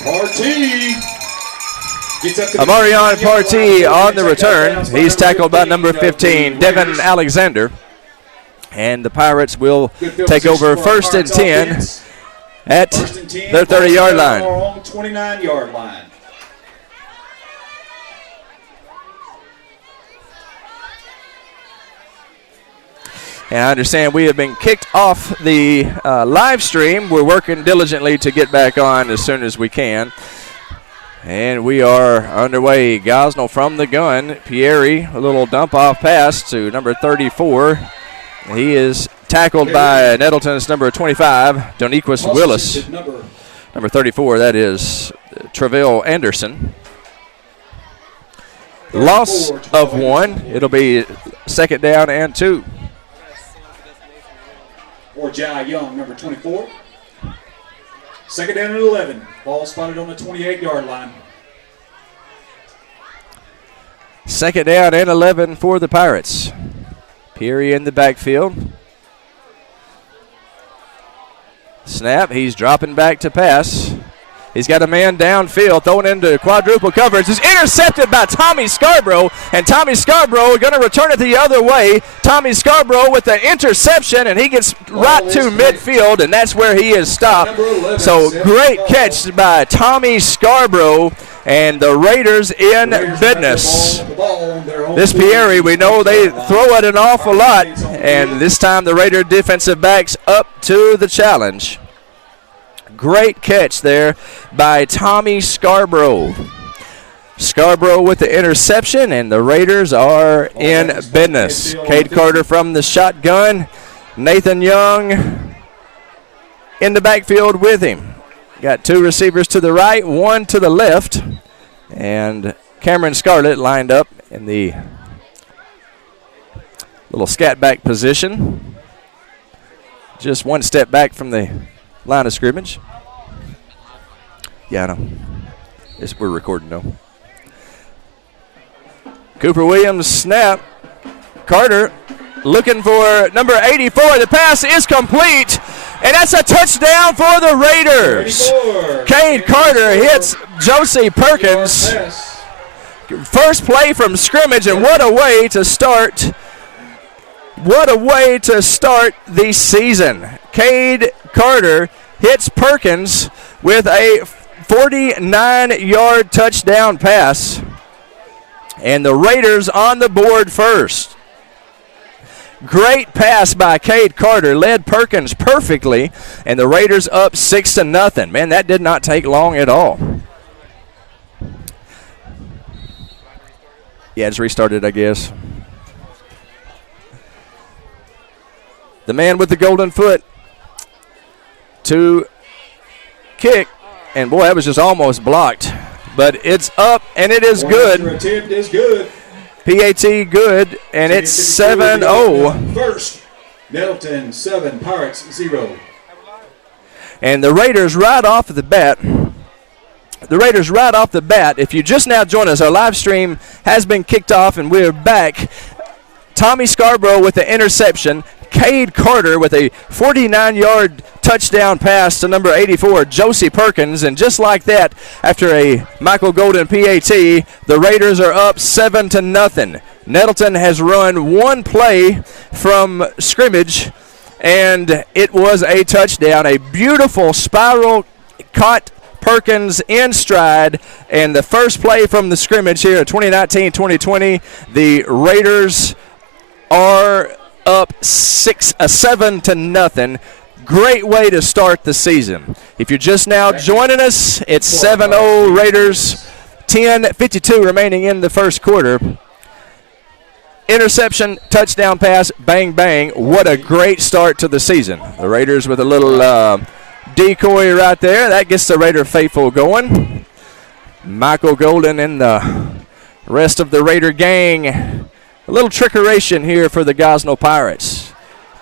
Partee. Amarion Partee on the return. He's tackled by number 15, Devin Alexander. And the Pirates will take over 1st and 10 at their 30-yard line. 29-yard line. And I understand we have been kicked off the live stream. We're working diligently to get back on as soon as we can. And we are underway. Gosnell from the gun. Pieri, a little dump-off pass to number 34. He is tackled by Nettleton's number 25, Doniquis Willis. Number 34, that is Travell Anderson. Loss of 1. It'll be 2nd down and 2. Or Jai Young, number 24. 2nd down and 11. Ball spotted on the 28-yard line. 2nd down and 11 for the Pirates. Peary in the backfield. Snap, he's dropping back to pass. He's got a man downfield, throwing into quadruple coverage. It's intercepted by Tommy Scarborough, and Tommy Scarborough going to return it the other way. Tommy Scarborough with the interception, and he gets right to midfield, and that's where he is stopped. So great catch by Tommy Scarborough, and the Raiders in business. This Pieri, we know they throw it an awful lot, and this time the Raider defensive backs up to the challenge. Great catch there by Tommy Scarborough. Scarborough with the interception, and the Raiders are in business. Cade Carter from the shotgun. Nathan Young in the backfield with him. Got 2 receivers to the right, 1 to the left. And Cameron Scarlett lined up in the little scat back position. Just 1 step back from the line of scrimmage. Yeah, I know. We're recording though. Cooper Williams snap. Carter looking for number 84. The pass is complete, and that's a touchdown for the Raiders. Cade Carter hits Josie Perkins. First play from scrimmage, and what a way to start. What a way to start the season. Cade Carter hits Perkins with a 49-yard touchdown pass, and the Raiders on the board first. Great pass by Cade Carter, led Perkins perfectly, and the Raiders up 6-0. Man, that did not take long at all. Yeah, it's restarted, I guess. The man with the golden foot to kick. And, boy, that was just almost blocked. But it's up, and it is good. Attempt is good. PAT good, and it's 7-0. First, Nettleton 7, Pirates 0. And the Raiders right off the bat, if you just now join us, our live stream has been kicked off, and we're back. Tommy Scarborough with the interception. Cade Carter with a 49-yard touchdown pass to number 84, Josie Perkins. And just like that, after a Michael Golden PAT, the Raiders are up 7-0. Nettleton has run 1 play from scrimmage, and it was a touchdown. A beautiful spiral caught Perkins in stride, and the first play from the scrimmage here at 2019-2020, the Raiders are up 7-0. Great way to start the season. If you're just now joining us, it's 7-0 Raiders, 10:52 remaining in the first quarter. Interception, touchdown pass, bang, bang. What a great start to the season. The Raiders with a little decoy right there. That gets the Raider faithful going. Michael Golden and the rest of the Raider gang. A little trickeration here for the Gosnell Pirates.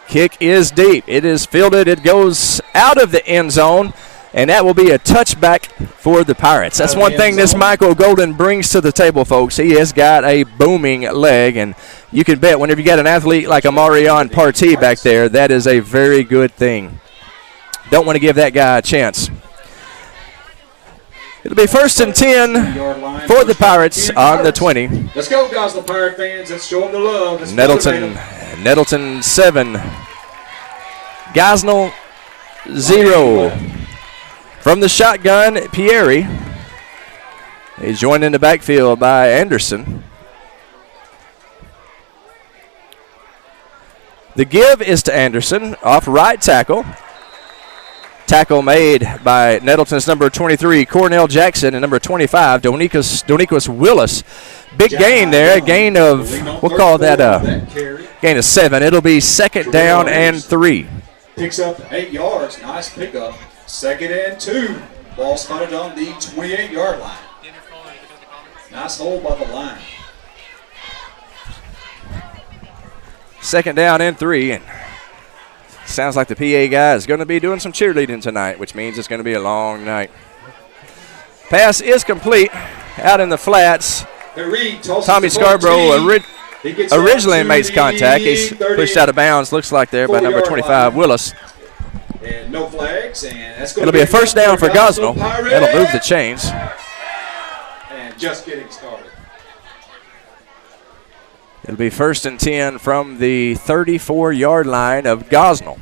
Kick is deep. It is fielded. It goes out of the end zone, and that will be a touchback for the Pirates. That's one thing this Michael Golden brings to the table, folks. He has got a booming leg, and you can bet whenever you got an athlete like Amarion Partee back there, that is a very good thing. Don't want to give that guy a chance. It'll be 1st and 10 for the Pirates on the 20. Let's go, Gosnell Pirate fans. Let's show them the love. Let's Nettleton 7, Gosnell 0. From the shotgun, Pieri. He's joined in the backfield by Anderson. The give is to Anderson off right tackle. Tackle made by Nettleton's number 23, Cornell Jackson, and number 25, Doniquus Willis. Big gain there, gain of, we'll call that a gain of 7. It'll be 2nd down and 3. Picks up 8 yards, nice pickup. 2nd and 2. Ball spotted on the 28-yard line. Nice hold by the line. 2nd down and 3, and sounds like the PA guy is going to be doing some cheerleading tonight, which means it's going to be a long night. Pass is complete out in the flats. Tommy Scarborough originally makes contact. He's pushed out of bounds, looks like there, by number 25, Willis. And no flags, and that's It'll be a 1st down for Gosnell. That'll move the chains. And just getting started. It'll be 1st and 10 from the 34-yard line of Gosnell.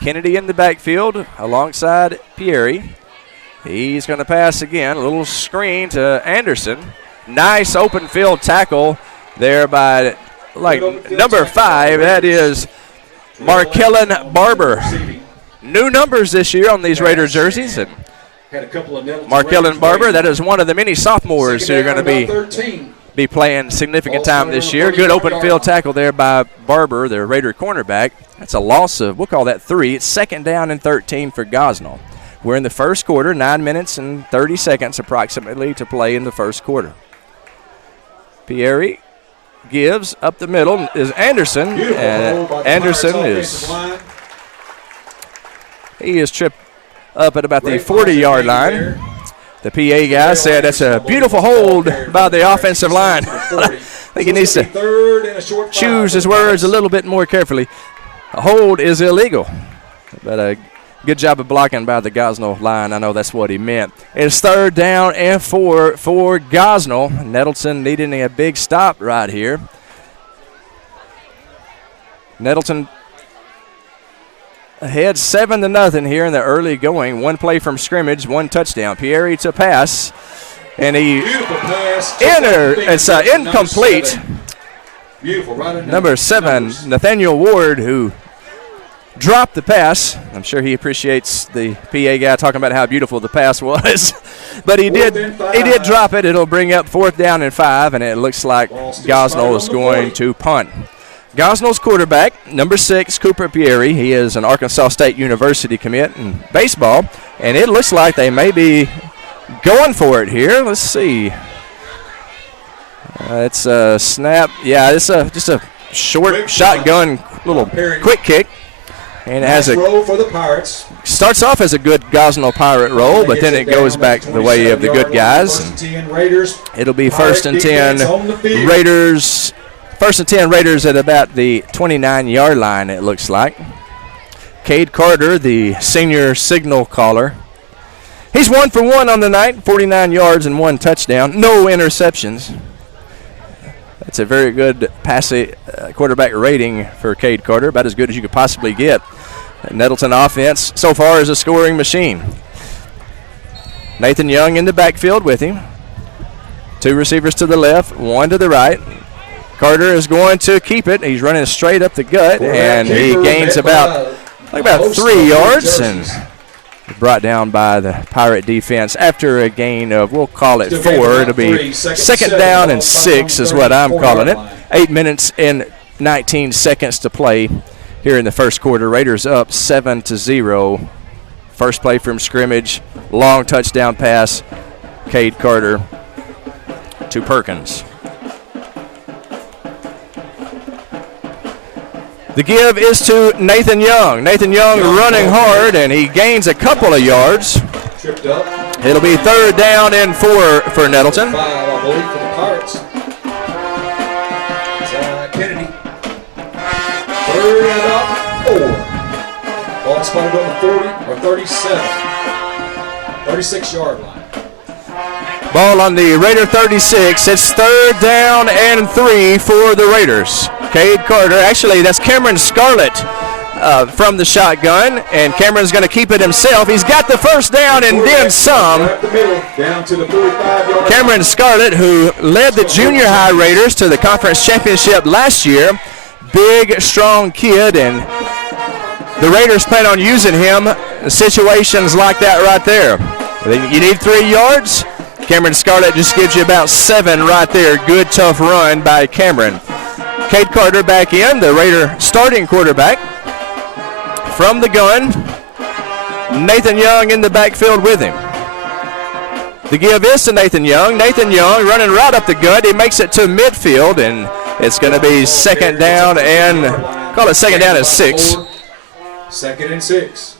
Kennedy in the backfield alongside Pieri. He's going to pass again. A little screen to Anderson. Nice open field tackle there by number 5. That is Markellen Barber. New numbers this year on these Raider jerseys. And Markellen Barber, that is one of the many sophomores who are going to be playing significant time this year. Good open field tackle there by Barber, their Raider cornerback. That's a loss of, we'll call that 3. It's 2nd down and 13 for Gosnell. We're in the first quarter, 9 minutes and 30 seconds approximately to play in the first quarter. Pieri gives up the middle is Anderson, and Anderson is tripped up at about the 40-yard line. The PA guy said that's a beautiful hold by the offensive line. I think he needs to choose his words a little bit more carefully. A hold is illegal, but a good job of blocking by the Gosnell line. I know that's what he meant. It's 3rd down and 4 for Gosnell. Nettleton needing a big stop right here. Nettleton ahead 7-0 here in the early going. 1 play from scrimmage, 1 touchdown. Pieri to pass, and he it's incomplete. Number 7, Nathaniel Ward, who dropped the pass. I'm sure he appreciates the PA guy talking about how beautiful the pass was. But he did drop it. It'll bring up 4th down and 5, and it looks like Gosnell is going to punt. Gosnell's quarterback, number 6, Cooper Pieri. He is an Arkansas State University commit in baseball, and it looks like they may be going for it here. Let's see. It's a snap. Yeah, it's just a short shotgun, little quick kick. And it has roll for the Pirates. Starts off as a good Gosnell Pirate roll, but then it goes back the way of the good guys. It'll be 1st and 10 Raiders. 1st and 10 Raiders at about the 29-yard line, it looks like. Cade Carter, the senior signal caller. He's 1 for 1 on the night, 49 yards and 1 touchdown, no interceptions. That's a very good quarterback rating for Cade Carter, about as good as you could possibly get. Nettleton offense so far is a scoring machine. Nathan Young in the backfield with him. 2 receivers to the left, 1 to the right. Carter is going to keep it. He's running straight up the gut, and he gains about 3 yards and brought down by the Pirate defense after a gain of, we'll call it 4. It'll be 2nd down and 6 is what I'm calling it. 8 minutes and 19 seconds to play here in the first quarter. Raiders up 7-0. First play from scrimmage, long touchdown pass, Cade Carter to Perkins. The give is to Nathan Young. Nathan Young running hard, and he gains a couple of yards. It'll be 3rd down and 4 for Nettleton. third and about 4. Ball spotted on the 40 or 37. 36-yard line. Ball on the Raider 36. It's third down and 3 for the Raiders. Cade Carter, actually that's Cameron Scarlett from the shotgun, and Cameron's going to keep it himself. He's got the first down and then some. Down to the 45-yard Cameron Scarlett, who led the junior high Raiders to the conference championship last year. Big, strong kid, and the Raiders plan on using him in situations like that right there. You need 3 yards. Cameron Scarlett just gives you about 7 right there. Good, tough run by Cameron. Cade Carter back in, the Raider starting quarterback. From the gun, Nathan Young in the backfield with him. The give is to Nathan Young. Nathan Young running right up the gut. He makes it to midfield, and it's going to be second down and, call it second down and 6. Second and 6.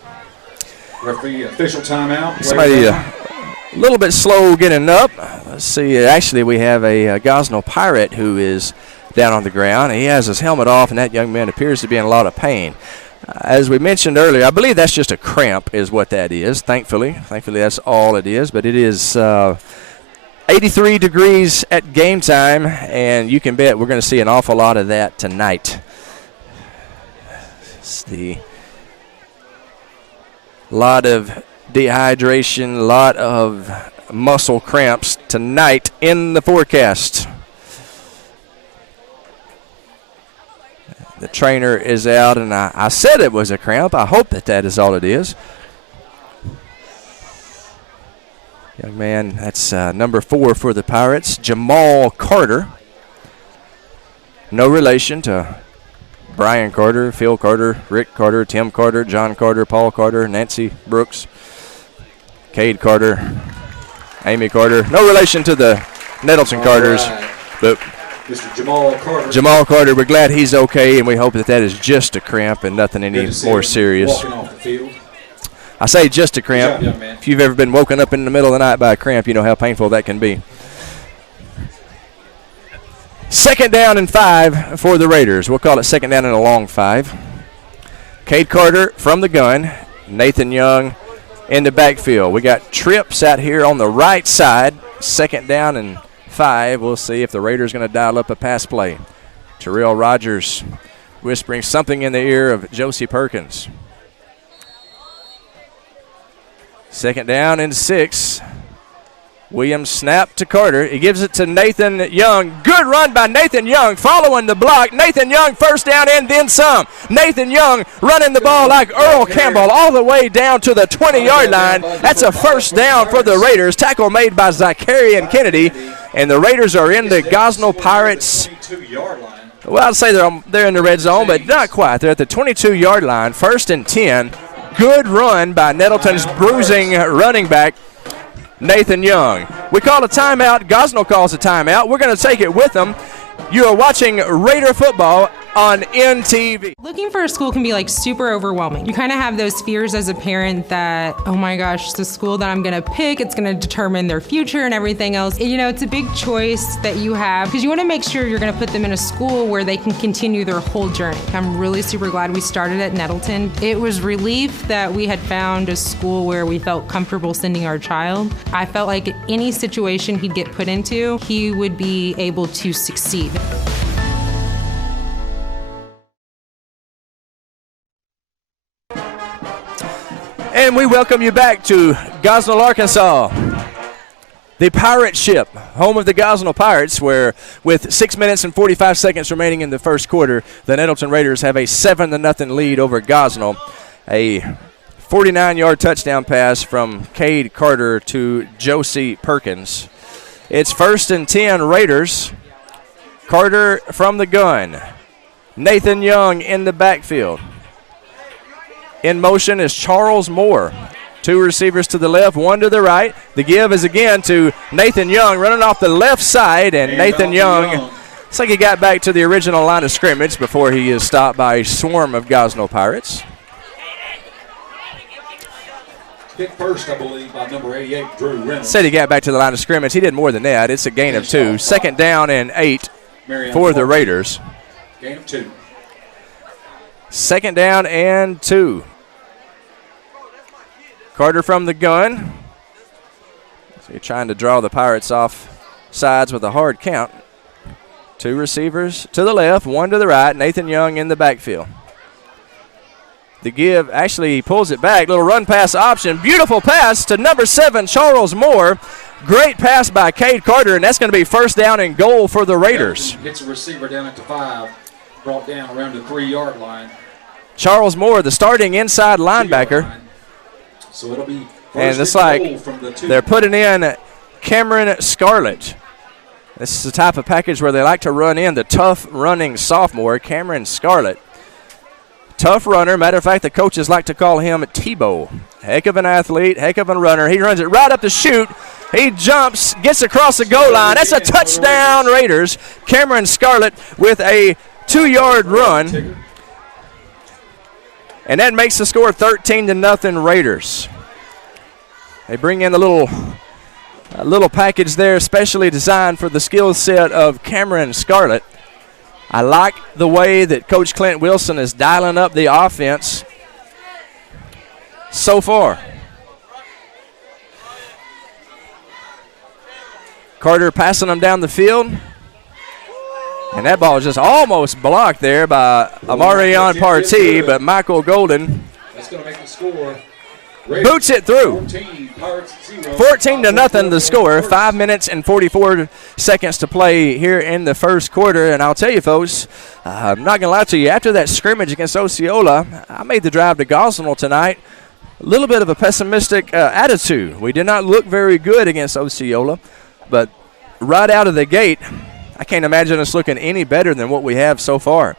Referee official timeout. Somebody a little bit slow getting up. Let's see. Actually, we have a Gosnell Pirate who is down on the ground. He has his helmet off, and that young man appears to be in a lot of pain. As we mentioned earlier, I believe that's just a cramp is what that is, thankfully. Thankfully, that's all it is. But it is 83 degrees at game time, and you can bet we're going to see an awful lot of that tonight. It's the lot of dehydration, a lot of muscle cramps tonight in the forecast. The trainer is out, and I said it was a cramp. I hope that is all it is. Young man, that's number 4 for the Pirates, Jamal Carter. No relation to Brian Carter, Phil Carter, Rick Carter, Tim Carter, John Carter, Paul Carter, Nancy Brooks, Cade Carter, Amy Carter. No relation to the Nettleton Carters, but Mr. Jamal Carter. Jamal Carter, we're glad he's okay, and we hope that is just a cramp and nothing any more serious. Walking off the field. I say just a cramp. Good job, young man. If you've ever been woken up in the middle of the night by a cramp, you know how painful that can be. Second down and 5 for the Raiders. We'll call it second down and a long 5. Cade Carter from the gun. Nathan Young in the backfield. We got trips out here on the right side. Second down and 5. We'll see if the Raiders going to dial up a pass play. Terrell Rogers whispering something in the ear of Josie Perkins. Second down and 6. Williams snap to Carter. He gives it to Nathan Young. Good run by Nathan Young following the block. Nathan Young first down and then some. Nathan Young running the ball like Earl Campbell all the way down to the 20-yard line. That's a first down for the Raiders. Tackle made by Zacharian Kennedy. And the Raiders are in the Gosnell Pirates. Well, I'd say they're in the red zone, but not quite. They're at the 22-yard line. First and 10. Good run by Nettleton's bruising running back, Nathan Young. We call a timeout. Gosnell calls a timeout. We're going to take it with them. You are watching Raider football on NTV. Looking for a school can be like super overwhelming. You kind of have those fears as a parent that, oh my gosh, the school that I'm going to pick, it's going to determine their future and everything else. You know, it's a big choice that you have because you want to make sure you're going to put them in a school where they can continue their whole journey. I'm really super glad we started at Nettleton. It was relief that we had found a school where we felt comfortable sending our child. I felt like any situation he'd get put into, he would be able to succeed. And we welcome you back to Gosnell, Arkansas. The Pirate Ship, home of the Gosnell Pirates, where with 6 minutes and 45 seconds remaining in the first quarter, the Nettleton Raiders have a 7-0 lead over Gosnell. A 49-yard touchdown pass from Cade Carter to Josie Perkins. It's first and 10 Raiders. Carter from the gun. Nathan Young in the backfield. In motion is Charles Moore. 2 receivers to the left, 1 to the right. The give is again to Nathan Young running off the left side, and Nathan Young, it's like he got back to the original line of scrimmage before he is stopped by a swarm of Gosnell Pirates. Hit first, I believe, by number 88, Drew Reynolds. Said he got back to the line of scrimmage. He did more than that. It's a gain of 2. Second down and 8 for the Raiders. Gain of 2. 2nd down and 2. Carter from the gun. So you're trying to draw the Pirates off sides with a hard count. 2 receivers to the left, 1 to the right. Nathan Young in the backfield. The give, actually he pulls it back. Little run pass option. Beautiful pass to number 7, Charles Moore. Great pass by Cade Carter, and that's going to be 1st down and goal for the Raiders. Hits a receiver down at the 5, brought down around the 3-yard line. Charles Moore, the starting inside linebacker. So it'll be and it's like they're putting in Cameron Scarlett. This is the type of package where they like to run in the tough running sophomore, Cameron Scarlett. Tough runner. Matter of fact, the coaches like to call him Tebow. Heck of an athlete, heck of a runner. He runs it right up the chute. He jumps, gets across the goal line. That's a touchdown, Raiders. Cameron Scarlett with a 2-yard run. And that makes the score 13-0 Raiders. They bring in a little package there, specially designed for the skill set of Cameron Scarlett. I like the way that Coach Clint Wilson is dialing up the offense so far. Carter passing them down the field. And that ball is just almost blocked there by Amarion Partee, but Michael Golden that's going to make the score. Boots it through. 14-0 the score. 5 minutes and 44 seconds to play here in the first quarter. And I'll tell you, folks, I'm not going to lie to you. After that scrimmage against Osceola, I made the drive to Gosnell tonight. A little bit of a pessimistic attitude. We did not look very good against Osceola. But right out of the gate, I can't imagine us looking any better than what we have so far.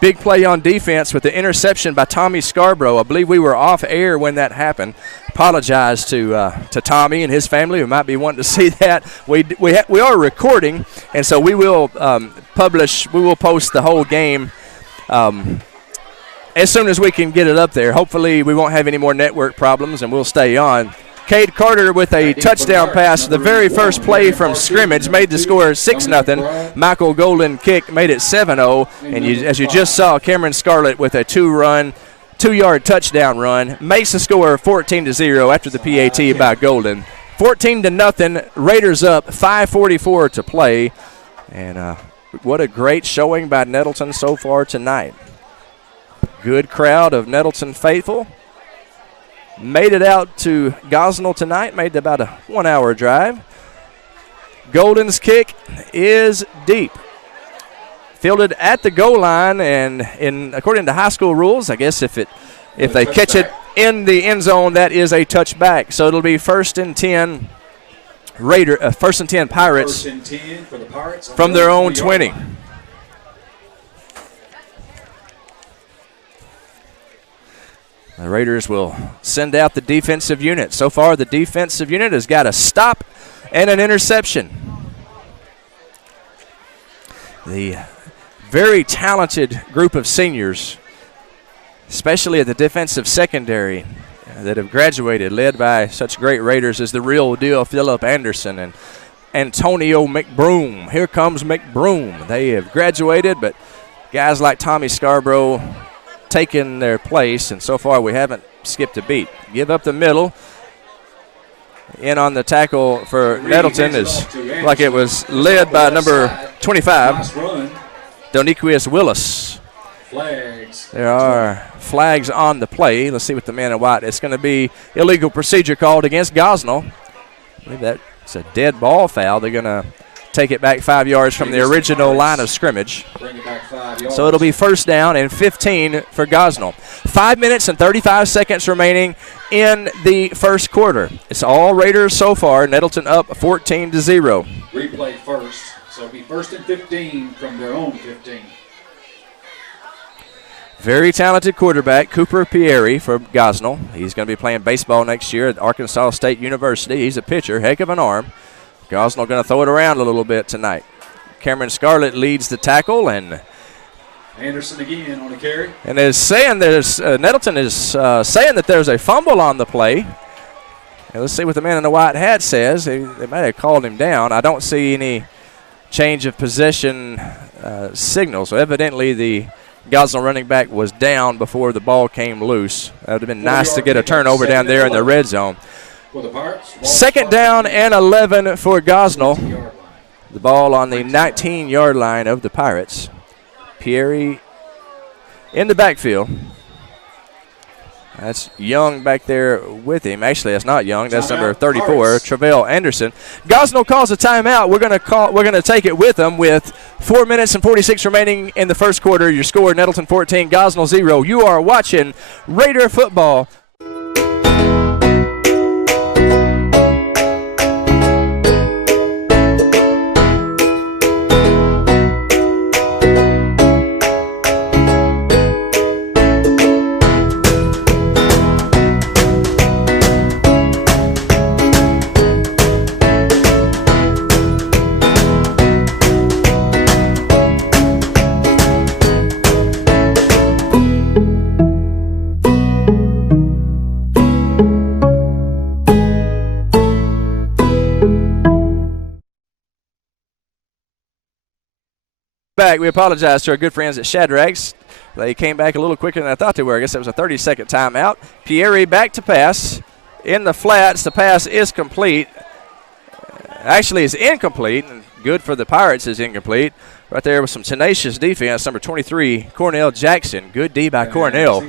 Big play on defense with the interception by Tommy Scarborough. I believe we were off air when that happened. Apologize to Tommy and his family who might be wanting to see that. We are recording, and so we will post the whole game as soon as we can get it up there. Hopefully we won't have any more network problems, and we'll stay on. Cade Carter with a touchdown pass. The very first play from scrimmage made the score 6-0. Michael Golden kick made it 7-0. And as you just saw, Cameron Scarlett with a 2-yard touchdown run makes the score 14-0 after the PAT by Golden. 14-0. Raiders up. 5:44 to play. And what a great showing by Nettleton so far tonight. Good crowd of Nettleton faithful. Made it out to Gosnell tonight, made about a 1-hour drive. Golden's kick is deep. Fielded at the goal line, and according to high school rules, I guess if they catch it in the end zone, that is a touchback. So it'll be 1st and 10 1st and 10 Pirates, 1st and 10 for the Pirates from their own 20. The Raiders will send out the defensive unit. So far, the defensive unit has got a stop and an interception. The very talented group of seniors, especially at the defensive secondary, that have graduated, led by such great Raiders as the real deal Philip Anderson and Antonio McBroom. Here comes McBroom. They have graduated, but guys like Tommy Scarborough taken their place, and so far we haven't skipped a beat. Give up the middle. In on the tackle for Nettleton is like it was led by number 25, Doniquius Willis. There are flags on the play. Let's see what the man in white. It's going to be illegal procedure called against Gosnell. I believe that's a dead ball foul. They're going to take it back 5 yards from the original line of scrimmage. So it'll be 1st down and 15 for Gosnell. 5 minutes and 35 seconds remaining in the first quarter. It's all Raiders so far. Nettleton up 14-0. Replay first. So it'll be 1st and 15 from their own 15. Very talented quarterback, Cooper Pieri for Gosnell. He's going to be playing baseball next year at Arkansas State University. He's a pitcher, heck of an arm. Gosnell going to throw it around a little bit tonight. Cameron Scarlett leads the tackle, and Anderson again on the carry. And is saying Nettleton is saying that there's a fumble on the play. And let's see what the man in the white hat says. They might have called him down. I don't see any change of possession signal. So evidently the Gosnell running back was down before the ball came loose. That would have been nice to get a turnover down there in the red zone. Second down and 11 for Gosnell. The ball on the 19-yard line of the Pirates. Pierre in the backfield. That's Young back there with him. Actually, that's not Young. That's number 34, Travell Anderson. Gosnell calls a timeout. We're going to take it with them with 4 minutes and 46 remaining in the first quarter. Your score: Nettleton 14, Gosnell 0. You are watching Raider football. Back. We apologize to our good friends at Shadrack's. They came back a little quicker than I thought they were. I guess that was a 30-second timeout. Pierre back to pass. In the flats, the pass is complete. Actually, it's incomplete, and good for the Pirates is incomplete. Right there with some tenacious defense. Number 23, Cornell Jackson. Good D by Cornell.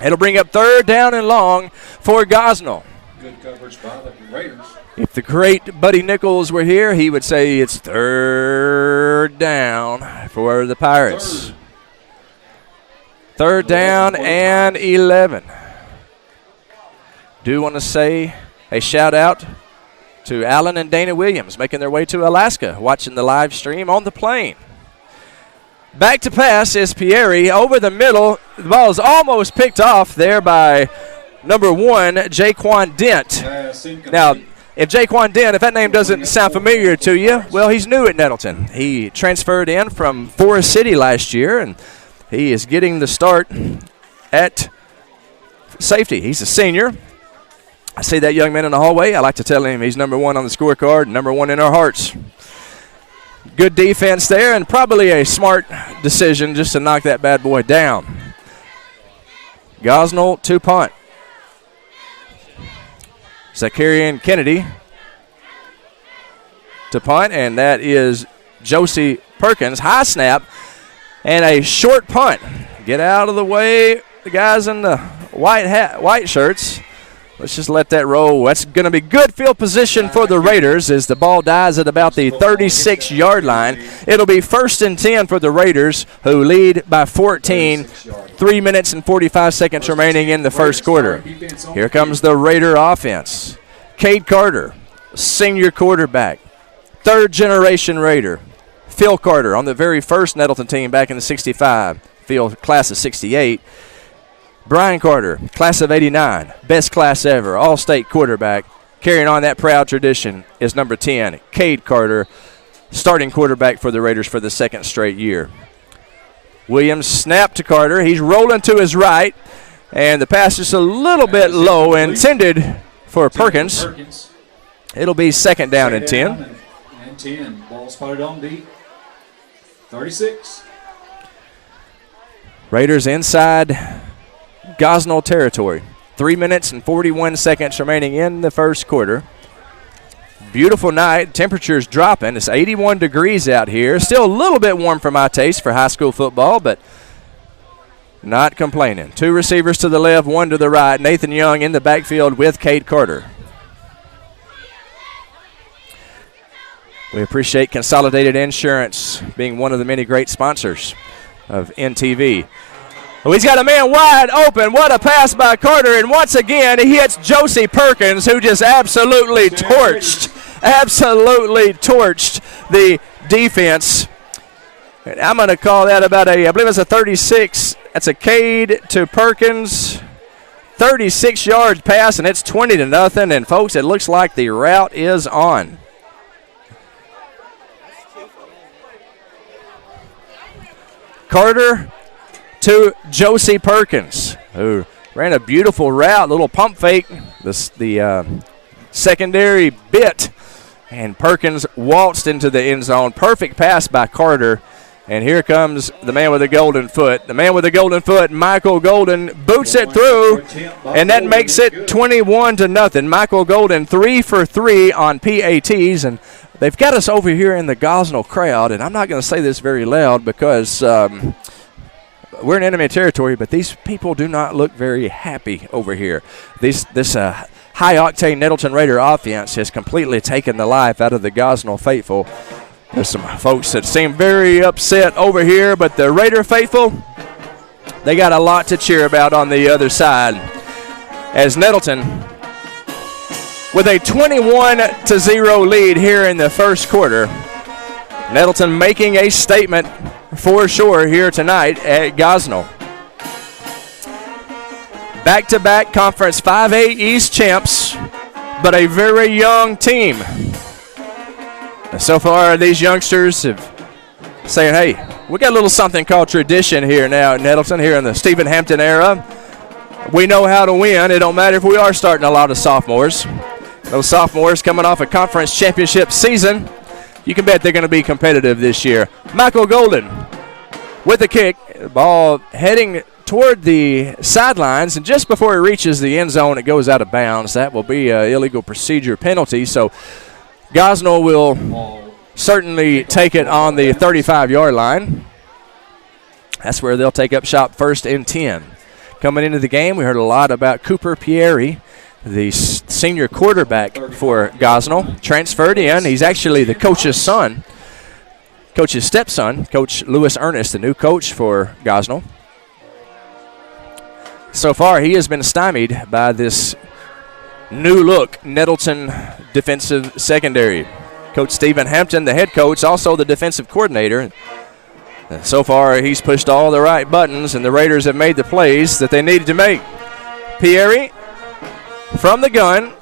It'll bring up third down and long for Gosnell. Good coverage by the Raiders. If the great Buddy Nichols were here, he would say it's third down for the Pirates. Third down and 11. Do want to say a shout out to Alan and Dana Williams making their way to Alaska, watching the live stream on the plane. Back to pass is Pierre over the middle. The ball is almost picked off there by number 1, Jaquan Dent. Now, if Jaquan Dent, if that name doesn't sound familiar to you, well, he's new at Nettleton. He transferred in from Forest City last year, and he is getting the start at safety. He's a senior. I see that young man in the hallway. I like to tell him he's number 1 on the scorecard, number 1 in our hearts. Good defense there, and probably a smart decision just to knock that bad boy down. Gosnell to punt. Zacharian Kennedy to punt, and that is Josie Perkins. High snap and a short punt. Get out of the way, the guys in the white shirts. Let's just let that roll. That's going to be good field position for the Raiders as the ball dies at about the 36-yard line. It'll be 1st and 10 for the Raiders, who lead by 14. 3 minutes and 45 seconds remaining in the first quarter. Here comes the Raider offense. Cade Carter, senior quarterback, third-generation Raider. Phil Carter on the very first Nettleton team back in the 65. Phil, class of 68. Brian Carter, class of 89, best class ever, all-state quarterback. Carrying on that proud tradition is number 10, Cade Carter, starting quarterback for the Raiders for the second straight year. Williams snap to Carter. He's rolling to his right, and the pass is a little bit low, intended for Perkins. It'll be second down and 10. And 10. Ball spotted on the 36. Raiders inside Gosnell territory. 3 minutes and 41 seconds remaining in the first quarter. Beautiful night. Temperatures dropping. It's 81 degrees out here. Still a little bit warm for my taste for high school football, but not complaining. 2 receivers to the left, 1 to the right. Nathan Young in the backfield with Cade Carter. We appreciate Consolidated Insurance being one of the many great sponsors of NTV. Oh, he's got a man wide open. What a pass by Carter. And once again, he hits Josie Perkins, who just absolutely torched the defense. And I'm going to call that about I believe it's a 36. That's a Cade to Perkins. 36-yard pass, and it's 20-0. And, folks, it looks like the route is on. Carter to Josie Perkins, who ran a beautiful route, little pump fake, the secondary bit, and Perkins waltzed into the end zone. Perfect pass by Carter, And here comes the man with the golden foot. The man with the golden foot, Michael Golden, boots it through, and that makes it 21-0. Michael Golden 3 for 3 on PATs, and they've got us over here in the Gosnell crowd, and I'm not going to say this very loud because we're in enemy territory, but these people do not look very happy over here. This high-octane Nettleton Raider offense has completely taken the life out of the Gosnell faithful. There's some folks that seem very upset over here, but the Raider faithful, they got a lot to cheer about on the other side. As Nettleton, with a 21-0 lead here in the first quarter, Nettleton making a statement for sure here tonight at Gosnell. Back-to-back Conference 5A East champs, but a very young team. So far, these youngsters have saying, hey, we got a little something called tradition here now at Nettleton, here in the Stephen Hampton era. We know how to win. It don't matter if we are starting a lot of sophomores. Those sophomores coming off a conference championship season, you can bet they're going to be competitive this year. Michael Golden with the kick, ball heading toward the sidelines, and just before it reaches the end zone, it goes out of bounds. That will be an illegal procedure penalty. So Gosnell will certainly take it on the 35-yard line. That's where they'll take up shop, 1st and 10. Coming into the game, we heard a lot about Cooper Pieri, the senior quarterback for Gosnell. Transferred in. He's actually the coach's son, coach's stepson, Coach Lewis Ernest, the new coach for Gosnell. So far, he has been stymied by this new look Nettleton defensive secondary. Coach Stephen Hampton, the head coach, also the defensive coordinator. And so far, he's pushed all the right buttons, and the Raiders have made the plays that they needed to make. Pieri from the gun.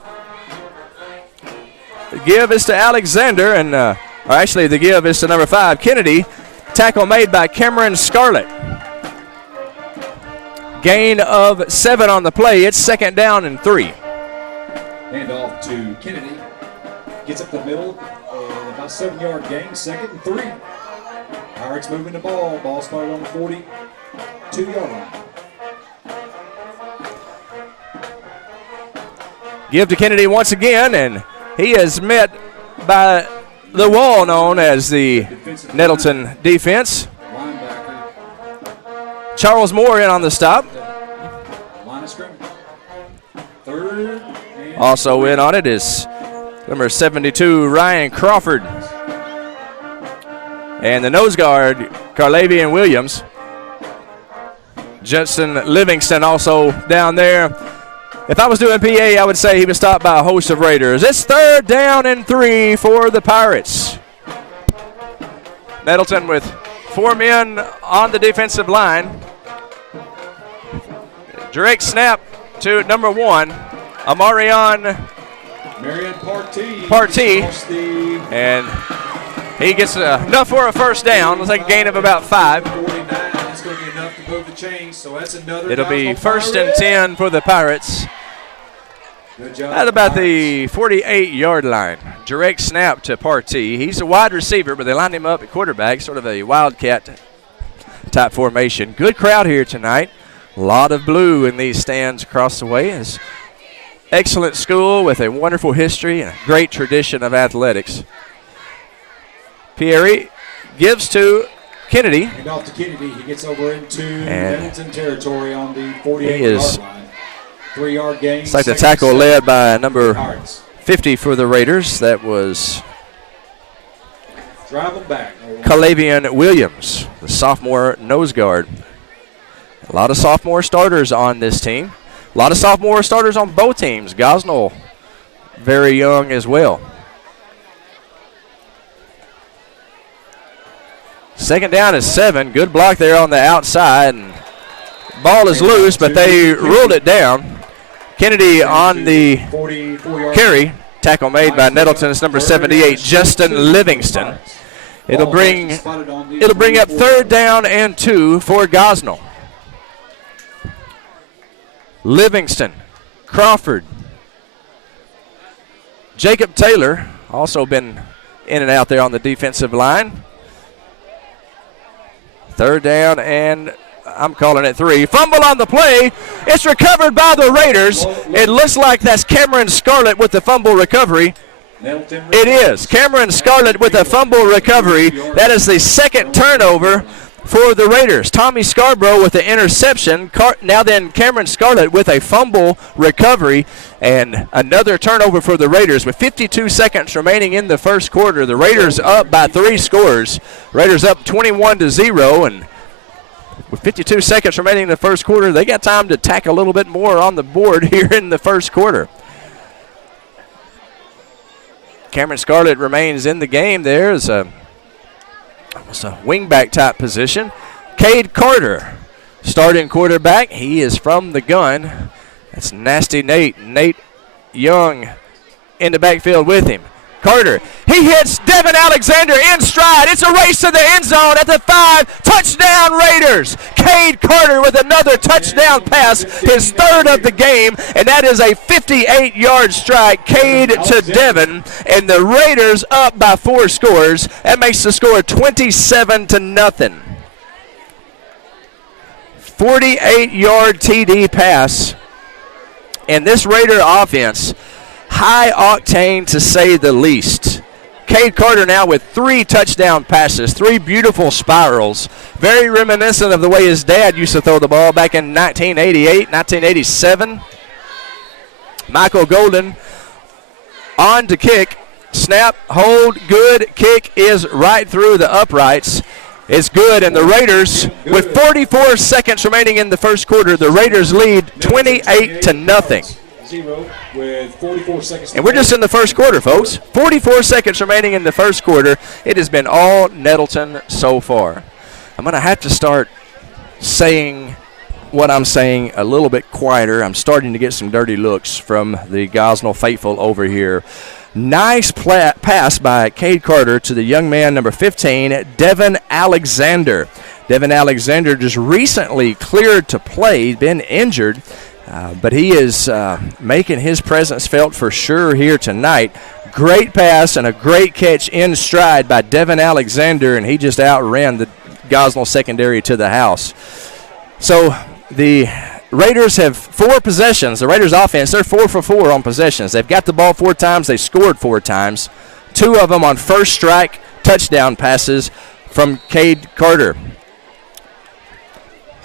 The give is to Alexander, and or actually the give is to number 5, Kennedy. Tackle made by Cameron Scarlett. Gain of 7 on the play. It's 2nd down and 3. Hand off to Kennedy. Gets up the middle, and about 7-yard gain, 2nd and 3. Pirates moving the ball. Ball spotted on the 42-yard line. Give to Kennedy once again, and he is met by the wall known as the Nettleton defense. Charles Moore in on the stop. Line of scrimmage. 3rd. Also in on it is number 72, Ryan Crawford. And the nose guard, Carlavian Williams. Justin Livingston also down there. If I was doing PA, I would say he was stopped by a host of Raiders. It's 3rd down and 3 for the Pirates. Nettleton with 4 men on the defensive line. Direct snap to number 1, Amarion Partee. And he gets enough for a 1st down. Looks like a gain of about 5. That's going to be enough to move the chains, so that's another. It'll be 1st and 10 for the Pirates. At about the 48-yard line. Direct snap to Partee. He's a wide receiver, but they lined him up at quarterback, sort of a wildcat type formation. Good crowd here tonight. A lot of blue in these stands across the way. It's excellent school with a wonderful history and a great tradition of athletics. Pieri gives to Kennedy. Hand off to Kennedy. He gets over into Nettleton territory on the 48-yard line. 3-yard gain. It's like the tackle led by number 50 for the Raiders. That was Calavian Williams, the sophomore nose guard. A lot of sophomore starters on this team. A lot of sophomore starters on both teams. Gosnell very young as well. 2nd down is 7. Good block there on the outside. And ball is loose, but they ruled it down. Kennedy on the carry. Tackle made by Nettleton's number 78, Justin Livingston. It'll bring up 3rd down and 2 for Gosnell. Livingston, Crawford, Jacob Taylor, also been in and out there on the defensive line. Third down, and I'm calling it 3. Fumble on the play. It's recovered by the Raiders. It looks like that's Cameron Scarlett with the fumble recovery. It is. Cameron Scarlett with a fumble recovery. That is the second turnover for the Raiders. Tommy Scarborough with the interception. Now then Cameron Scarlett with a fumble recovery and another turnover for the Raiders with 52 seconds remaining in the first quarter. The Raiders up by 3 scores. Raiders up 21-0, and with 52 seconds remaining in the first quarter, they got time to tack a little bit more on the board here in the first quarter. Cameron Scarlett remains in the game there as a wingback type position. Cade Carter, starting quarterback. He is from the gun. That's Nasty Nate. Nate Young in the backfield with him. Carter, he hits Devin Alexander in stride. It's a race to the end zone at the 5. Touchdown Raiders. Cade Carter with another touchdown pass, his third of the game, and that is a 58-yard strike. Cade to Devin, and the Raiders up by 4 scores. That makes the score 27-0. 48-yard TD pass, and this Raider offense, high octane to say the least. Cade Carter now with 3 touchdown passes, 3 beautiful spirals. Very reminiscent of the way his dad used to throw the ball back in 1988, 1987. Michael Golden on to kick. Snap, hold, good. Kick is right through the uprights. It's good, and the Raiders, with 44 seconds remaining in the first quarter, the Raiders lead 28-0. With 44 seconds. And we're just in the first quarter, folks. 44 seconds remaining in the first quarter. It has been all Nettleton so far. I'm going to have to start saying what I'm saying a little bit quieter. I'm starting to get some dirty looks from the Gosnell faithful over here. Nice pass by Cade Carter to the young man, number 15, Devin Alexander. Devin Alexander just recently cleared to play. He's been injured. But he is making his presence felt for sure here tonight. Great pass and a great catch in stride by Devin Alexander, and he just outran the Gosnell secondary to the house. So the Raiders have 4 possessions. The Raiders offense, they're 4 for 4 on possessions. They've got the ball 4 times. They scored 4 times. 2 of them on first strike touchdown passes from Cade Carter.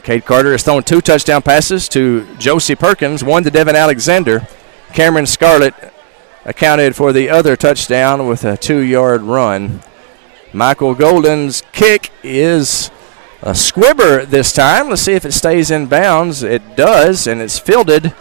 Cade Carter has thrown 2 touchdown passes to Josie Perkins, 1 to Devin Alexander. Cameron Scarlett accounted for the other touchdown with a 2-yard run. Michael Golden's kick is a squibber this time. Let's see if it stays in bounds. It does, and it's fielded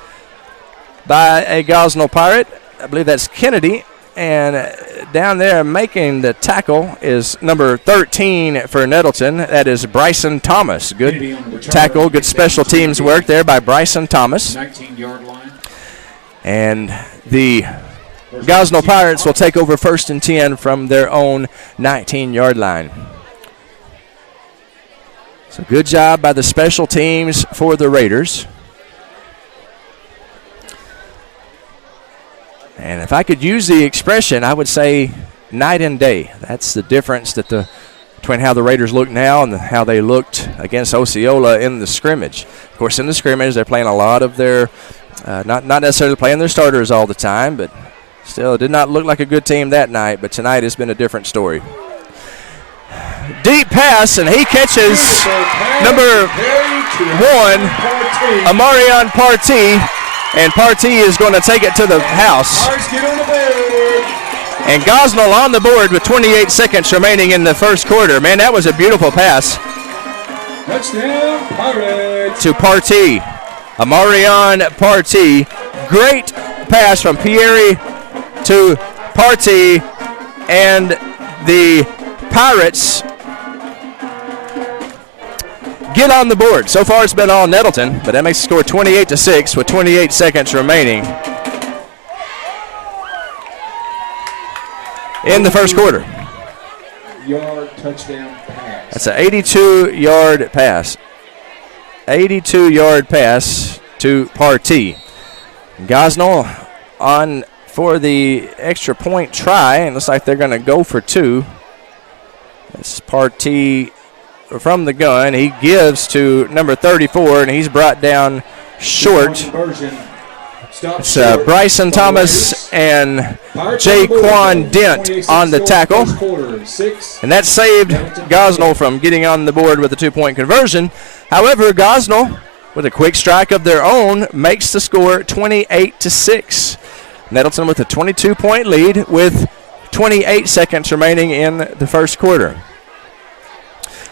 by a Gosnell Pirate. I believe that's Kennedy. And down there making the tackle is number 13 for Nettleton. That is Bryson Thomas. Good tackle, good special teams work there by Bryson Thomas. 19-yard line. And the Gosnell Pirates will take over 1st and 10 from their own 19-yard line. So good job by the special teams for the Raiders. And if I could use the expression, I would say night and day. That's the difference between how the Raiders look now and how they looked against Osceola in the scrimmage. Of course, in the scrimmage, they're playing a lot of their, not necessarily playing their starters all the time, but still, it did not look like a good team that night. But tonight has been a different story. Deep pass, and he catches number 1, Amarion Partee. And Partee is going to take it to the house. And Gosnell on the board with 28 seconds remaining in the first quarter. Man, that was a beautiful pass. Touchdown, Pirates. To Partee. Amarion Partee. Great pass from Pierre to Partee. And the Pirates get on the board. So far it's been all Nettleton, but that makes the score 28-6 with 28 seconds remaining in the first quarter. Yard touchdown pass. That's an 82-yard pass. 82-yard pass to Partee. Gosnell on for the extra point try, and looks like they're going to go for 2. This is Partee from the gun. He gives to number 34, and he's brought down short. It's Bryson Thomas and Jaquan Dent on the tackle. And that saved Gosnell from getting on the board with a 2-point conversion. However, Gosnell, with a quick strike of their own, makes the score 28-6. Nettleton with a 22-point lead with 28 seconds remaining in the first quarter.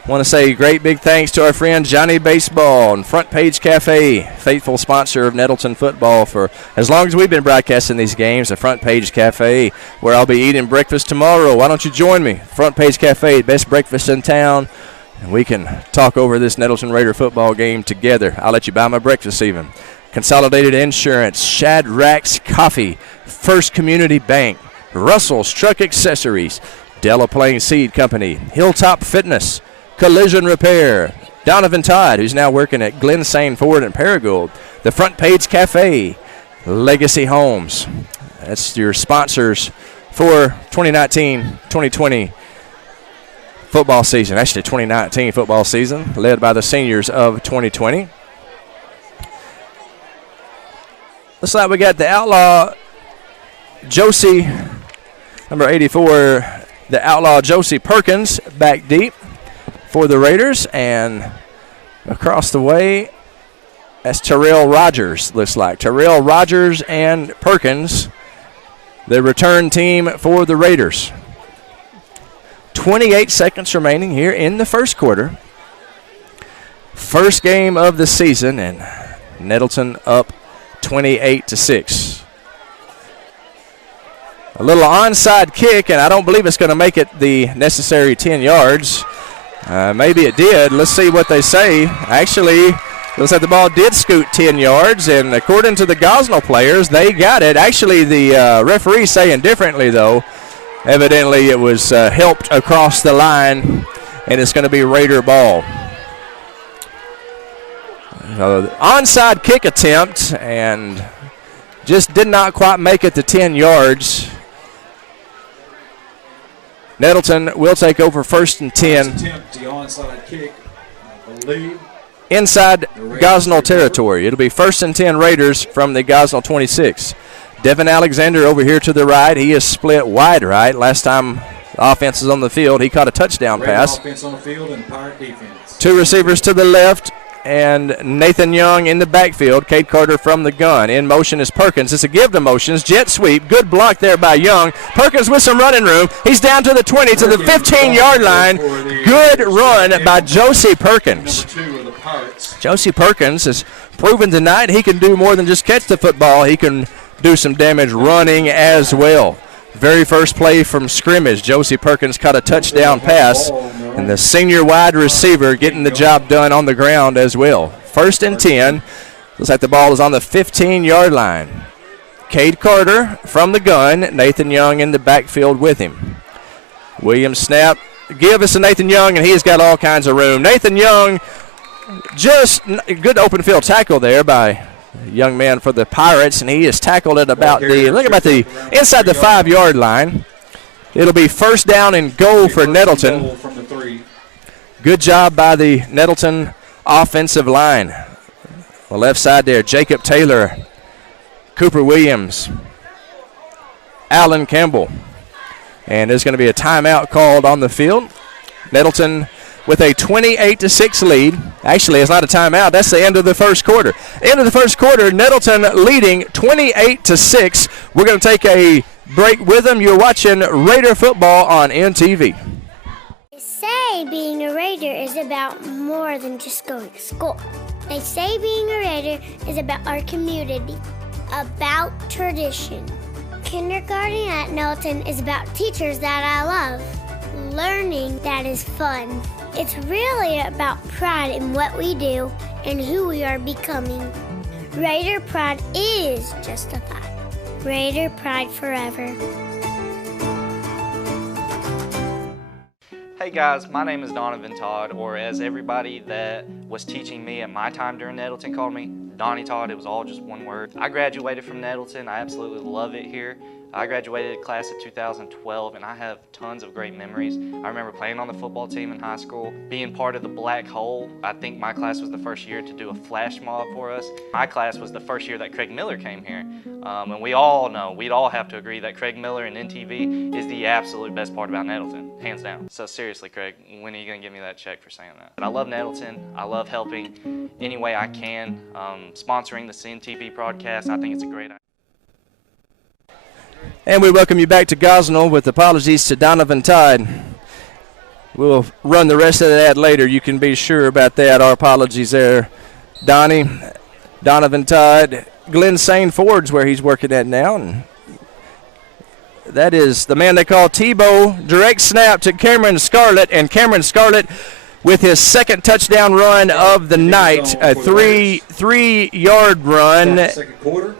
I want to say great big thanks to our friend Johnny Baseball and Front Page Cafe, faithful sponsor of Nettleton football for as long as we've been broadcasting these games. The Front Page Cafe, where I'll be eating breakfast tomorrow. Why don't you join me? Front Page Cafe, best breakfast in town, and we can talk over this Nettleton Raider football game together. I'll let you buy my breakfast even. Consolidated Insurance, Shadrack's Coffee, First Community Bank, Russell's Truck Accessories, Delaplane Seed Company, Hilltop Fitness, Collision Repair, Donovan Todd, who's now working at Glensane Ford and Paragould, the Front Page Cafe, Legacy Homes. That's your sponsors for 2019-2020 football season. Actually, 2019 football season, led by the seniors of 2020. Looks like we got the outlaw Josie, number 84, the outlaw Josie Perkins back deep for the Raiders, and across the way, that's Terrell Rogers, looks like. Terrell Rogers and Perkins, the return team for the Raiders. 28 seconds remaining here in the first quarter. First game of the season, and Nettleton up 28-6. A little onside kick, and I don't believe it's going to make it the necessary 10 yards. Maybe it did. Let's see what they say. Actually, looks like the ball did scoot 10 yards, and according to the Gosnell players, they got it. Actually, the referee saying differently, though. Evidently, it was helped across the line, and it's going to be Raider ball. Onside kick attempt, and just did not quite make it to 10 yards. Nettleton will take over first and 10 inside Gosnell territory. It'll be first and 10 Raiders from the Gosnell 26. Devin Alexander over here to the right. He is split wide right. Last time the offense is on the field, he caught a touchdown pass. Two receivers to the left, and Nathan Young in the backfield. Cade Carter from the gun. In motion is Perkins. It's a give to motions. Jet sweep. Good block there by Young. Perkins with some running room. He's down to the 20, to the 15-yard line. Good run by Josie Perkins. Josie Perkins has proven tonight he can do more than just catch the football. He can do some damage running as well. Very first play from scrimmage, Josie Perkins caught a touchdown pass, and the senior wide receiver getting the job done on the ground as well. First and 10. Looks like the ball is on the 15-yard line. Cade Carter from the gun. Nathan Young in the backfield with him. Williams snap. Give us to Nathan Young, and he's got all kinds of room. Nathan Young, just a good open field tackle there by young man for the Pirates, and he is tackled at about the inside the 5-yard line. It'll be first down and goal for Nettleton. Good job by the Nettleton offensive line. The left side there, Jacob Taylor, Cooper Williams, Alan Campbell. And there's going to be a timeout called on the field. Nettleton with a 28-6 lead. Actually, it's not a timeout. That's the end of the first quarter. End of the first quarter, Nettleton leading 28-6. We're going to take a break with them. You're watching Raider football on NTV. They say being a Raider is about more than just going to school. They say being a Raider is about our community, about tradition. Kindergarten at Nettleton is about teachers that I love, learning that is fun. It's really about pride in what we do and who we are becoming. Raider pride is justified. Raider pride forever. Hey guys, my name is Donovan Todd, or as everybody that was teaching me at my time during Nettleton called me, Donnie Todd. It was all just one word. I graduated from Nettleton. I absolutely love it here. I graduated class of 2012, and I have tons of great memories. I remember playing on the football team in high school, being part of the Black Hole. I think my class was the first year to do a flash mob for us. My class was the first year that Craig Miller came here. And we all know, we'd all have to agree that Craig Miller and NTV is the absolute best part about Nettleton, hands down. So seriously, Craig, when are you gonna give me that check for saying that? But I love Nettleton. I love helping any way I can. Sponsoring the CNTV broadcast, I think it's a great idea. And we welcome you back to Gosnell with apologies to Donovan Todd. We'll run the rest of that later. You can be sure about that. Our apologies there, Donnie. Donovan Todd, Glenn Sane Ford's where he's working at now. And that is the man they call Tebow. Direct snap to Cameron Scarlett, and Cameron Scarlett with his second touchdown run of the night, a three-yard run,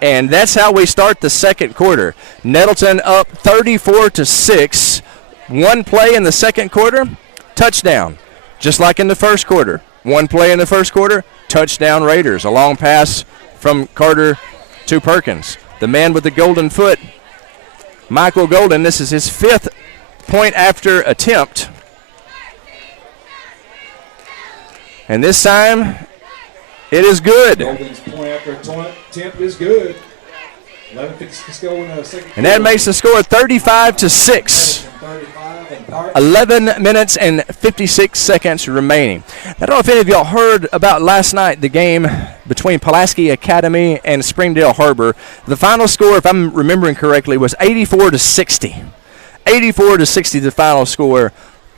and that's how we start the second quarter. Nettleton up 34-6. One play in the second quarter, touchdown, just like in the first quarter. One play in the first quarter, touchdown Raiders. A long pass from Carter to Perkins. The man with the golden foot, Michael Golden. This is his fifth point after attempt. And this time, it is good. Golden's point after attempt is good. 11:56 to go in the second. And that makes the score 35-6. 11 minutes and 56 seconds remaining. I don't know if any of y'all heard about last night, the game between Pulaski Academy and Springdale Harbor. The final score, if I'm remembering correctly, was 84-60. 84-60 the final score.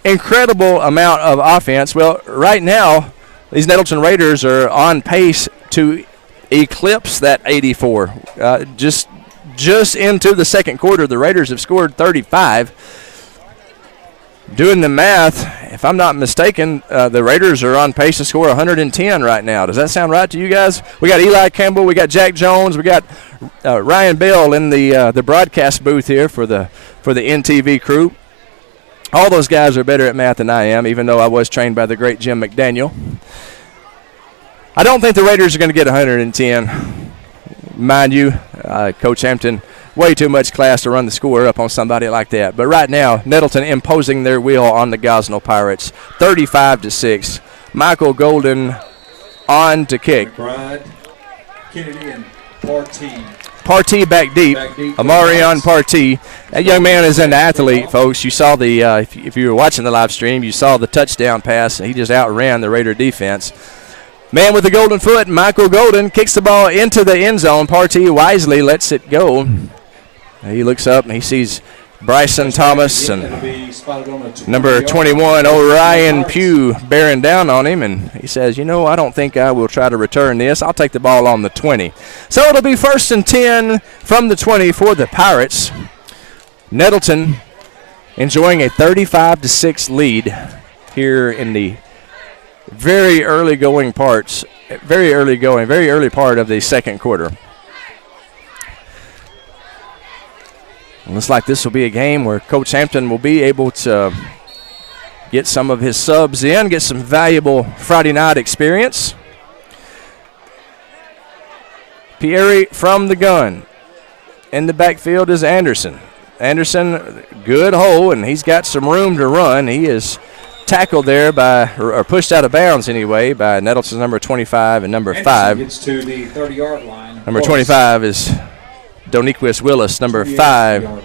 Incredible amount of offense. Well, right now, these Nettleton Raiders are on pace to eclipse that 84. Just into the second quarter, the Raiders have scored 35. Doing the math, if I'm not mistaken, the Raiders are on pace to score 110 right now. Does that sound right to you guys? We got Eli Campbell, we got Jack Jones, we got Ryan Bell in the broadcast booth here for the NTV crew. All those guys are better at math than I am, even though I was trained by the great Jim McDaniel. I don't think the Raiders are going to get 110. Mind you, Coach Hampton, way too much class to run the score up on somebody like that. But right now, Nettleton imposing their will on the Gosnell Pirates, 35-6. Michael Golden on to kick. McBride, Kennedy, and Partee. Partee back deep. Amarion Partee. That young man is an athlete, folks. You saw the if you were watching the live stream, you saw the touchdown pass. He just outran the Raider defense. Man with the golden foot, Michael Golden, kicks the ball into the end zone. Partee wisely lets it go. He looks up and he sees Bryson Thomas and number 21, Orion Pugh, bearing down on him. And he says, I don't think I will try to return this. I'll take the ball on the 20. So it'll be 1st and 10 from the 20 for the Pirates. Nettleton enjoying a 35-6 lead here in the very early part of the second quarter. It looks like this will be a game where Coach Hampton will be able to get some of his subs in, get some valuable Friday night experience. Pieri from the gun. In the backfield is Anderson. Anderson, good hole, and he's got some room to run. He is tackled there or pushed out of bounds anyway, by Nettleton's number 25 and number 5. Gets to the 30-yard line. Number 25 is Doniquis Willis. Number 5,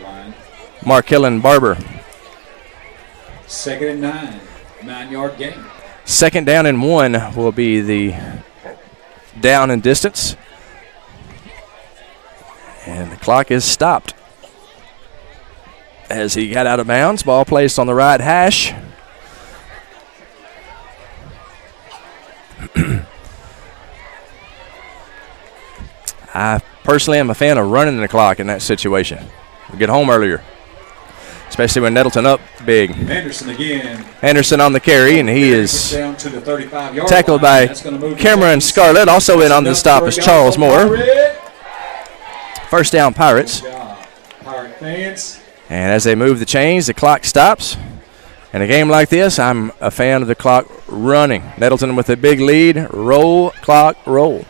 Markellen Barber. 2nd and 9, 9-yard gain. 2nd down and 1 will be the down and distance. And the clock is stopped as he got out of bounds. Ball placed on the right hash. I personally am a fan of running the clock in that situation. We get home earlier, especially when Nettleton up big. Anderson again. Anderson on the carry, and he is down to the 35-yard tackled by Cameron Scarlett. Also in on the stop is Charles Moore. 1st down, Pirates. Pirate fans. And as they move the chains, the clock stops. In a game like this, I'm a fan of the clock running. Nettleton with a big lead. Roll, clock, roll.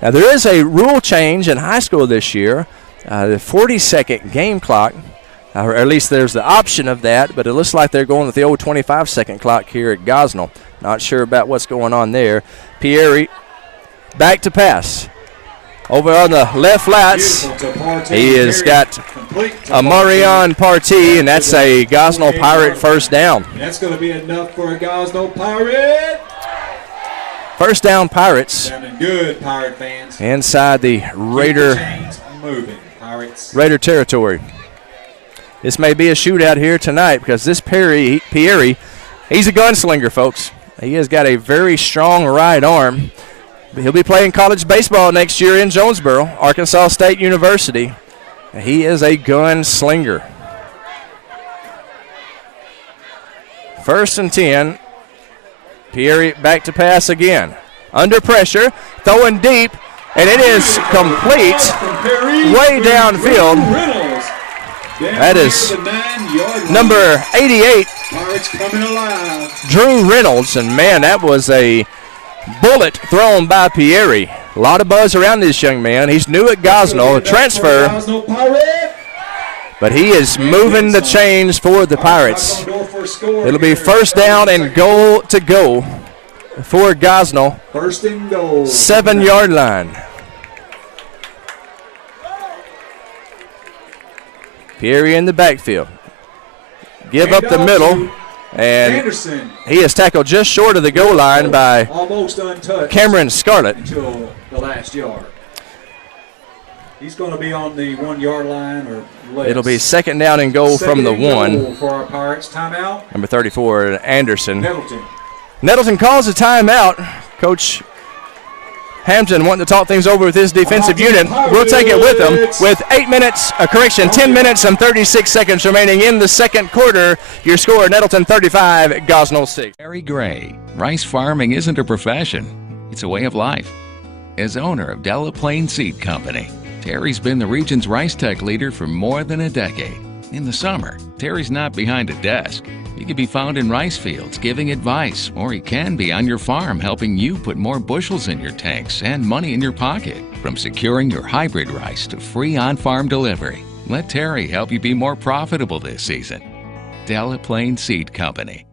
Now, there is a rule change in high school this year. the 40-second game clock, or at least there's the option of that, but it looks like they're going with the old 25-second clock here at Gosnell. Not sure about what's going on there. Pieri back to pass. Over on the left flats, he has got a Marion Partee, and that's a Gosnell Pirate first down. That's going to be enough for a Gosnell Pirate. First down, Pirates. Sounding good, Pirate fans. Inside the Raider territory. This may be a shootout here tonight because this Pieri, he's a gunslinger, folks. He has got a very strong right arm. He'll be playing college baseball next year in Jonesboro, Arkansas State University. He is a gunslinger. 1st and 10. Pieri back to pass again. Under pressure, throwing deep, and it is complete way downfield. That is number 88, Drew Reynolds. And, man, that was a bullet thrown by Pieri. A lot of buzz around this young man. He's new at Gosnell, a transfer, but he is moving the chains for the Pirates. It'll be first down and goal to go for Gosnell. 7-yard line. Pieri in the backfield. Give up the middle, and he is tackled just short of the goal line by Cameron Scarlett. Until the last yard. He's going to be on the 1-yard line or less. It'll be second down and goal from the 1. For our Pirates, timeout. Number 34, Anderson. Nettleton. Nettleton calls a timeout. Coach Hampton wanting to talk things over with his defensive unit. We'll take it with him with 10 minutes and 36 seconds remaining in the second quarter. Your score, Nettleton 35, Gosnell 6. Terry Gray, rice farming isn't a profession, it's a way of life. As owner of Della Plain Seed Company, Terry's been the region's rice tech leader for more than a decade. In the summer, Terry's not behind a desk. He can be found in rice fields giving advice, or he can be on your farm helping you put more bushels in your tanks and money in your pocket. From securing your hybrid rice to free on-farm delivery, let Terry help you be more profitable this season. Della Plain Seed Company.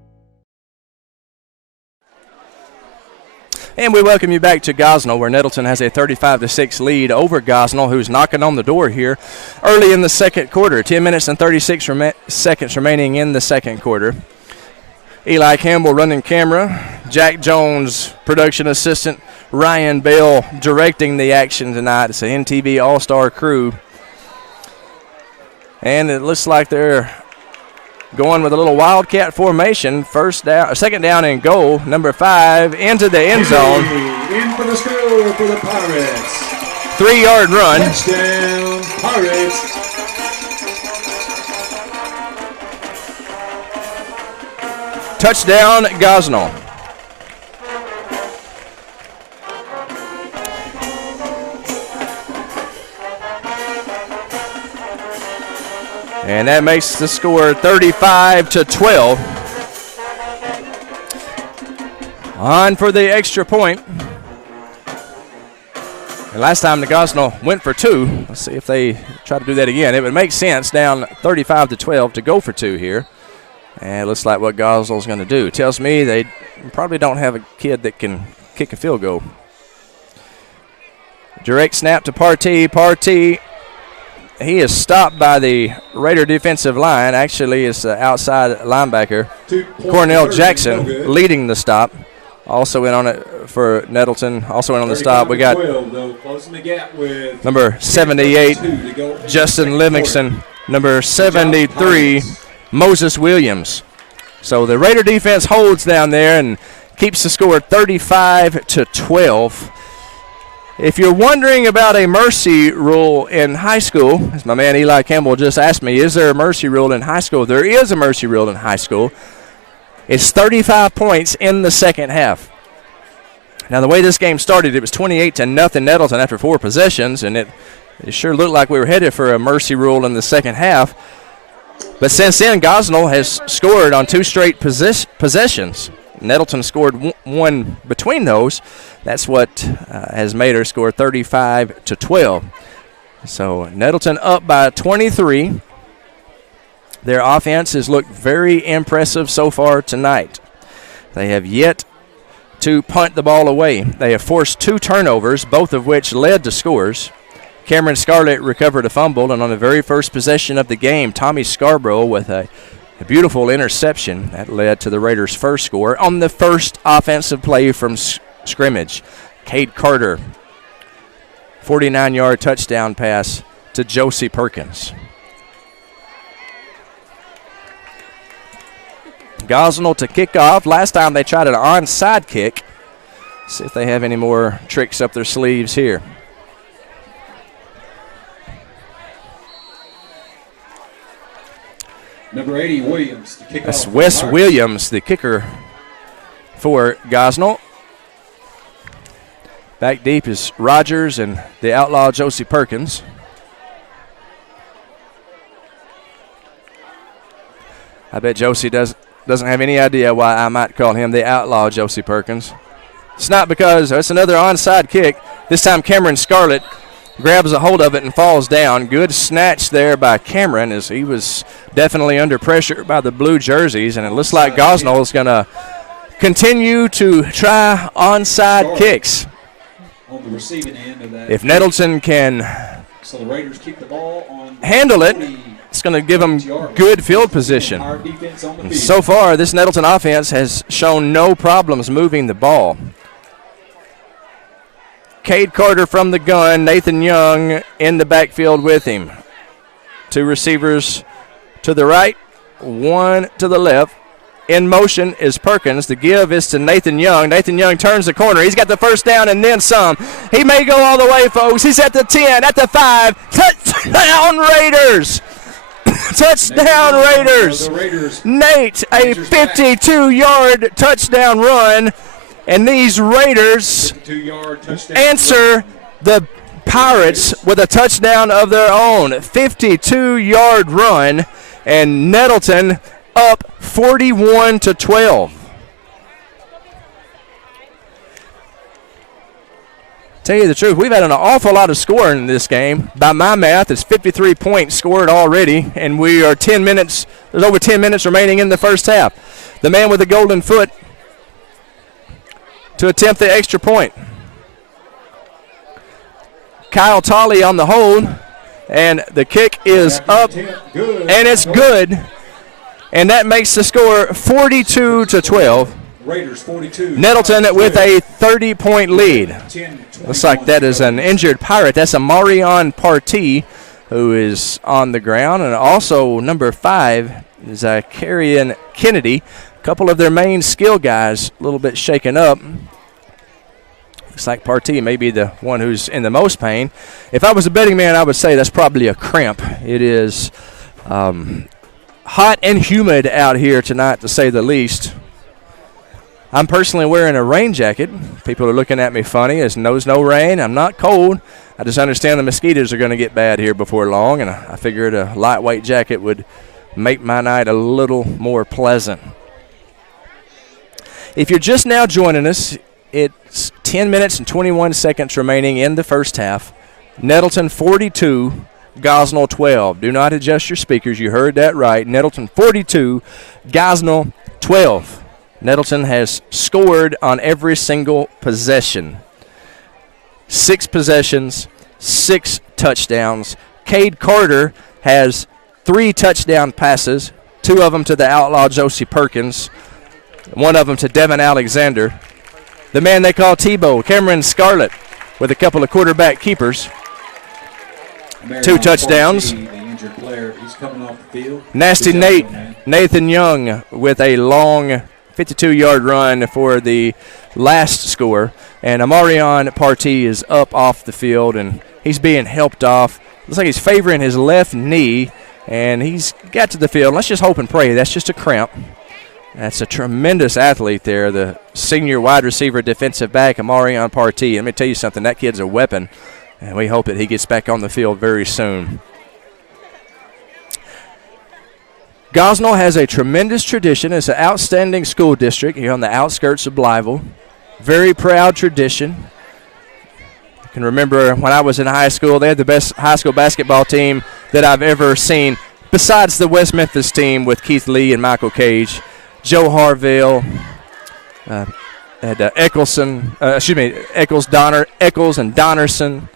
And we welcome you back to Gosnell, where Nettleton has a 35-6 lead over Gosnell, who's knocking on the door here early in the second quarter. 10 minutes and 36 seconds remaining in the second quarter. Eli Campbell running camera. Jack Jones, production assistant. Ryan Bell directing the action tonight. It's an NTV All-Star crew. And it looks like they're going with a little wildcat formation. Second down and goal. Number 5 into the end zone. In for the score for the Pirates. 3-yard run. Touchdown, Pirates. Touchdown, Gosnell. And that makes the score 35-12. On for the extra point. And last time the Gosnell went for 2. Let's see if they try to do that again. It would make sense, down 35-12, to go for 2 here. And it looks like what Gosnell's going to do. Tells me they probably don't have a kid that can kick a field goal. Direct snap to Partee. Partee, he is stopped by the Raider defensive line. Actually, it's the outside linebacker, Cornell Jackson, leading the stop. Also in on it for Nettleton. Also in on the stop. We got number 78, Justin Livingston. Number 73, Moses Williams. So the Raider defense holds down there and keeps the score 35-12. If you're wondering about a mercy rule in high school, as my man Eli Campbell just asked me, is there a mercy rule in high school? There is a mercy rule in high school. It's 35 points in the second half. Now, the way this game started, it was 28-0 Nettleton after 4 possessions, and it sure looked like we were headed for a mercy rule in the second half. But since then, Gosnell has scored on 2 straight possessions. Nettleton scored one between those. That's what has made her score 35-12. So Nettleton up by 23. Their offense has looked very impressive so far tonight. They have yet to punt the ball away. They have forced 2 turnovers, both of which led to scores. Cameron Scarlett recovered a fumble, and on the very first possession of the game, Tommy Scarborough with a beautiful interception that led to the Raiders' first score on the first offensive play from scrimmage. Cade Carter, 49-yard touchdown pass to Josie Perkins. Gosnell to kick off. Last time they tried an onside kick. See if they have any more tricks up their sleeves here. Number 80, Williams, to kick That's off. Wes Williams, the kicker for Gosnell. Back deep is Rogers and the outlaw Josie Perkins. I bet Josie doesn't have any idea why I might call him the outlaw Josie Perkins. It's not because it's another onside kick. This time Cameron Scarlett grabs a hold of it and falls down. Good snatch there by Cameron, as he was definitely under pressure by the blue jerseys, and it looks like Gosnell is going to continue to try onside kicks. On the receiving end of that. If Nettleton can So the Raiders keep the ball on handle it, it's going to give them good field position. So far, this Nettleton offense has shown no problems moving the ball. Cade Carter from the gun, Nathan Young in the backfield with him. 2 receivers to the right, 1 to the left. In motion is Perkins. The give is to Nathan Young. Nathan Young turns the corner. He's got the first down and then some. He may go all the way, folks. He's at the 10, at the 5. Touchdown Raiders! Touchdown Raiders! Nate, a 52-yard touchdown run. And these Raiders answer the Pirates with a touchdown of their own. 52-yard run, and Nettleton up 41-12. Tell you the truth, we've had an awful lot of scoring in this game. By my math, it's 53 points scored already, and we are 10 minutes. There's over 10 minutes remaining in the first half. The man with the golden foot to attempt the extra point. Kyle Tolley on the hold, and the kick is up, and it's good. And that makes the score 42-12. Raiders 42. Nettleton with a 30-point lead. Looks like that is an injured Pirate. That's a Marion Partee who is on the ground. And also number 5 is Carrion Kennedy. A couple of their main skill guys a little bit shaken up. Looks like Partee may be the one who's in the most pain. If I was a betting man, I would say that's probably a cramp. It is hot and humid out here tonight, to say the least. I'm personally wearing a rain jacket. People are looking at me funny as there's no rain. I'm not cold. I just understand the mosquitoes are going to get bad here before long, and I figured a lightweight jacket would make my night a little more pleasant. If you're just now joining us, it's 10 minutes and 21 seconds remaining in the first half. Nettleton 42, Gosnell 12. Do not adjust your speakers. You heard that right. Nettleton 42, Gosnell 12. Nettleton has scored on every single possession. 6 possessions, 6 touchdowns. Cade Carter has 3 touchdown passes, 2 of them to the outlaw Josie Perkins, 1 of them to Devin Alexander. The man they call Tebow, Cameron Scarlett, with a couple of quarterback keepers. 2 touchdowns. Nasty Nate, Nathan Young with a long 52-yard run for the last score. And Amarion Partee is up off the field, and he's being helped off. Looks like he's favoring his left knee, and he's got to the field. Let's just hope and pray that's just a cramp. That's a tremendous athlete there, the senior wide receiver defensive back, Amarion Partee. Let me tell you something, that kid's a weapon, and we hope that he gets back on the field very soon. Gosnell has a tremendous tradition. It's an outstanding school district here on the outskirts of Blytheville. Very proud tradition. can remember when I was in high school, they had the best high school basketball team that I've ever seen, besides the West Memphis team with Keith Lee and Michael Cage. Joe Harville, had Eccles and Donnerson.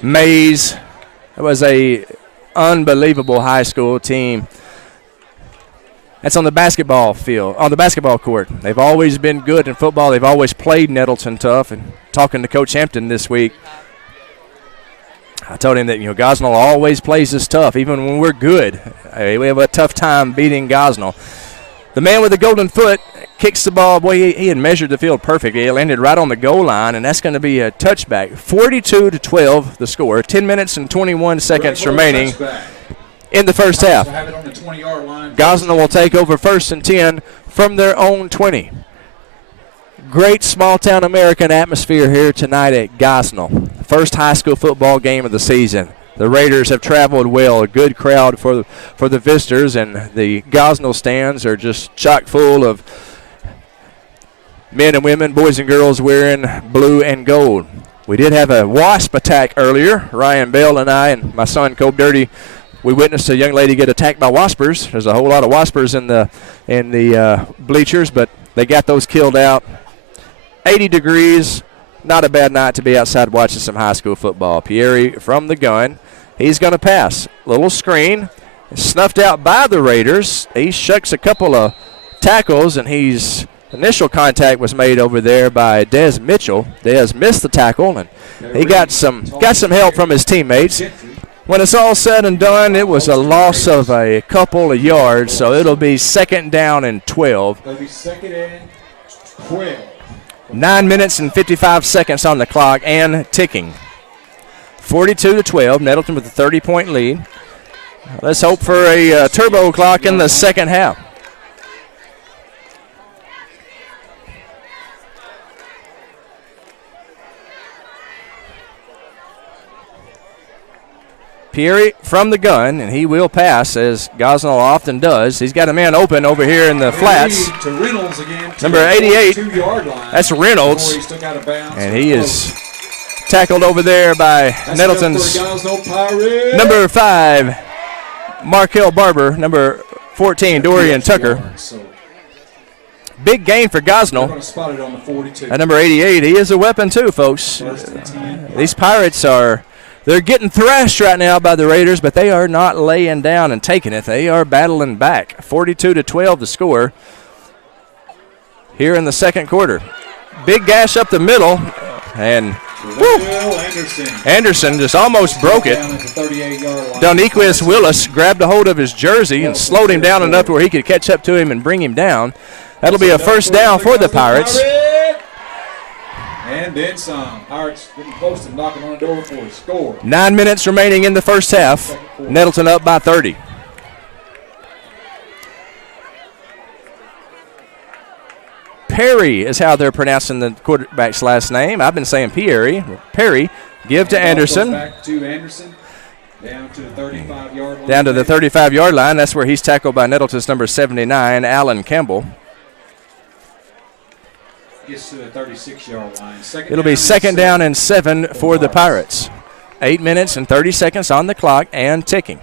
Mays. It was a unbelievable high school team. That's on the basketball field, on the basketball court. They've always been good in football. They've always played Nettleton tough. And talking to Coach Hampton this week, I told him that, Gosnell always plays us tough, even when we're good. We have a tough time beating Gosnell. The man with the golden foot kicks the ball. Boy, he had measured the field perfectly. It landed right on the goal line, and that's going to be a touchback. 42-12 the score. 10 minutes and 21 seconds remaining in the first half. Gosnell will take over 1st and 10 from their own 20. Great small-town American atmosphere here tonight at Gosnell. First high school football game of the season. The Raiders have traveled well. A good crowd for the visitors, and the Gosnell stands are just chock full of men and women, boys and girls wearing blue and gold. We did have a wasp attack earlier. Ryan Bell and I and my son Cobe Dirty, we witnessed a young lady get attacked by waspers. There's a whole lot of waspers in the bleachers, but they got those killed out. 80 degrees, not a bad night to be outside watching some high school football. Pieri from the gun. He's going to pass. Little screen. Snuffed out by the Raiders. He shucks a couple of tackles, and initial contact was made over there by Des Mitchell. Des missed the tackle, and he got some help from his teammates. When it's all said and done, it was a loss of a couple of yards, so it'll be 2nd down and 12. It'll be 2nd and 12. 9 minutes and 55 seconds on the clock and ticking. 42-12, Nettleton with a 30-point lead. Let's hope for a turbo clock in the second half. Pieri from the gun, and he will pass, as Gosnell often does. He's got a man open over here in the flats. To Reynolds again, number 88. 2-yard line. That's Reynolds. And he is tackled over there by Nettleton's number 5, Markel Barber, number 14, Dorian Tucker. Big gain for Gosnell. At number 88, he is a weapon too, folks. These Pirates they're getting thrashed right now by the Raiders, but they are not laying down and taking it. They are battling back. 42-12 the score here in the second quarter. Big gash up the middle, and Anderson just almost broke it. Doniquez Willis grabbed a hold of his jersey and slowed him down enough where he could catch up to him and bring him down. That'll be a first down for the Pirates. And then some. Pirates getting close to knocking on the door for a score. 9 minutes remaining in the first half. Nettleton up by 30. Perry is how they're pronouncing the quarterback's last name. I've been saying Pieri. Perry, give to Anderson. Back to Anderson. Down to the 35-yard line. Down to the 35-yard line. That's where he's tackled by Nettleton's number 79, Alan Campbell. Gets to the 36-yard line. It'll be 2nd down and 7 for the Pirates. 8 minutes and 30 seconds on the clock and ticking.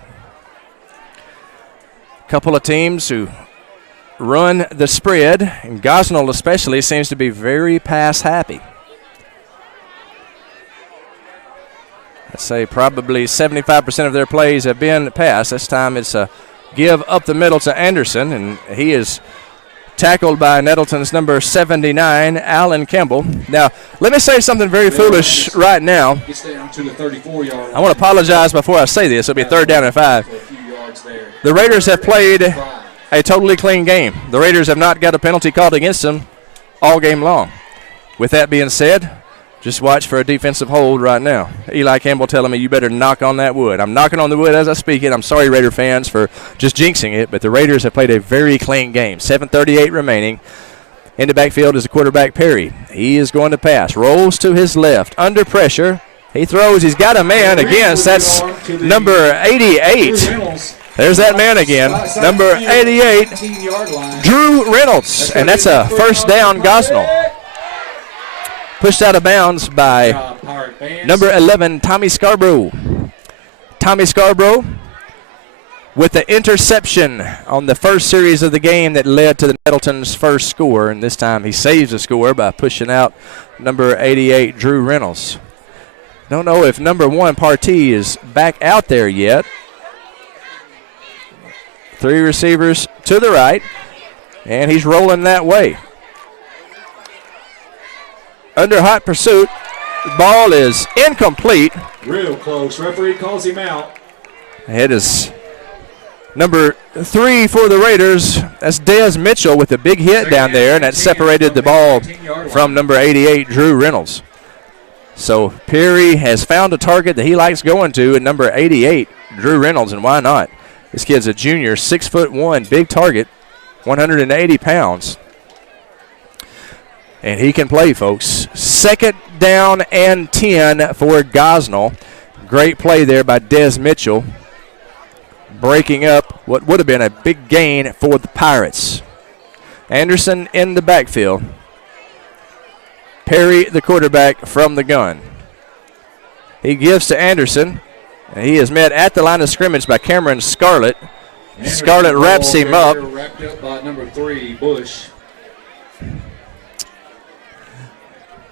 Couple of teams who run the spread, and Gosnell especially seems to be very pass happy. I'd say probably 75% of their plays have been pass. This time it's a give up the middle to Anderson, and he is tackled by Nettleton's number 79, Alan Campbell. Now, let me say something very foolish right now. Gets down to the 34-yard line. I want to apologize before I say this. It'll be 3rd down and 5. The Raiders have played a totally clean game. The Raiders have not got a penalty called against them all game long. With that being said, just watch for a defensive hold right now. Eli Campbell telling me you better knock on that wood. I'm knocking on the wood as I speak it. I'm sorry, Raider fans, for just jinxing it, but the Raiders have played a very clean game. 7:38 remaining. In the backfield is the quarterback, Perry. He is going to pass. Rolls to his left. Under pressure. He throws. He's got a man against. That's number 88. There's that man again. Number 88, Drew Reynolds. And that's a first down, Gosnell. Pushed out of bounds by Pirate fans. number 11, Tommy Scarborough. Tommy Scarborough with the interception on the first series of the game that led to the Nettleton's first score, and this time he saves the score by pushing out number 88, Drew Reynolds. Don't know if number 1, Partee, is back out there yet. 3 receivers to the right, and he's rolling that way. Under hot pursuit, the ball is incomplete. Real close. Referee calls him out. It is number 3 for the Raiders. That's Des Mitchell with a big hit down there, and that separated the ball from number 88, Drew Reynolds. So Perry has found a target that he likes going to, and number 88, Drew Reynolds, and why not? This kid's a junior, 6'1", big target, 180 pounds. And he can play, folks. 2nd down and 10 for Gosnell. Great play there by Des Mitchell, breaking up what would have been a big gain for the Pirates. Anderson in the backfield. Perry, the quarterback, from the gun. He gives to Anderson. And he is met at the line of scrimmage by Cameron Scarlett. Scarlett wraps him up. Wrapped up by number 3, Bush.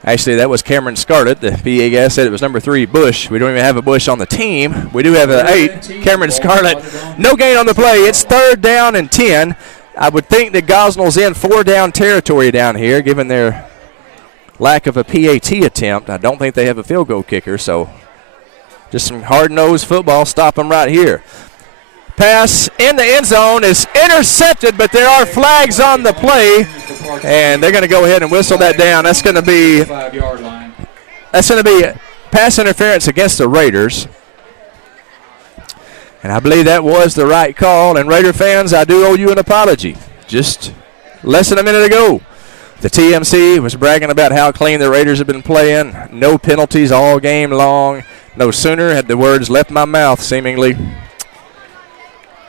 Actually, that was Cameron Scarlett. The PA guy said it was number 3, Bush. We don't even have a Bush on the team. We do have an 8, Cameron Scarlett. No gain on the play. It's 3rd down and 10. I would think that Gosnell's in 4-down territory down here, given their lack of a PAT attempt. I don't think they have a field goal kicker, so just some hard-nosed football. Stop them right here. Pass in the end zone is intercepted, but there are flags on the play, and they're going to go ahead and whistle that down. That's going to be 5-yard line. That's going to be pass interference against the Raiders. And I believe that was the right call. And Raider fans, I do owe you an apology. Just less than a minute ago, the TMC was bragging about how clean the Raiders have been playing. No penalties all game long. No sooner had the words left my mouth, seemingly.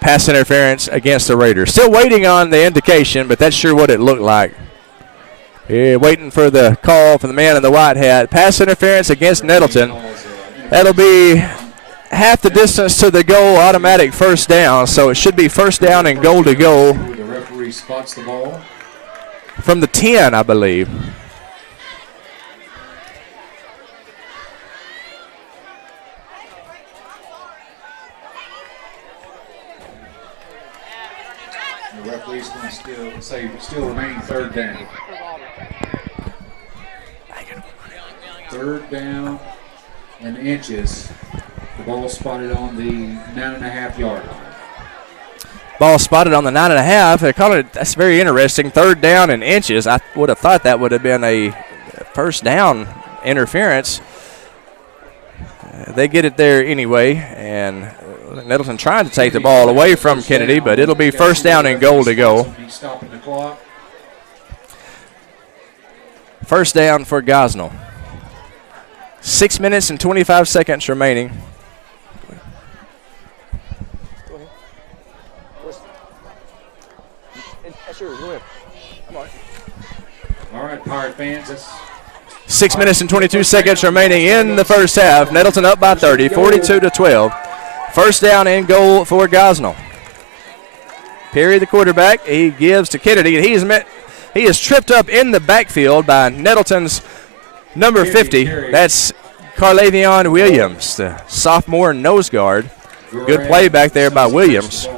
Pass interference against the Raiders. Still waiting on the indication, but that's sure what it looked like. Yeah, waiting for the call from the man in the white hat. Pass interference against Nettleton. That'll be half the distance to the goal, automatic 1st down. So it should be 1st down and goal to go. The referee spots the ball. From the 10, I believe. The referee's going to still remaining 3rd down. 3rd down and inches. The ball spotted on the 9.5-yard line. Ball spotted on the 9.5. They call it. That's very interesting. 3rd down and inches. I would have thought that would have been a 1st down interference. They get it there anyway, and Nettleton trying to take the ball away from Kennedy, but it'll be 1st down and goal to go. 1st down for Gosnell. 6 minutes and 25 seconds remaining. All right, Pirate fans. That's 6 minutes and 22 seconds remaining in the first half. Nettleton up by 30, 42-12. 1st down and goal for Gosnell. Perry, the quarterback, he gives to Kennedy, and he is tripped up in the backfield by Nettleton's number 50. That's Carlavion Williams, the sophomore nose guard. Good play back there by Williams.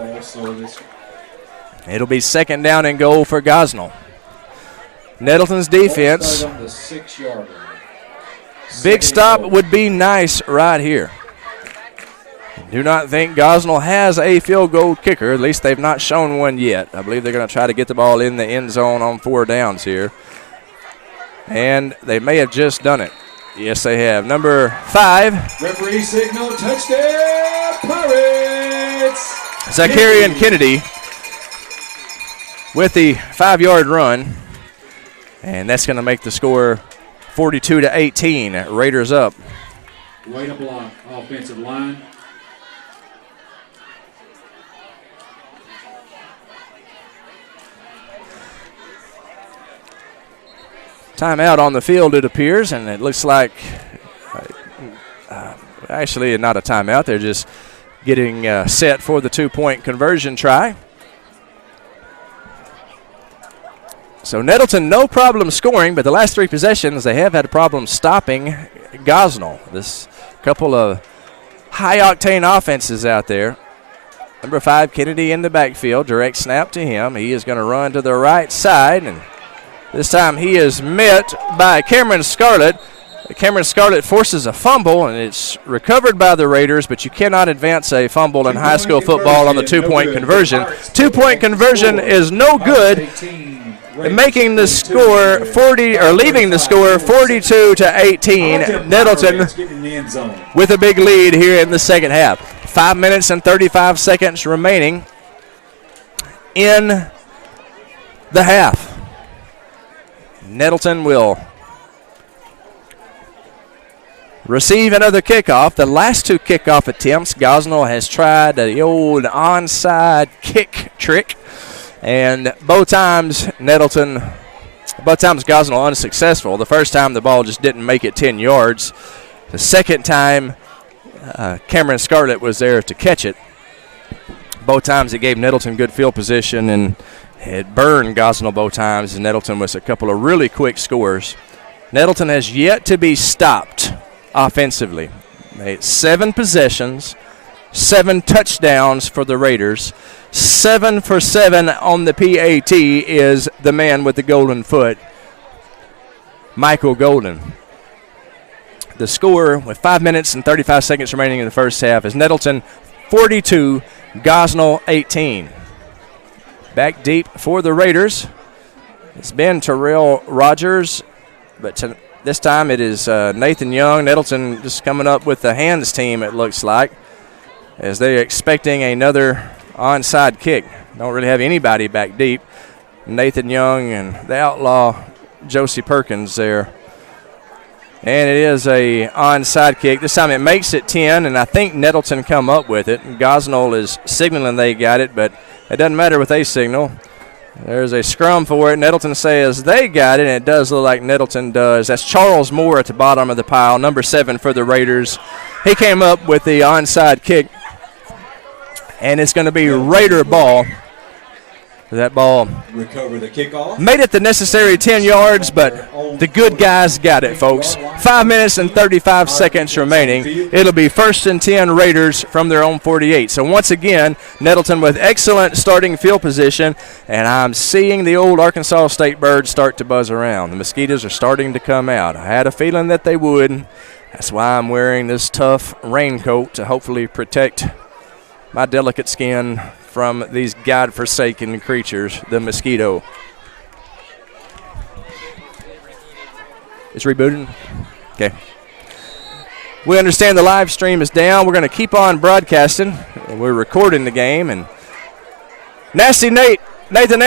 It'll be 2nd down and goal for Gosnell. Nettleton's defense. Big stop would be nice right here. Do not think Gosnell has a field goal kicker. At least they've not shown one yet. I believe they're going to try to get the ball in the end zone on 4 downs here. And they may have just done it. Yes, they have. Number 5. Referee signal, touchdown, Pirates! Zacharian Kennedy with the 5-yard run. And that's going to make the score 42-18. Raiders up. Way to block, offensive line. Timeout on the field, it appears, and it looks like actually not a timeout. They're just getting set for the 2-point conversion try. So Nettleton, no problem scoring, but the last 3 possessions, they have had a problem stopping Gosnell. This couple of high-octane offenses out there. Number 5, Kennedy in the backfield, direct snap to him. He is going to run to the right side, and this time he is met by Cameron Scarlett. Cameron Scarlett forces a fumble, and it's recovered by the Raiders, but you cannot advance a fumble in high school football on the 2-point conversion. 2-point conversion is no good, making the score leaving the score 42-18. Nettleton with a big lead here in the second half. 5 minutes and 35 seconds remaining in the half. Nettleton will receive another kickoff. The last 2 kickoff attempts, Gosnell has tried the old onside kick trick, and both times Gosnell unsuccessful. The first time the ball just didn't make it 10 yards. The second time, Cameron Scarlett was there to catch it. Both times it gave Nettleton good field position, and it burned Gosnell both times, and Nettleton was a couple of really quick scores. Nettleton has yet to be stopped offensively. 7 possessions, 7 touchdowns for the Raiders. 7 for 7 on the PAT is the man with the golden foot, Michael Golden. The score with 5 minutes and 35 seconds remaining in the first half is Nettleton 42, Gosnell 18. Back deep for the Raiders. It's been Terrell Rogers, but this time it is Nathan Young. Nettleton just coming up with the hands team, it looks like, as they're expecting another onside kick. Don't really have anybody back deep. Nathan Young and the outlaw Josie Perkins there. And it is a onside kick. This time it makes it 10, and I think Nettleton come up with it. Gosnell is signaling they got it, but it doesn't matter what they signal. There's a scrum for it. Nettleton says they got it, and it does look like Nettleton does. That's Charles Moore at the bottom of the pile, number 7 for the Raiders. He came up with the onside kick, and it's going to be Raider ball. That ball recover the kickoff. Made it the necessary 10 yards, but the good guys got it, folks. 5 minutes and 35 seconds remaining. It'll be 1st and 10 Raiders from their own 48. So once again, Nettleton with excellent starting field position, and I'm seeing the old Arkansas State birds start to buzz around. The mosquitoes are starting to come out. I had a feeling that they would. That's why I'm wearing this tough raincoat to hopefully protect my delicate skin from these God-forsaken creatures, the mosquito. It's rebooting? Okay. We understand the live stream is down. We're going to keep on broadcasting. We're recording the game. And Nasty Nathan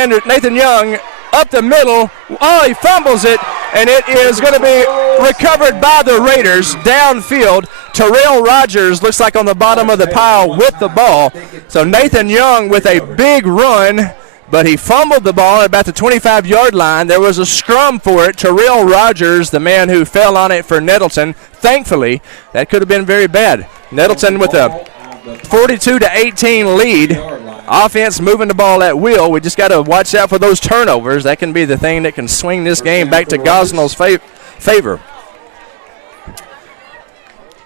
Young up the middle. Oh, he fumbles it, and it is going to be recovered by the Raiders downfield. Terrell Rogers looks like on the bottom of the pile with the ball. So Nathan Young with a big run, but he fumbled the ball at about the 25-yard line. There was a scrum for it. Terrell Rogers, the man who fell on it for Nettleton. Thankfully, that could have been very bad. Nettleton with a 42-18 lead. Offense moving the ball at will. We just got to watch out for those turnovers. That can be the thing that can swing this game back to Gosnell's favor.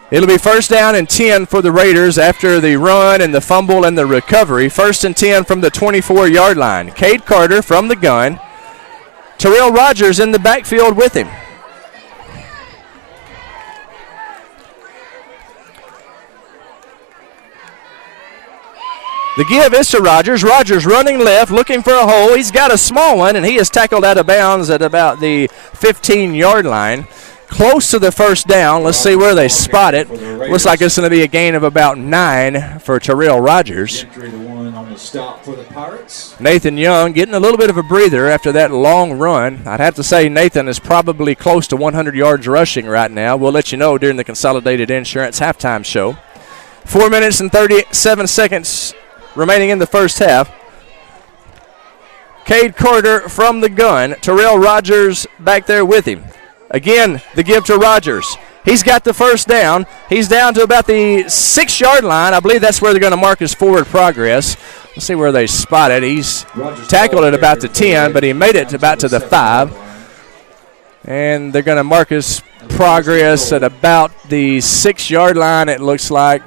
It'll be 1st down and 10 for the Raiders after the run and the fumble and the recovery. 1st and 10 from the 24-yard line. Cade Carter from the gun. Terrell Rogers in the backfield with him. The give is to Rogers. Rogers running left, looking for a hole. He's got a small one, and he is tackled out of bounds at about the 15-yard line. Close to the 1st down. Let's see where they spot it. Looks like it's going to be a gain of about 9 for Terrell Rogers. Nathan Young getting a little bit of a breather after that long run. I'd have to say Nathan is probably close to 100 yards rushing right now. We'll let you know during the Consolidated Insurance halftime show. 4 minutes and 37 seconds remaining in the first half. Cade Carter from the gun. Terrell Rogers back there with him. Again, the give to Rogers. He's got the first down. He's down to about the 6-yard line. I believe that's where they're going to mark his forward progress. Let's see where they spot it. He's tackled at about the 10, but he made it about to the 5. And they're going to mark his progress at about the 6-yard line, it looks like.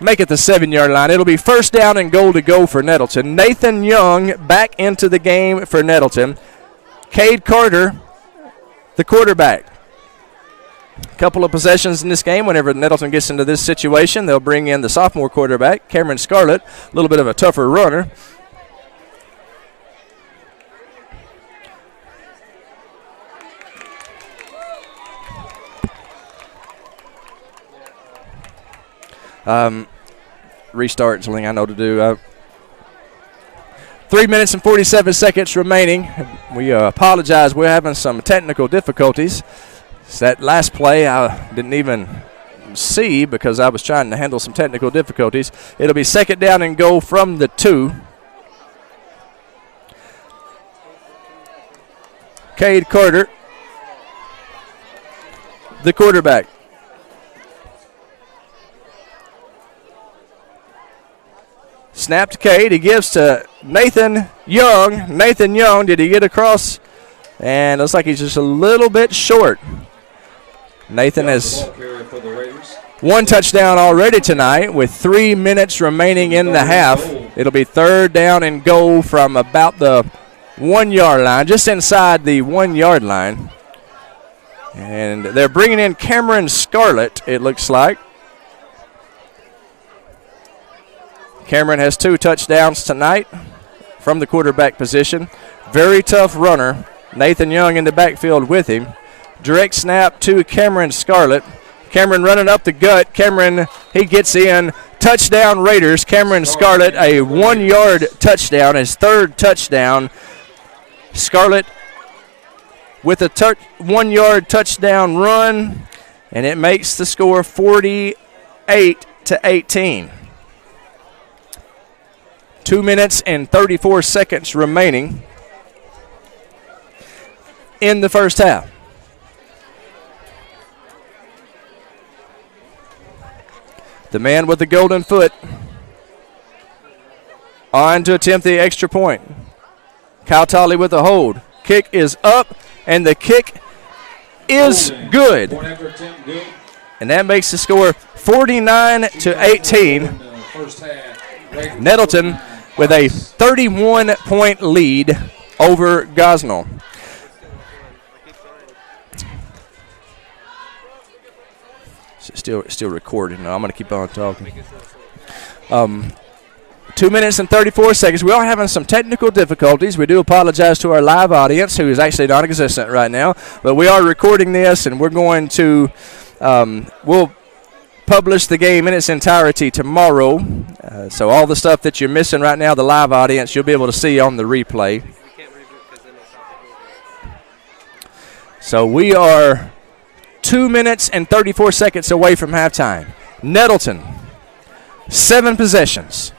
Make it the 7-yard line. It'll be first down and goal to go for Nettleton. Nathan Young back into the game for Nettleton. Cade Carter, the quarterback. A couple of possessions in this game. Whenever Nettleton gets into this situation, they'll bring in the sophomore quarterback, Cameron Scarlett, a little bit of a tougher runner. Restart something I know to do. 3 minutes and 47 seconds remaining. We apologize. We're having some technical difficulties. That last play I didn't even see because I was trying to handle some technical difficulties. It'll be second down and goal from the 2. Cade Carter, the quarterback. Snap to Cade. He gives to Nathan Young. Nathan Young, did he get across? And it looks like he's just a little bit short. Nathan has one touchdown already tonight with 3 minutes remaining in the half. It'll be third down and goal from about the 1-yard line, just inside the 1-yard line. And they're bringing in Cameron Scarlett, it looks like. Cameron has 2 touchdowns tonight from the quarterback position. Very tough runner. Nathan Young in the backfield with him. Direct snap to Cameron Scarlett. Cameron running up the gut. Cameron, he gets in. Touchdown Raiders. Cameron Scarlett, a 1-yard touchdown, his 3rd touchdown. Scarlett with a 1-yard touchdown run, and it makes the score 48-18. 2 minutes and 34 seconds remaining in the first half. The man with the golden foot on to attempt the extra point. Kyle Tolley with a hold. Kick is up, and the kick is good. And that makes the score 49-18. Nettleton with a 31-point lead over Gosnell. Still recording. No, I'm going to keep on talking. 2 minutes and 34 seconds. We are having some technical difficulties. We do apologize to our live audience, who is actually non-existent right now. But we are recording this, and we're going to we'll publish the game in its entirety tomorrow. So all the stuff that you're missing right now, the live audience, you'll be able to see on the replay. So we are 2 minutes and 34 seconds away from halftime. Nettleton, 7 possessions,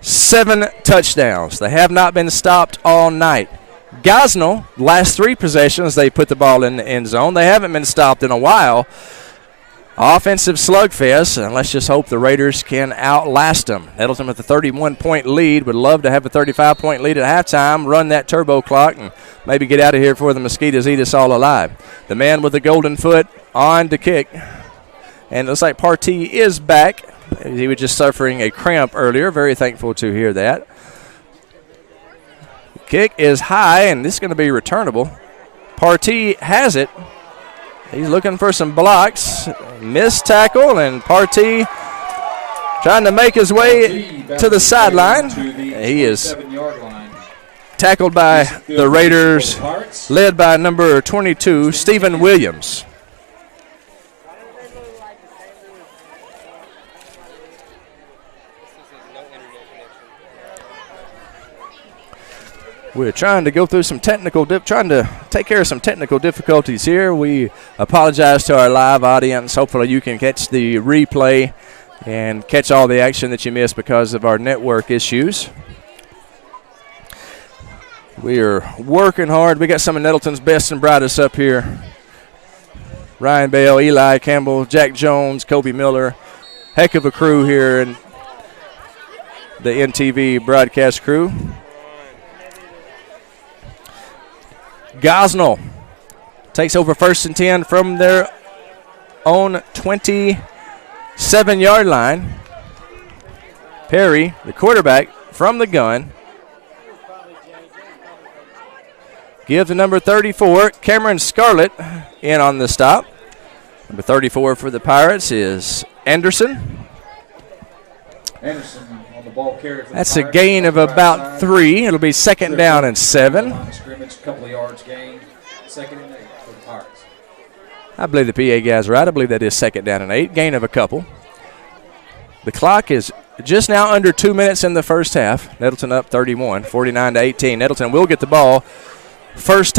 7 touchdowns. They have not been stopped all night. Gosnell, last 3 possessions, they put the ball in the end zone. They haven't been stopped in a while. Offensive slugfest, and let's just hope the Raiders can outlast them. Nettleton with a 31-point lead. Would love to have a 35-point lead at halftime, run that turbo clock, and maybe get out of here before the mosquitoes eat us all alive. The man with the golden foot on to kick. And it looks like Partee is back. He was just suffering a cramp earlier. Very thankful to hear that. The kick is high, and this is going to be returnable. Partee has it. He's looking for some blocks. Missed tackle, and Partee trying to make his way to the sideline. He is tackled by the Raiders, led by number 22, Stephen Williams. We're trying to go through some trying to take care of some technical difficulties here. We apologize to our live audience. Hopefully you can catch the replay and catch all the action that you missed because of our network issues. We are working hard. We got some of Nettleton's best and brightest up here. Ryan Bell, Eli Campbell, Jack Jones, Kobe Miller. Heck of a crew here in the NTV broadcast crew. Gosnell takes over 1st and 10 from their own 27-yard line. Perry, the quarterback, from the gun. Give to number 34, Cameron Scarlett, in on the stop. Number 34 for the Pirates is Anderson. Anderson on the ball carry for the That's a Pirates. gain of about 3. It'll be 2nd down and 7. Scrimmage, couple of yards gained. 2nd and 8 for the Pirates. I believe the PA guy's right. I believe that is 2nd down and 8. Gain of a couple. The clock is just now under 2 minutes in the first half. Nettleton up 31, 49-18. Nettleton will get the ball first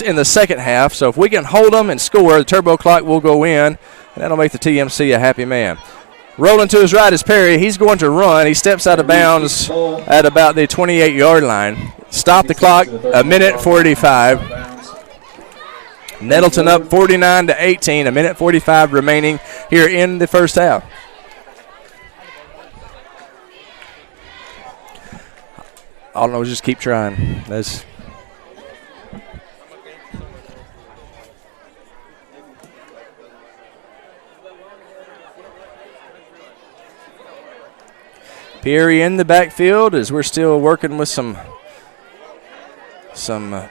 in the second half. So if we can hold them and score, the turbo clock will go in, and that'll make the TMC a happy man. Rolling to his right is Perry. He's going to run. He steps out of bounds at about the 28-yard line. Stop the clock, 1:45. Nettleton up 49-18, 1:45 remaining here in the first half. All I know is just keep trying. That's Perry in the backfield as we're still working with some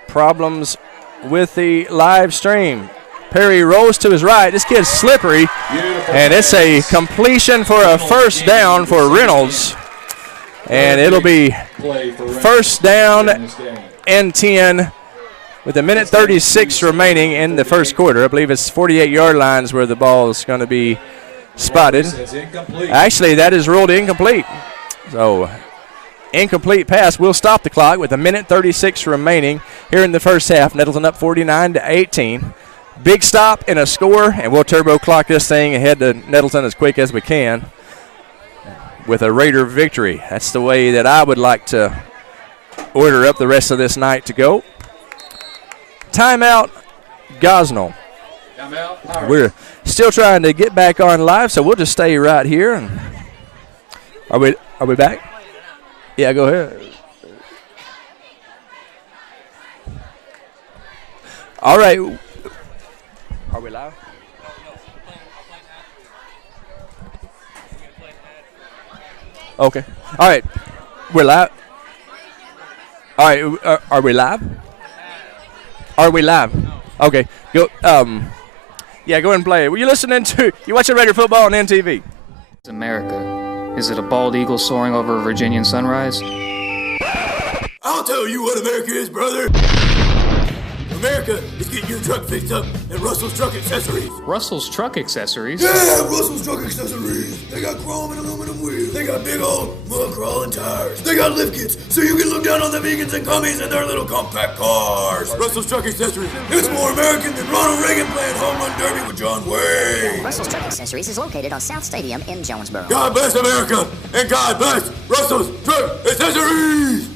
problems with the live stream. Perry rolls to his right. This kid's slippery, and it's a completion for a first down for Reynolds. And it'll be first down and 10 with 1:36 remaining in the first quarter. I believe it's 48-yard lines where the ball is going to be spotted. Actually, that is ruled incomplete. So, incomplete pass will stop the clock with 1:36 remaining here in the first half. Nettleton up 49-18. Big stop and a score, and we'll turbo clock this thing ahead to Nettleton as quick as we can with a Raider victory. That's the way that I would like to order up the rest of this night to go. Timeout, Gosnell. We're still trying to get back on live, so we'll just stay right here. And Are we back? Yeah, go ahead. All right. Are we live? Okay. All right. We're live. All right. Are we live? Are we live? Okay. Go. Yeah. Go ahead and play. Were you listening to? You watching Raider football on NTV? It's America. Is it a bald eagle soaring over a Virginian sunrise? I'll tell you what America is, brother. America is getting your truck fixed up at Russell's Truck Accessories. Russell's Truck Accessories? Yeah, Russell's Truck Accessories. They got chrome and aluminum wheels. They got big old mud crawling tires. They got lift kits so you can look down on the vegans and commies in their little compact cars. Russell's Truck Accessories. It's more American than Ronald Reagan playing home run derby with John Wayne. Russell's Truck Accessories is located on South Stadium in Jonesboro. God bless America and God bless Russell's Truck Accessories.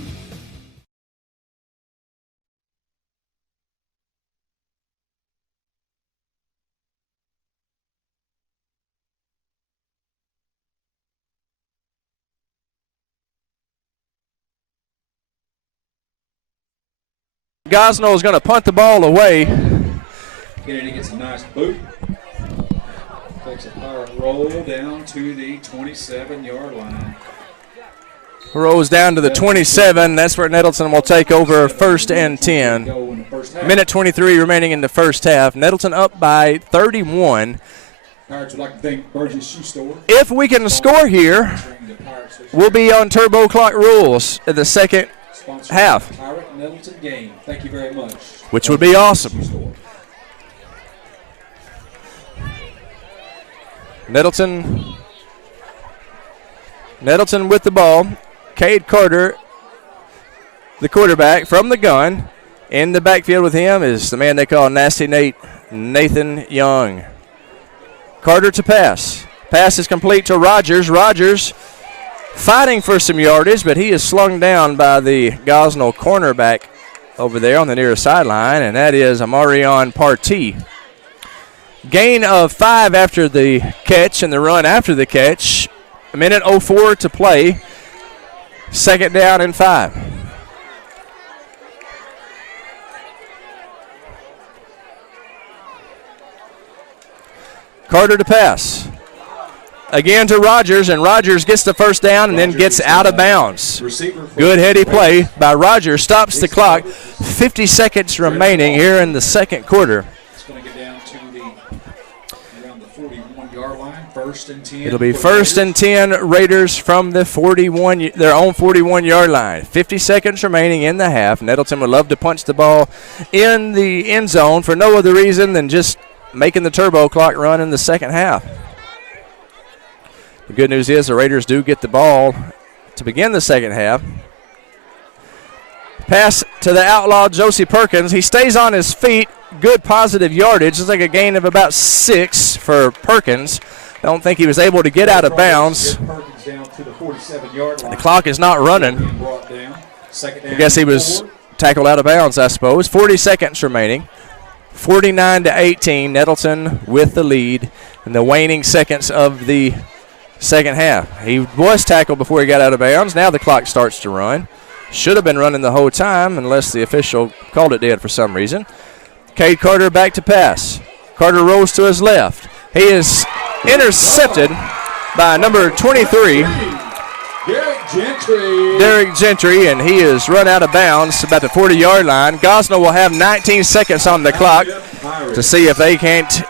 Gosnell is going to punt the ball away. Kennedy gets a nice boot. Takes a power roll down to the 27-yard line. Rolls down to the 27. That's where Nettleton will take over 1st and 10. 1:23 remaining in the first half. Nettleton up by 31. Pirates would like to thank Burgess Shoe Store. If we can score here, we'll be on turbo clock rules in the second half, Pirate Nettleton game. Thank you very much. which would be awesome. Nettleton with the ball. Cade Carter, the quarterback, from the gun. In the backfield with him is the man they call Nasty Nate, Nathan Young. Carter to pass. Pass is complete to Rogers. Rogers fighting for some yardage, but he is slung down by the Gosnell cornerback, over there on the near sideline, and that is Amarion Partee. Gain of 5 after the catch and the run after the catch. 1:04 to play. Second down and 5. Carter to pass. Again to Rogers, and Rogers gets the first down and then gets out of bounds. Good heady play by Rogers. Stops the clock. 50 seconds remaining here in the second quarter. It's going to get down to around the 41-yard line. First and 10. It'll be first and 10 Raiders from the their own 41-yard line. 50 seconds remaining in the half. Nettleton would love to punch the ball in the end zone for no other reason than just making the turbo clock run in the second half. The good news is the Raiders do get the ball to begin the second half. Pass to the outlaw Josie Perkins. He stays on his feet. Good positive yardage. It's like a gain of about 6 for Perkins. Don't think he was able to get out of bounds. The clock is not running. I guess he was tackled out of bounds, I suppose. 40 seconds remaining. 49-18. Nettleton with the lead in the waning seconds of the second half. He was tackled before he got out of bounds. Now the clock starts to run. Should have been running the whole time unless the official called it dead for some reason. Cade Carter back to pass. Carter rolls to his left. He is intercepted by number 23, Derek Gentry, and he is run out of bounds about the 40-yard line. Gosnell will have 19 seconds on the clock to see if they can't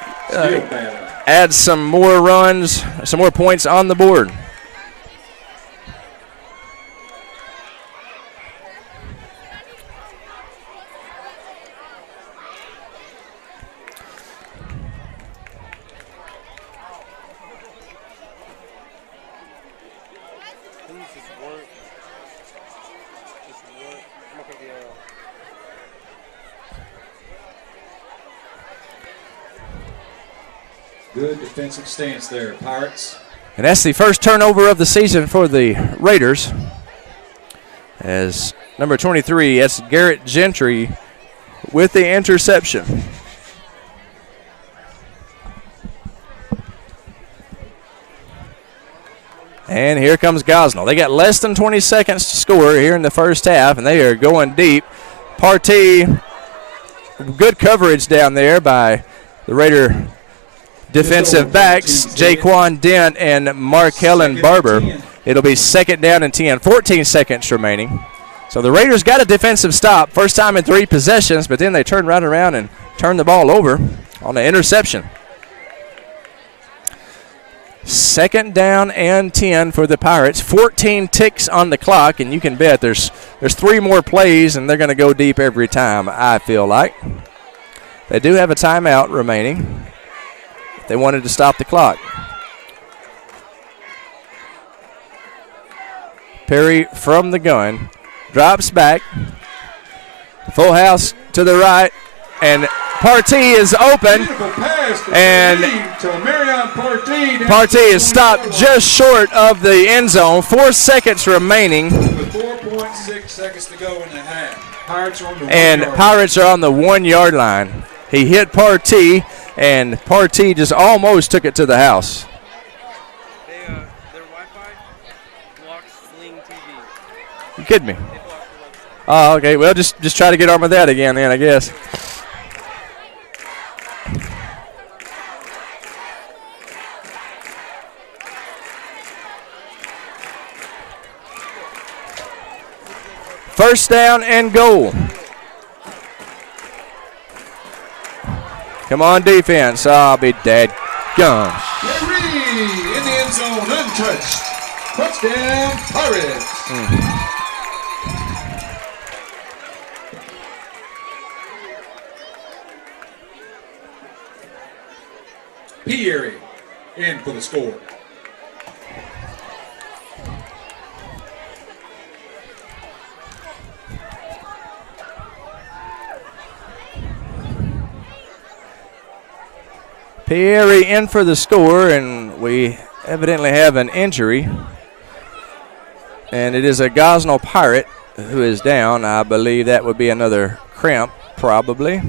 add some more runs, some more points on the board. Good defensive stance there, Pirates. And that's the first turnover of the season for the Raiders. As number 23, that's Garrett Gentry with the interception. And here comes Gosnell. They got less than 20 seconds to score here in the first half, and they are going deep. Partee, good coverage down there by the Raider defensive backs, Jaquan Dent and Mark Helen Barber. It'll be second down and 10, 14 seconds remaining. So the Raiders got a defensive stop, first time in 3 possessions, but then they turned right around and turned the ball over on the interception. Second down and 10 for the Pirates. 14 ticks on the clock, and you can bet there's 3 more plays, and they're going to go deep every time, I feel like. They do have a timeout remaining. They wanted to stop the clock. Perry from the gun. Drops back. Full house to the right. And Partee is open. And Partee is stopped just short of the end zone. 4 seconds remaining. With 4.6 seconds to go in the half. Pirates are on the 1-yard line. He hit Partee, and Partee just almost took it to the house. Their Wi-Fi blocks Sling TV. You kidding me? Oh, okay. Well, just try to get on with that again then, I guess. First down and goal. Come on, defense. I'll be dead. Gone. Perry in the end zone, untouched. Touchdown, Pirates. Perry in for the score. Perry in for the score, and we evidently have an injury. And it is a Gosnell Pirate who is down. I believe that would be another cramp, probably.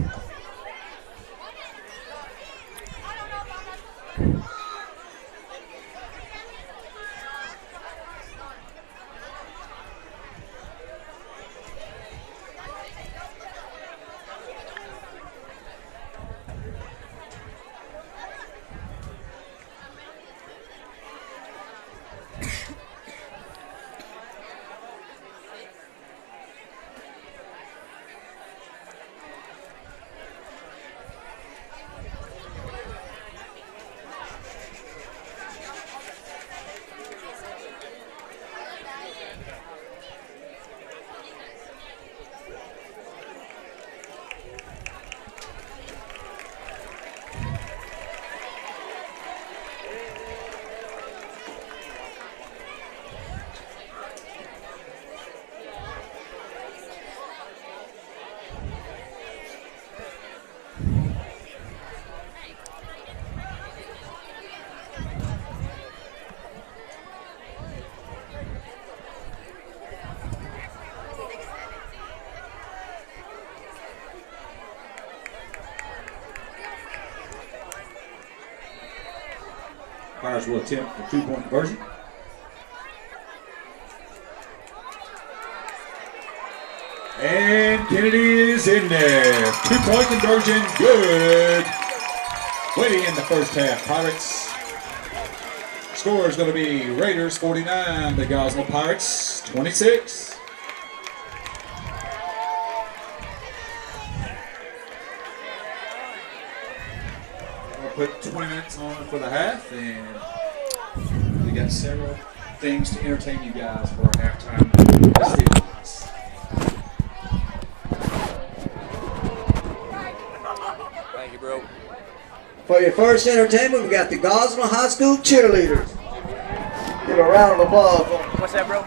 Pirates will attempt the two-point conversion. And Kennedy is in there. Two-point conversion, good. Waiting in the first half, Pirates. Score is going to be Raiders 49, the Gosnell Pirates 26. We'll put 20 minutes on for the half, and we got several things to entertain you guys for our halftime festivities. Thank you, bro. For your first entertainment, we got the Gosnell High School cheerleaders. Give a round of applause. What's that, bro?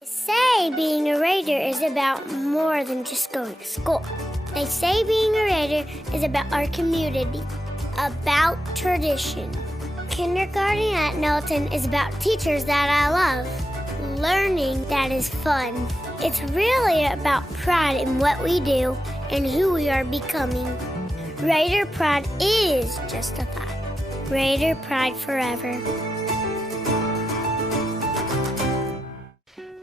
They say being a Raider is about more than just going to school. They say being a Raider is about our community, about tradition. Kindergarten at Nettleton is about teachers that I love, learning that is fun. It's really about pride in what we do and who we are becoming. Raider pride is justified. Raider pride forever.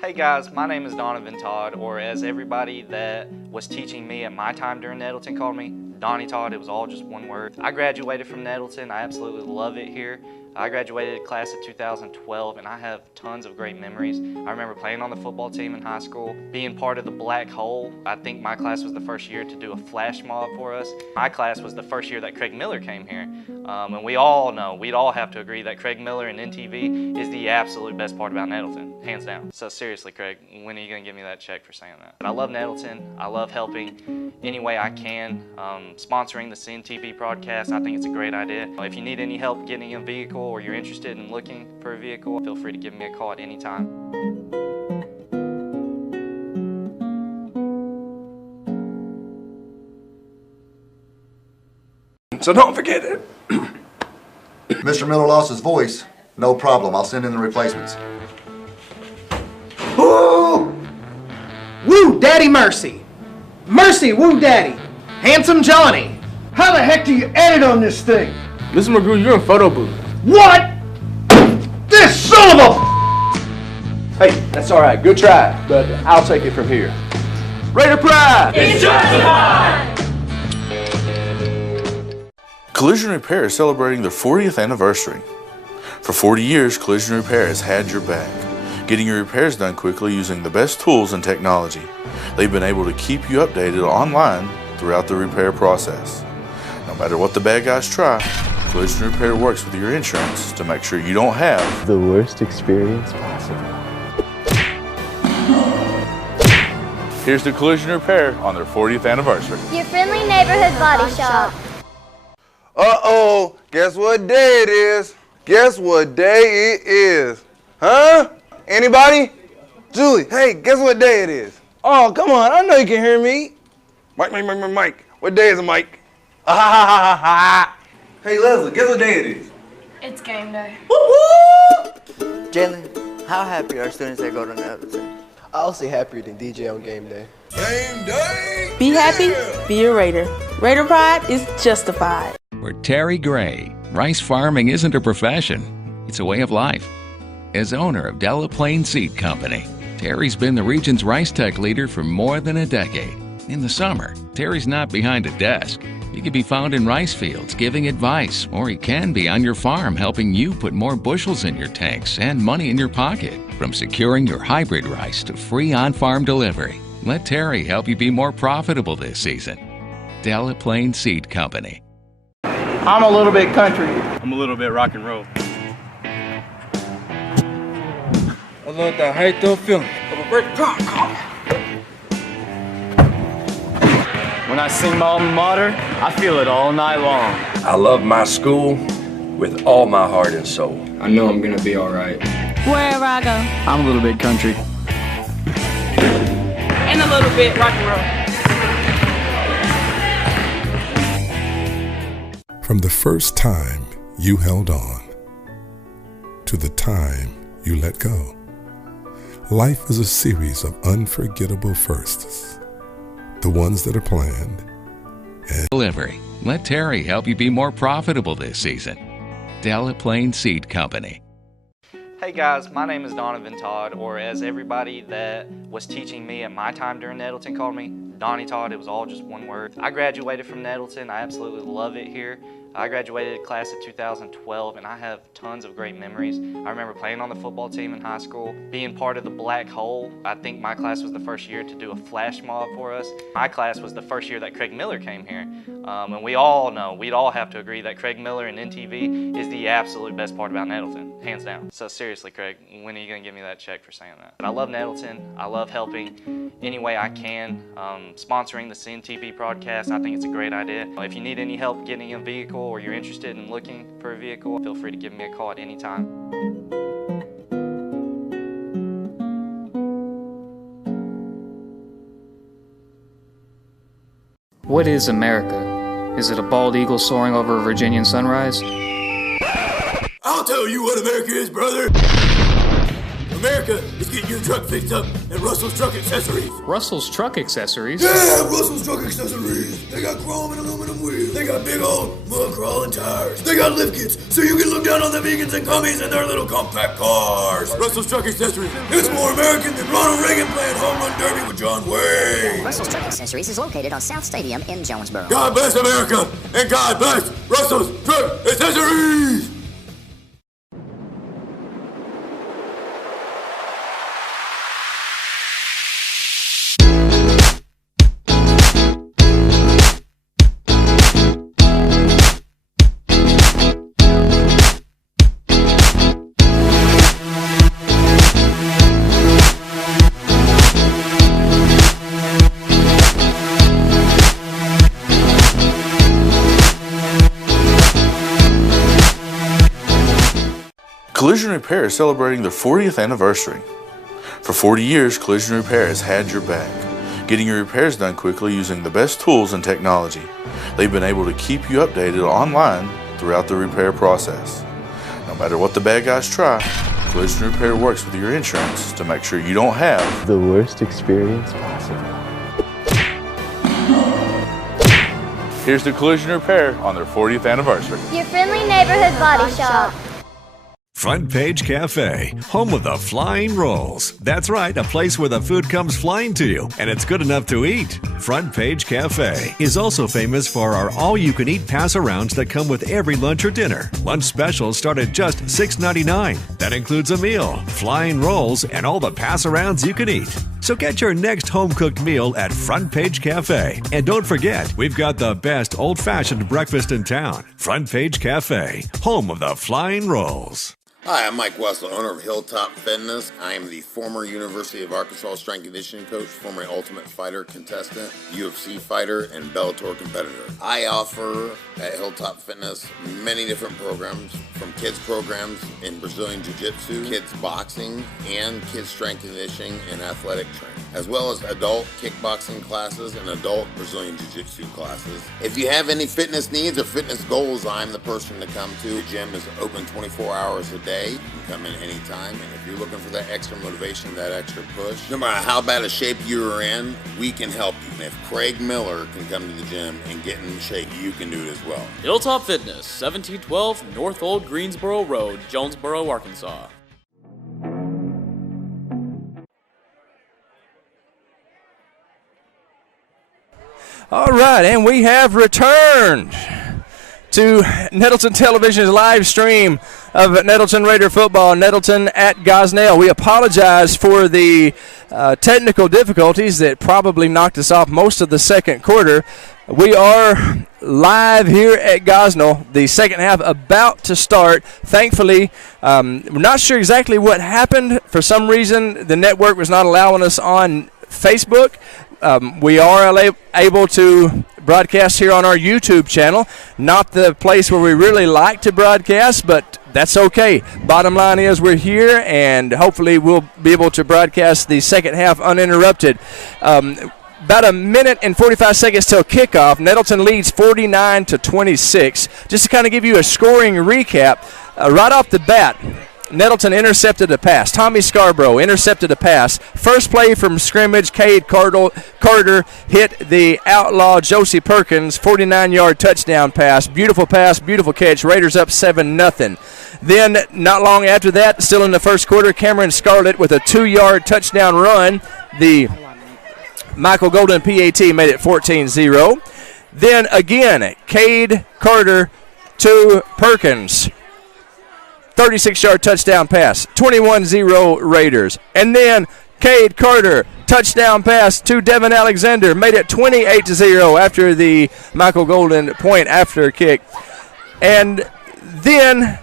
Hey guys, my name is Donovan Todd, or as everybody that was teaching me at my time during Nettleton called me, Donnie Todd. It was all just one word. I graduated from Nettleton. I absolutely love it here. I graduated class of 2012, and I have tons of great memories. I remember playing on the football team in high school, being part of the Black Hole. I think my class was the first year to do a flash mob for us. My class was the first year that Craig Miller came here. And we all know, we'd all have to agree that Craig Miller and NTV is the absolute best part about Nettleton, hands down. So seriously, Craig, when are you gonna give me that check for saying that? But I love Nettleton. I love helping any way I can. Sponsoring the CNTV broadcast, I think it's a great idea. If you need any help getting a vehicle or you're interested in looking for a vehicle, feel free to give me a call at any time. So don't forget it. Mr. Miller lost his voice. No problem. I'll send in the replacements. Woo! Woo, Daddy Mercy. Mercy, woo, Daddy. Handsome Johnny. How the heck do you edit on this thing? Mr. McGrew, you're in photo booth. What? This son of a... Hey, that's all right. Good try, but I'll take it from here. Raider Pride! It's justified! Collision Repair is celebrating their 40th anniversary. For 40 years, Collision Repair has had your back, getting your repairs done quickly using the best tools and technology. They've been able to keep you updated online throughout the repair process. No matter what the bad guys try, Collision Repair works with your insurance to make sure you don't have the worst experience possible. Here's to Collision Repair on their 40th anniversary. Your friendly neighborhood body shop. Uh-oh, guess what day it is? Guess what day it is? Huh? Anybody? Julie, hey, guess what day it is? Oh, come on, I know you can hear me. Mike. What day is it, Mike? Hey, Leslie, guess what day it is? It's game day. Jalen, how happy are students that go to Nettleton? I'll say happier than DJ on game day. Game day! Be happy, be a Raider. Raider pride is justified. For Terry Gray, rice farming isn't a profession, it's a way of life. As owner of Nettleton Seed Company, Terry's been the region's rice tech leader for more than a decade. In the summer, Terry's not behind a desk. He can be found in rice fields giving advice, or he can be on your farm helping you put more bushels in your tanks and money in your pocket. From securing your hybrid rice to free on-farm delivery, let Terry help you be more profitable this season. Nettleton Seed Company. I'm a little bit country. I'm a little bit rock and roll. I love the height of feeling of a great car. When I sing my alma mater, I feel it all night long. I love my school with all my heart and soul. I know I'm gonna be all right. Wherever I go. I'm a little bit country. And a little bit rock and roll. From the first time you held on to the time you let go, life is a series of unforgettable firsts. The ones that are planned and Delivery. Let Terry help you be more profitable this season. Nettleton Seed Company. Hey guys, my name is Donovan Todd, or as everybody that was teaching me at my time during Nettleton called me, Donnie Todd. It was all just one word. I graduated from Nettleton. I absolutely love it here. I graduated class of 2012, and I have tons of great memories. I remember playing on the football team in high school, being part of the Black Hole. I think my class was the first year to do a flash mob for us. My class was the first year that Craig Miller came here. And we all know, we'd all have to agree that Craig Miller and NTV is the absolute best part about Nettleton, hands down. So seriously, Craig, when are you gonna give me that check for saying that? But I love Nettleton. I love helping any way I can. Sponsoring the CNTV broadcast, I think it's a great idea. If you need any help getting a vehicle or you're interested in looking for a vehicle, feel free to give me a call at any time. What is America? Is it a bald eagle soaring over a Virginian sunrise? I'll tell you what America is, brother. America is getting your truck fixed up at Russell's Truck Accessories. Russell's Truck Accessories? Yeah, Russell's Truck Accessories. They got chrome and aluminum wheels. They got big old mud crawling tires. They got lift kits so you can look down on the vegans and commies in their little compact cars. Russell's Truck Accessories. It's more American than Ronald Reagan playing home run derby with John Wayne. Russell's Truck Accessories is located on South Stadium in Jonesboro. God bless America and God bless Russell's Truck Accessories. Collision Repair is celebrating their 40th anniversary. For 40 years, Collision Repair has had your back, getting your repairs done quickly using the best tools and technology. They've been able to keep you updated online throughout the repair process. No matter what the bad guys try, Collision Repair works with your insurance to make sure you don't have the worst experience possible. Here's the Collision Repair on their 40th anniversary. Your friendly neighborhood body shop. Front Page Cafe, home of the flying rolls. That's right, a place where the food comes flying to you, and it's good enough to eat. Front Page Cafe is also famous for our all-you-can-eat pass-arounds that come with every lunch or dinner. Lunch specials start at just $6.99. That includes a meal, flying rolls, and all the pass-arounds you can eat. So get your next home-cooked meal at Front Page Cafe. And don't forget, we've got the best old-fashioned breakfast in town. Front Page Cafe, home of the flying rolls. Hi, I'm Mike Wessel, owner of Hilltop Fitness. I am the former University of Arkansas strength and conditioning coach, former Ultimate Fighter contestant, UFC fighter, and Bellator competitor. I offer at Hilltop Fitness many different programs, from kids programs in Brazilian Jiu-Jitsu, kids boxing, and kids strength conditioning and athletic training, as well as adult kickboxing classes and adult Brazilian Jiu-Jitsu classes. If you have any fitness needs or fitness goals, I'm the person to come to. The gym is open 24 hours a day. You can come in anytime, and if you're looking for that extra motivation, that extra push, no matter how bad a shape you're in, we can help you. And if Craig Miller can come to the gym and get in shape, you can do it as well. Hilltop Fitness, 1712 North Old Greensboro Road, Jonesboro, Arkansas. All right, and we have returned to Nettleton Television's live stream of Nettleton Raider football, Nettleton at Gosnell. We apologize for the technical difficulties that probably knocked us off most of the second quarter. We are live here at Gosnell, the second half about to start. Thankfully, we're not sure exactly what happened. For some reason, the network was not allowing us on Facebook. We are able to broadcast here on our YouTube channel. Not the place where we really like to broadcast, but that's okay. Bottom line is we're here, and hopefully we'll be able to broadcast the second half uninterrupted. About a minute and 45 seconds till kickoff. Nettleton leads 49-26. Just to kind of give you a scoring recap, right off the bat, Nettleton intercepted a pass. Tommy Scarborough intercepted a pass. First play from scrimmage, Cade Carter hit the outlaw Josie Perkins, 49-yard touchdown pass. Beautiful pass, beautiful catch. Raiders up 7-0. Then, not long after that, still in the first quarter, Cameron Scarlett with a 2-yard touchdown run. The Michael Golden PAT made it 14-0. Then again, Cade Carter to Perkins. 36-yard touchdown pass, 21-0 Raiders. And then Cade Carter, touchdown pass to Devin Alexander, made it 28-0 after the Michael Golden point after kick. And then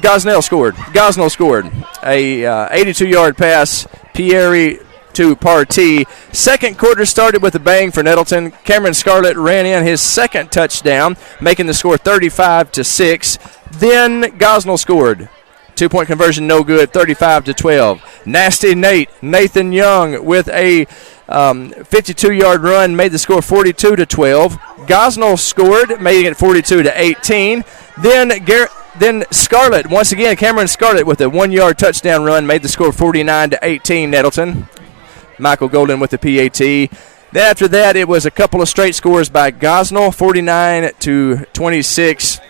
Gosnell scored. Gosnell scored a 82-yard pass, Pierre to Partee. Second quarter started with a bang for Nettleton. Cameron Scarlett ran in his second touchdown, making the score 35-6. Then Gosnell scored. 2-point conversion, no good, 35-12. Nasty Nathan Young with a 52-yard run, made the score 42-12. Gosnell scored, making it 42-18. Then Scarlett, once again, Cameron Scarlett with a 1-yard touchdown run, made the score 49-18 Nettleton. Michael Golden with the PAT. Then after that, it was a couple of straight scores by Gosnell, 49-26.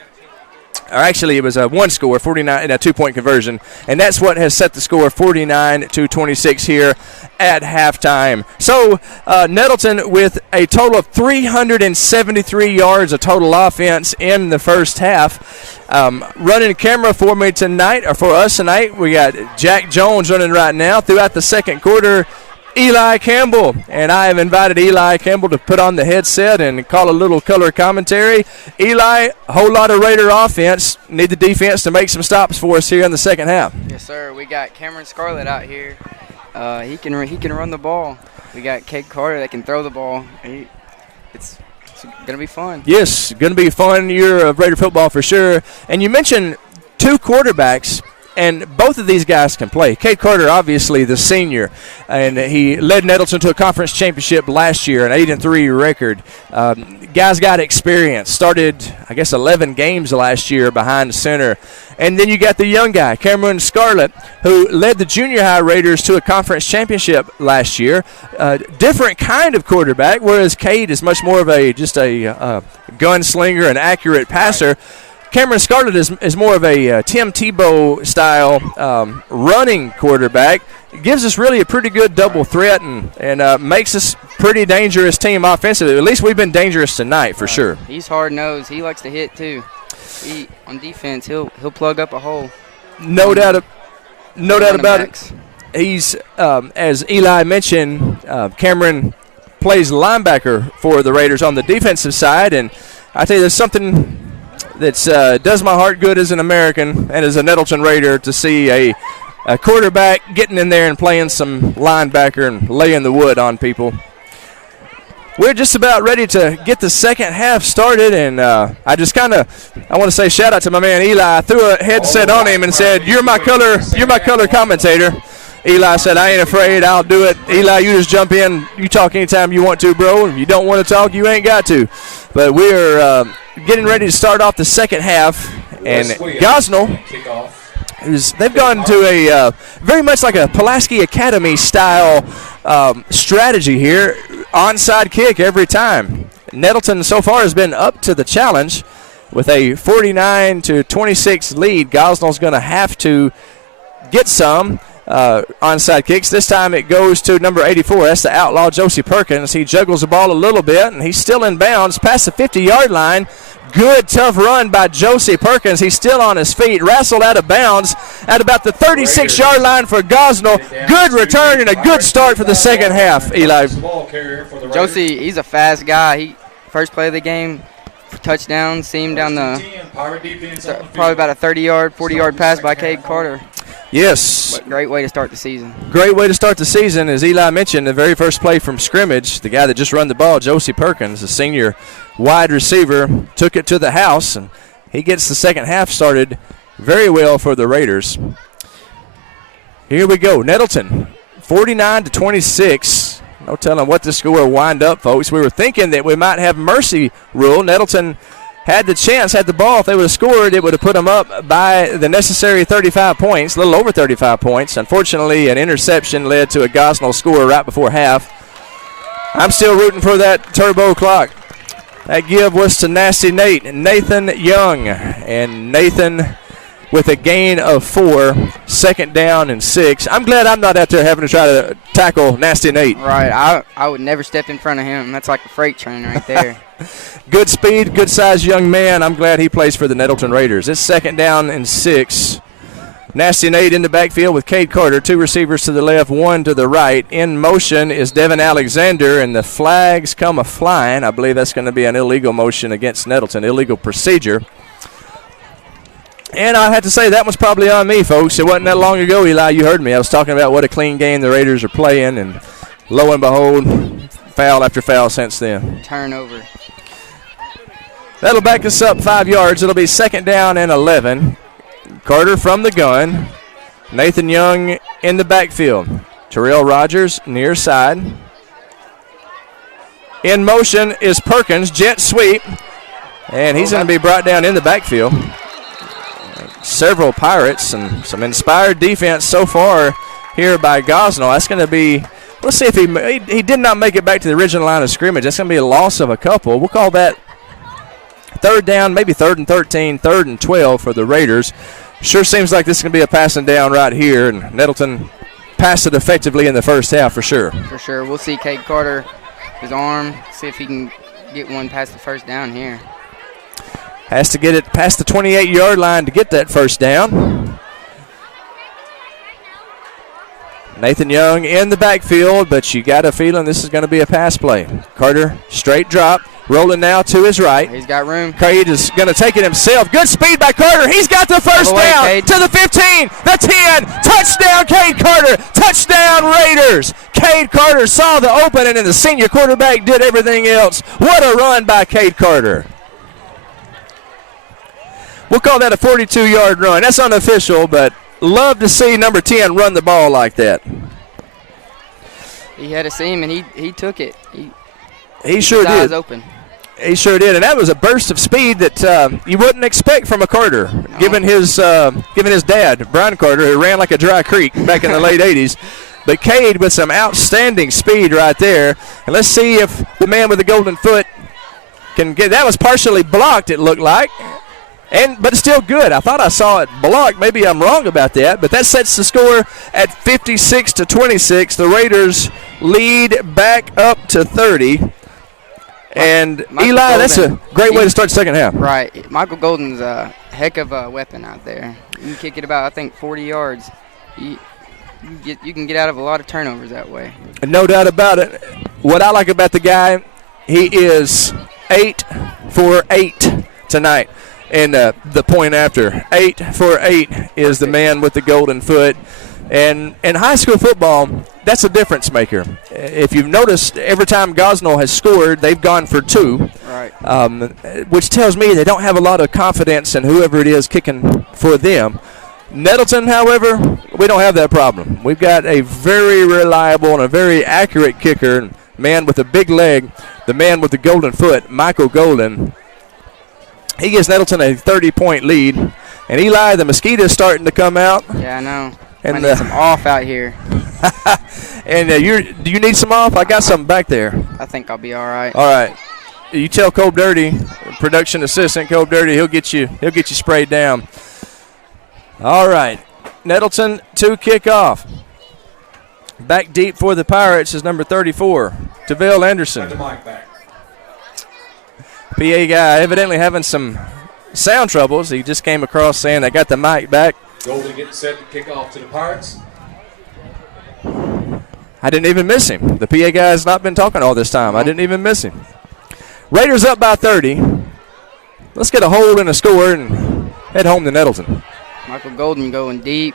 Or actually, it was a one score, 49, and a 2-point conversion. And that's what has set the score 49-26 here at halftime. So, Nettleton with a total of 373 yards of total offense in the first half. Running camera for me tonight, or for us tonight, we got Jack Jones running right now. Throughout the second quarter, Eli Campbell, and I have invited Eli Campbell to put on the headset and call a little color commentary. Eli, a whole lot of Raider offense. Need the defense to make some stops for us here in the second half. Yes, sir. We got Cameron Scarlett out here. He can run the ball. We got Cade Carter that can throw the ball. It's going to be fun. Yes, going to be a fun year of Raider football for sure. And you mentioned two quarterbacks. And both of these guys can play. Cade Carter, obviously the senior, and he led Nettleton to a conference championship last year, an 8-3 record. Guy's got experience. Started, I guess, 11 games last year behind center. And then you got the young guy, Cameron Scarlett, who led the junior high Raiders to a conference championship last year. Different kind of quarterback, whereas Cade is much more of a gunslinger, an accurate passer. Right. Cameron Scarlett is more of a Tim Tebow style running quarterback. It gives us really a pretty good double threat and makes us pretty dangerous team offensively. At least we've been dangerous tonight for sure. He's hard-nosed. He likes to hit too. On defense, he'll plug up a hole. No doubt about it. He's as Eli mentioned, Cameron plays linebacker for the Raiders on the defensive side, and I tell you, there's something that does my heart good as an American and as a Nettleton Raider to see a quarterback getting in there and playing some linebacker and laying the wood on people. We're just about ready to get the second half started, and I want to say shout out to my man Eli. I threw a headset on him and said, "You're my color commentator." Eli said, "I ain't afraid. I'll do it." Eli, you just jump in. You talk anytime you want to, bro. If you don't want to talk, you ain't got to. But we're getting ready to start off the second half, and Gosnell, they've gone to a very much like a Pulaski Academy style strategy here. Onside kick every time. Nettleton so far has been up to the challenge with a 49-26 lead. Gosnell's going to have to get some onside kicks. This time it goes to number 84. That's the outlaw, Josie Perkins. He juggles the ball a little bit, and he's still in bounds past the 50-yard line. Good, tough run by Josie Perkins. He's still on his feet, wrestled out of bounds at about the 36-yard line for Gosnell. Good return and a good start for the second half, Eli. Josie, he's a fast guy. He first play of the game, touchdown, see him down the probably about a 30-yard, 40-yard pass by Cade Carter. Yes. But great way to start the season. Great way to start the season. As Eli mentioned, the very first play from scrimmage, the guy that just run the ball, Josie Perkins, the senior wide receiver, took it to the house, and he gets the second half started very well for the Raiders. Here we go. Nettleton, 49-26. No telling what the score will wind up, folks. We were thinking that we might have mercy rule. Nettleton had the chance, had the ball. If they would have scored, it would have put them up by the necessary 35 points, a little over 35 points. Unfortunately, an interception led to a Gosnell score right before half. I'm still rooting for that turbo clock. That give was to Nasty Nate, Nathan Young. And Nathan with a gain of 4, second down and 6. I'm glad I'm not out there having to try to tackle Nasty Nate. Right, I would never step in front of him. That's like a freight train right there. Good speed, good sized young man. I'm glad he plays for the Nettleton Raiders. It's second down and 6. Nasty Nate in the backfield with Cade Carter. 2 receivers to the left, 1 to the right. In motion is Devin Alexander, and the flags come a-flying. I believe that's going to be an illegal motion against Nettleton, illegal procedure. And I have to say, that was probably on me, folks. It wasn't that long ago, Eli, you heard me. I was talking about what a clean game the Raiders are playing, and lo and behold, foul after foul since then. Turnover. That'll back us up 5 yards. It'll be second down and 11. Carter from the gun. Nathan Young in the backfield. Terrell Rogers near side. In motion is Perkins, jet sweep. And he's going to be brought down in the backfield. Several Pirates and some inspired defense so far here by Gosnell. That's going to be, let's see if he did not make it back to the original line of scrimmage. That's going to be a loss of a couple. We'll call that third down, maybe 3rd and 13, 3rd and 12 for the Raiders. Sure seems like this is going to be a passing down right here, and Nettleton passed it effectively in the first half for sure. For sure. We'll see Cade Carter, his arm, see if he can get one past the first down here. Has to get it past the 28-yard line to get that first down. Nathan Young in the backfield, but you got a feeling this is going to be a pass play. Carter, straight drop, rolling now to his right. He's got room. Cade is going to take it himself. Good speed by Carter. He's got the first down Cade. to the 15, the 10. Touchdown, Cade Carter. Touchdown, Raiders. Cade Carter saw the opening, and the senior quarterback did everything else. What a run by Cade Carter. We'll call that a 42-yard run. That's unofficial, but love to see number 10 run the ball like that. He had a seam, and he took it. He sure did. His eyes open. He sure did, and that was a burst of speed that you wouldn't expect from a Carter, given his dad, Brian Carter, who ran like a dry creek back in the late 80s. But Cade with some outstanding speed right there. And let's see if the man with the golden foot can get. That was partially blocked, it looked like. But it's still good. I thought I saw it blocked. Maybe I'm wrong about that. But that sets the score at 56-26. The Raiders lead back up to 30. And Michael Eli, Golden, that's a great way to start the second half. Right. Michael Golden's a heck of a weapon out there. You can kick it about, I think, 40 yards. You can get out of a lot of turnovers that way. No doubt about it. What I like about the guy, he is 8 for 8 tonight. And the point after. 8 for 8 is the man with the golden foot. And in high school football, that's a difference maker. If you've noticed, every time Gosnell has scored, they've gone for 2. Right. Which tells me they don't have a lot of confidence in whoever it is kicking for them. Nettleton, however, we don't have that problem. We've got a very reliable and a very accurate kicker, man with a big leg, the man with the golden foot, Michael Golden. He gives Nettleton a 30-point lead. And Eli, the mosquitoes starting to come out. Yeah, I know. And I need some off out here. And do you need some off? I got something back there. I think I'll be all right. All right. You tell Cole Dirty, production assistant Cole Dirty, he'll get you sprayed down. All right. Nettleton to kick off. Back deep for the Pirates is number 34, Tavell Anderson. PA guy evidently having some sound troubles. He just came across saying they got the mic back. Golden getting set to kick off to the Pirates. I didn't even miss him. The PA guy has not been talking all this time. I didn't even miss him. Raiders up by 30. Let's get a hold and a score and head home to Nettleton. Michael Golden going deep.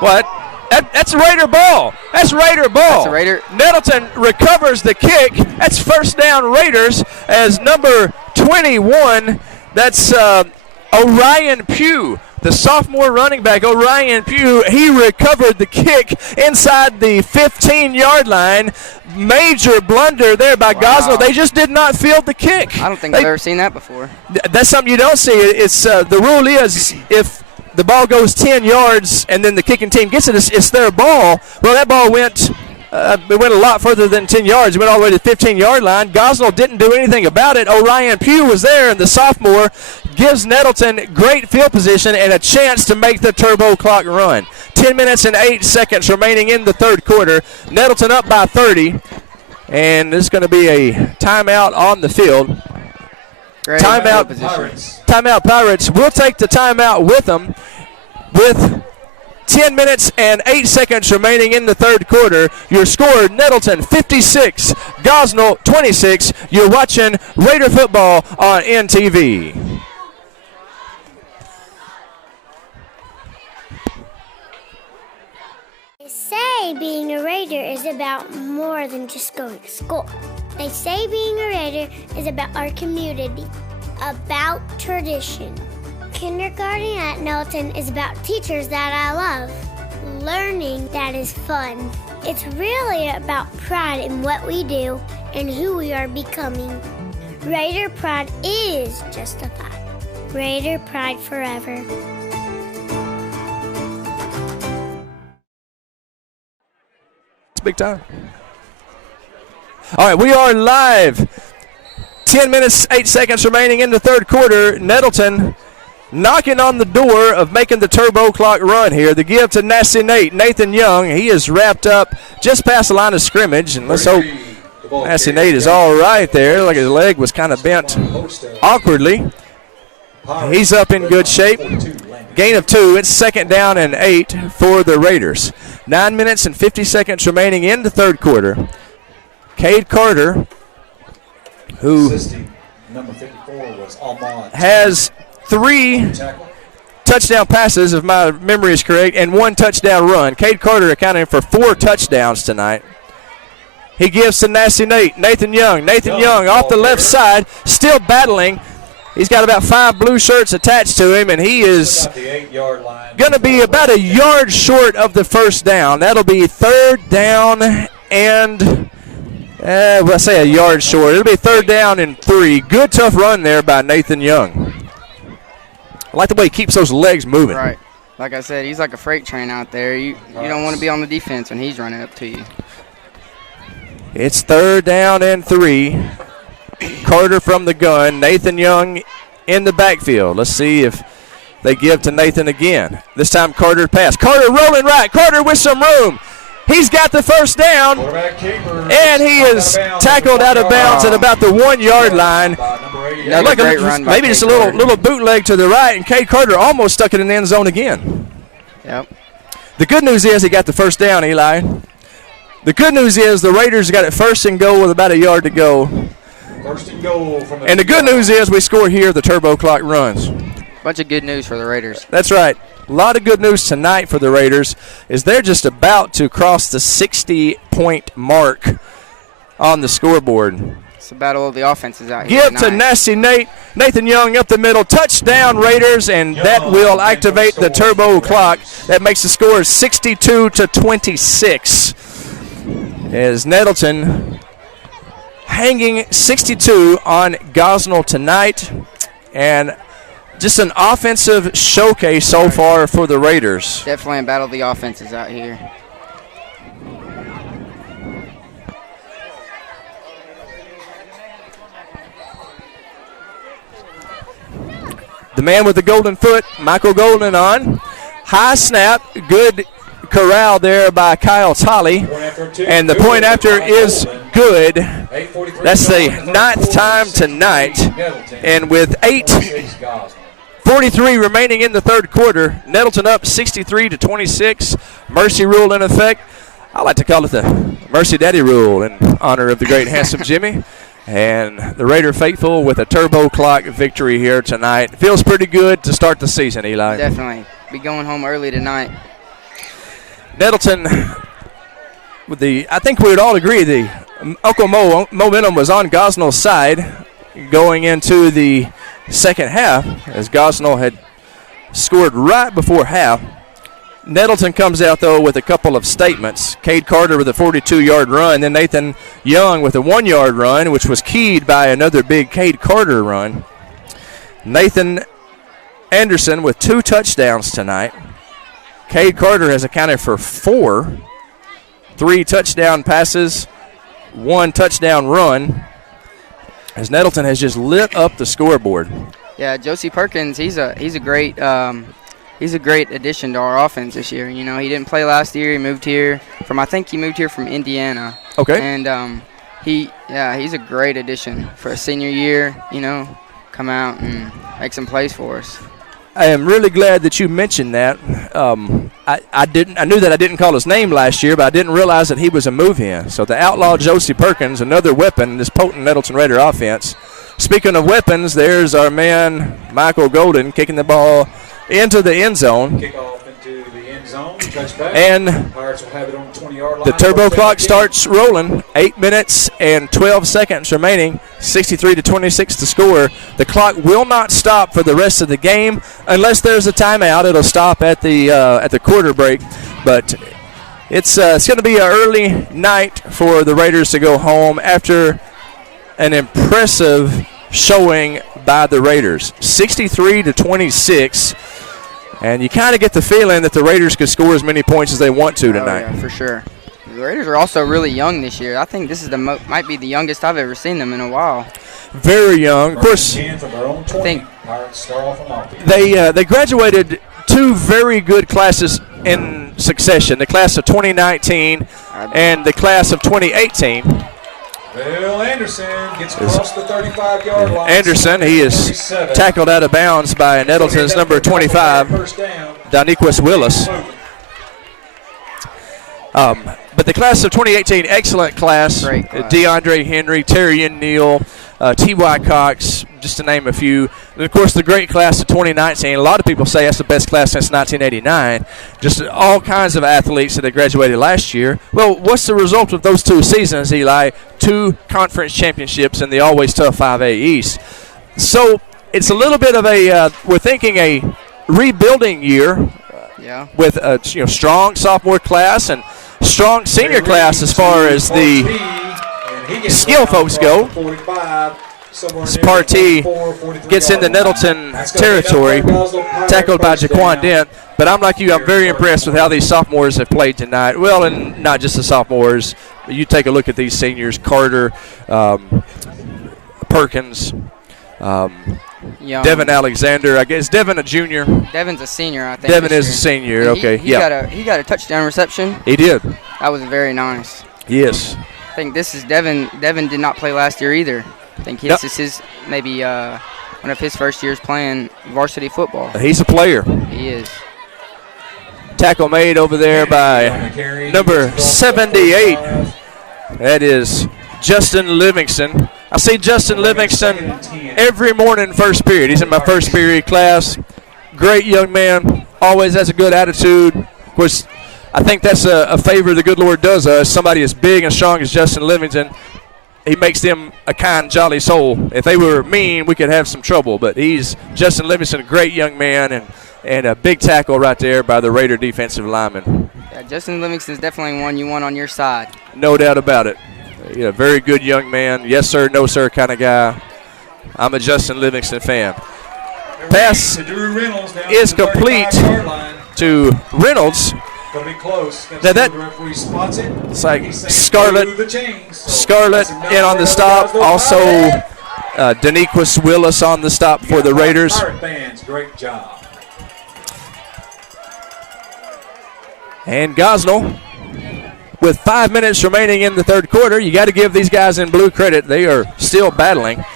What? That's a Raider ball. That's Raider ball. That's a Raider. Nettleton recovers the kick. That's first down Raiders as number 21. That's Orion Pugh. The sophomore running back, Orion Pugh, he recovered the kick inside the 15-yard line. Major blunder there by Gosnell. They just did not field the kick. I don't think I've ever seen that before. That's something you don't see. It's the rule is if the ball goes 10 yards and then the kicking team gets it, it's their ball. Well, that ball went a lot further than 10 yards. It went all the way to the 15-yard line. Gosnell didn't do anything about it. Orion Pugh was there, and the sophomore gives Nettleton great field position and a chance to make the turbo clock run. 10 minutes and 8 seconds remaining in the third quarter. Nettleton up by 30, and there's going to be a timeout on the field. Timeout Pirates. We'll take the timeout with them with 10 minutes and 8 seconds remaining in the third quarter. Your score, Nettleton 56, Gosnell 26. You're watching Raider football on NTV. They say being a Raider is about more than just going to school. They say being a Raider is about our community, about tradition. Kindergarten at Nettleton is about teachers that I love, learning that is fun. It's really about pride in what we do and who we are becoming. Raider pride is justified. Raider pride forever. It's big time. All right, we are live. 10 minutes, 8 seconds remaining in the third quarter. Nettleton knocking on the door of making the turbo clock run here. The give to Nasty Nate. Nathan Young, he is wrapped up just past the line of scrimmage. And let's hope Nasty Nate is all right there. Like his leg was kind of bent awkwardly. He's up in good shape. Gain of 2. It's second down and 8 for the Raiders. 9 minutes and 50 seconds remaining in the third quarter. Cade Carter, who has 3 touchdown passes, if my memory is correct, and 1 touchdown run. Cade Carter accounting for 4 touchdowns tonight. He gives to Nasty Nate. Nathan Young off the left side, still battling. He's got about 5 blue shirts attached to him, and he is going to be about a yard short of the first down. That'll be third down and, let's say a yard short. It'll be third down and 3. Good, tough run there by Nathan Young. I like the way he keeps those legs moving. Right. Like I said, he's like a freight train out there. You don't want to be on the defense when he's running up to you. It's third down and 3. Carter from the gun. Nathan Young in the backfield. Let's see if they give to Nathan again. This time Carter pass. Carter rolling right. Carter with some room. He's got the first down, and he is tackled out of bounds at about the 1 yard line. Look, maybe just a little bootleg to the right, and Cade Carter almost stuck it in the end zone again. Yep. The good news is he got the first down, Eli. The good news is the Raiders got it first and goal with about a yard to go. First and goal from the and the good news is we score here, the turbo clock runs. bunch of good news for the Raiders. That's right. A lot of good news tonight for the Raiders is they're just about to cross the 60-point mark on the scoreboard. It's a battle of the offenses out here. Give to Nasty Nate. Nathan Young up the middle. Touchdown, Raiders, and that will activate the turbo clock. That makes the score 62-26. As Nettleton hanging 62 on Gosnell tonight. And just an offensive showcase so far for the Raiders. Definitely a battle of the offenses out here. The man with the golden foot, Michael Golden on. High snap, good corral there by Kyle Tolley. And the point after is good. That's the 9th time tonight. And with 8:43 remaining in the third quarter, Nettleton up 63-26. Mercy rule in effect. I like to call it the Mercy Daddy rule in honor of the great handsome Jimmy. And the Raider faithful with a turbo clock victory here tonight. Feels pretty good to start the season, Eli. Definitely. Be going home early tonight. Nettleton, I think we would all agree the Uncle Mo momentum was on Gosnell's side going into the second half, as Gosnell had scored right before half. Nettleton comes out, though, with a couple of statements. Cade Carter with a 42-yard run, then Nathan Young with a 1-yard run, which was keyed by another big Cade Carter run. Nathan Anderson with 2 touchdowns tonight. Cade Carter has accounted for 4. 3 touchdown passes, 1 touchdown run, as Nettleton has just lit up the scoreboard. Yeah, Josie Perkins, he's a great addition to our offense this year. You know, he didn't play last year. He moved here from Indiana. Okay. And he's a great addition for a senior year. You know, come out and make some plays for us. I am really glad that you mentioned that. I knew that I didn't call his name last year, but I didn't realize that he was a move-in. So the outlaw Josie Perkins, another weapon in this potent Nettleton Raider offense. Speaking of weapons, there's our man Michael Golden kicking the ball into the end zone. Kick off into the end zone. Touchback. And Pirates will have it on the 20-yard line. the turbo clock starts rolling. 8 minutes and 12 seconds remaining. 63-26 to score. The clock will not stop for the rest of the game unless there's a timeout. It'll stop at the quarter break. But it's going to be an early night for the Raiders to go home after an impressive showing by the Raiders. 63-26. And you kind of get the feeling that the Raiders could score as many points as they want to tonight. Oh, yeah, for sure. The Raiders are also really young this year. I think this is might be the youngest I've ever seen them in a while. Very young. Of course, I think they graduated 2 very good classes in succession, the class of 2019 and the class of 2018. Bill Anderson gets across the 35-yard line. Anderson, he is tackled out of bounds by Nettleton's number 25, Doniquis Willis. But the class of 2018, excellent class. Great class. DeAndre Henry, Terry Neal, T.Y. Cox, just to name a few. And, of course, the great class of 2019. A lot of people say that's the best class since 1989. Just all kinds of athletes that had graduated last year. Well, what's the result of those 2 seasons, Eli? 2 conference championships in the always tough 5A East. So it's a little bit of we're thinking a rebuilding year with a strong sophomore class and strong senior class as far as the skill folks go. Spartee gets into Nettleton territory, tackled by Jaquan Dent. But I'm like you, I'm very impressed with how these sophomores have played tonight. Well, and not just the sophomores. You take a look at these seniors, Carter, Perkins, Devin Alexander. I guess Devin a junior. Devin's a senior, I think. Devin is a senior. Okay, he got a touchdown reception. He did. That was very nice. Yes. I think this is Devin. Devin did not play last year either. I think this is his maybe one of his first years playing varsity football. He's a player. He is. Tackle made over there by number 78. That is Justin Livingston. I see Justin Livingston every morning first period. He's in my first period class. great young man, always has a good attitude. Of course, I think that's a favor the good Lord does us. Somebody as big and strong as Justin Livingston, he makes them a kind, jolly soul. If they were mean, we could have some trouble. But Justin Livingston, a great young man, and a big tackle right there by the Raider defensive lineman. Yeah, Justin Livingston's definitely one you want on your side. No doubt about it. Yeah, very good young man. Yes, sir, no, sir kind of guy. I'm a Justin Livingston fan. Pass is complete to Reynolds. Gonna be close. Now that, the referee spots it. It's like Scarlett in on the stop. Also, Daniquis Willis on the stop for the Raiders. Pirate fans, great job. And Gosnell, with 5 minutes remaining in the third quarter, you got to give these guys in blue credit. They are still battling.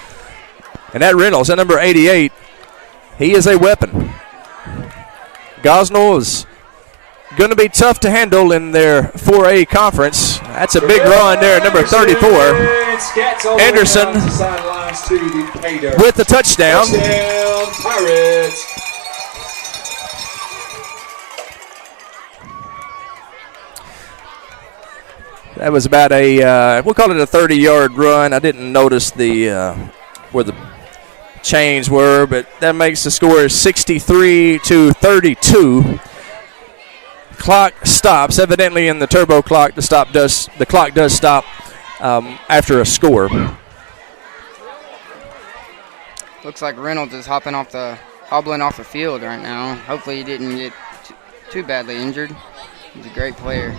And that Reynolds, that number 88, he is a weapon. Gosnell is going to be tough to handle in their 4A conference. That's a big run there at number 34. Anderson with the touchdown. Touchdown, Pirates. That was about we'll call it a 30-yard run. I didn't notice where the chains were, but that makes the score 63-32. Clock stops. Evidently in the turbo clock, the clock does stop after a score. Looks like Reynolds is hobbling off the field right now. Hopefully he didn't get too badly injured. He's a great player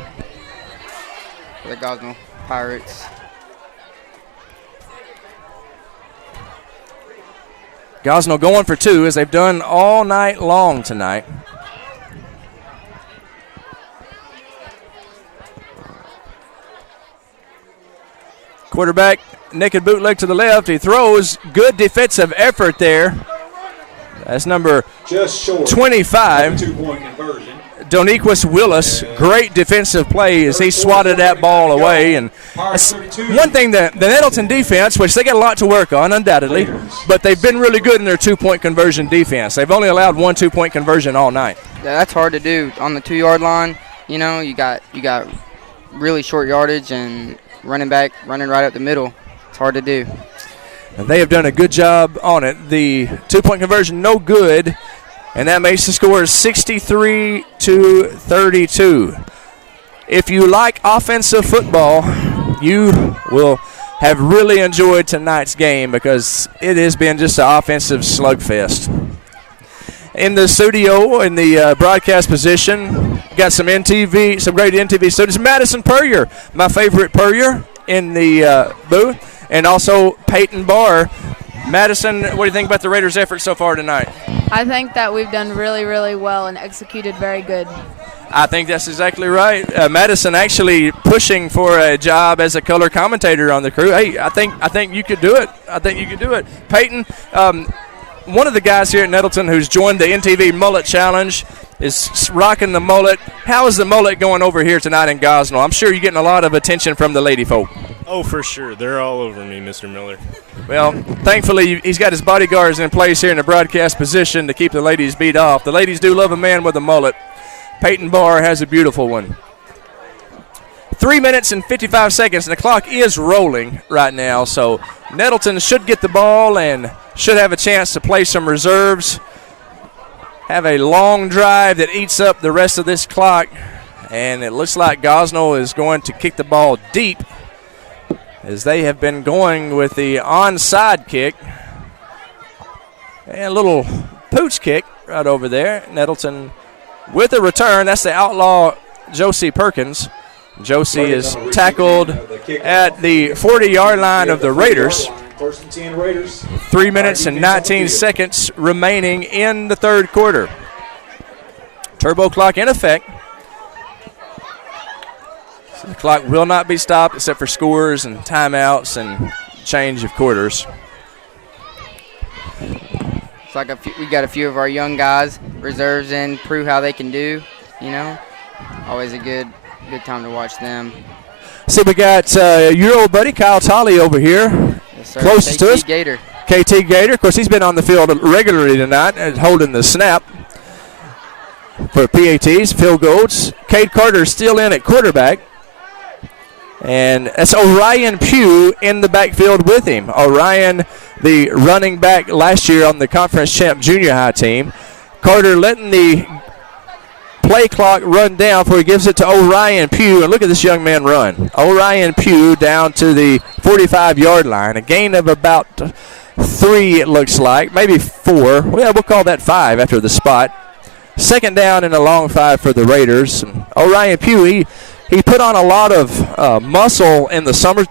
for the Gosnell Pirates. Gosnell going for two, as they've done all night long tonight. Quarterback, naked bootleg to the left. He throws. Good defensive effort there. That's number 25. 2-point conversion. Doniquis Willis, great defensive play as he swatted that ball away. And that's one thing that the Nettleton defense, which they got a lot to work on, undoubtedly, but they've been really good in their 2-point conversion defense. They've only allowed one 2-point conversion all night. Yeah, that's hard to do on the 2-yard line. You know, you got really short yardage and running back running right up the middle. It's hard to do. And they have done a good job on it. The 2-point conversion, no good. And that makes the score 63-32. If you like offensive football, you will have really enjoyed tonight's game because it has been just an offensive slugfest. In the studio, in the broadcast position, got some great NTV students. Madison Purrier, my favorite Purrier in the booth, and also Peyton Barr. Madison, what do you think about the Raiders' effort so far tonight? I think that we've done really, really well and executed very good. I think that's exactly right. Madison actually pushing for a job as a color commentator on the crew. Hey, I think you could do it. Peyton, one of the guys here at Nettleton who's joined the NTV Mullet Challenge is rocking the mullet. How is the mullet going over here tonight in Gosnell? I'm sure you're getting a lot of attention from the lady folk. Oh, for sure. They're all over me, Mr. Miller. Well, thankfully, he's got his bodyguards in place here in the broadcast position to keep the ladies beat off. The ladies do love a man with a mullet. Peyton Barr has a beautiful one. 3 minutes and 55 seconds, and the clock is rolling right now, so Nettleton should get the ball and should have a chance to play some reserves. Have a long drive that eats up the rest of this clock, and it looks like Gosnell is going to kick the ball deep as they have been going with the onside kick. And a little pooch kick right over there. Nettleton with a return. That's the outlaw Josie Perkins. Josie is tackled at the 40-yard line of the Raiders. 3 minutes and 19 seconds remaining in the third quarter. Turbo clock in effect. So the clock will not be stopped except for scores and timeouts and change of quarters. It's like we got a few of our young guys, reserves in, prove how they can do, you know. Always a good time to watch them. See, we got your old buddy Kyle Tolley over here. Yes, sir. Closest to us. Gator. KT Gator. Of course, he's been on the field regularly tonight and holding the snap. for PATs, field goals. Cade Carter still in at quarterback. And that's Orion Pugh in the backfield with him. Orion, the running back last year on the conference champ junior high team. Carter letting the play clock run down before he gives it to Orion Pugh. And look at this young man run. Orion Pugh down to the 45-yard line. A gain of about 3, it looks like. Maybe 4. Well, we'll call that 5 after the spot. Second down and a long 5 for the Raiders. And Orion Pugh, he put on a lot of muscle in the summer.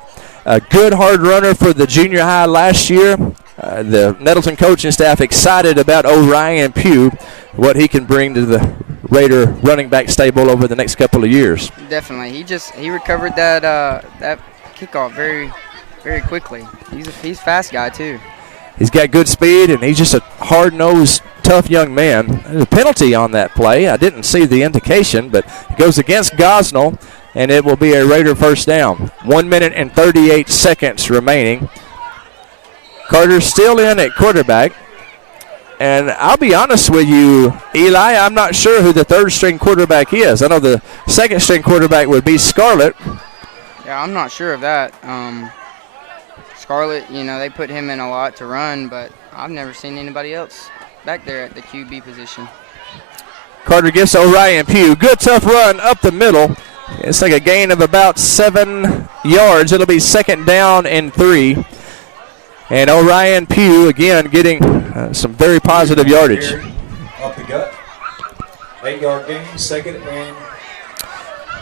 A good hard runner for the junior high last year. The Nettleton coaching staff excited about Orion Pugh, what he can bring to the Raider running back stable over the next couple of years. Definitely. He recovered that kickoff very, very quickly. He's a fast guy, too. He's got good speed, and he's just a hard-nosed, tough young man. There's a penalty on that play. I didn't see the indication, but it goes against Gosnell, and it will be a Raider first down. 1 minute and 38 seconds remaining. Carter's still in at quarterback. And I'll be honest with you, Eli, I'm not sure who the third-string quarterback is. I know the second-string quarterback would be Scarlett. Yeah, I'm not sure of that. Scarlett, they put him in a lot to run, but I've never seen anybody else back there at the QB position. Carter gives to Orion Pugh. Good, tough run up the middle. It's like a gain of about 7 yards. It'll be second down and 3. And Orion Pugh, again, getting some very positive yardage. Up the gut. 8-yard gain, second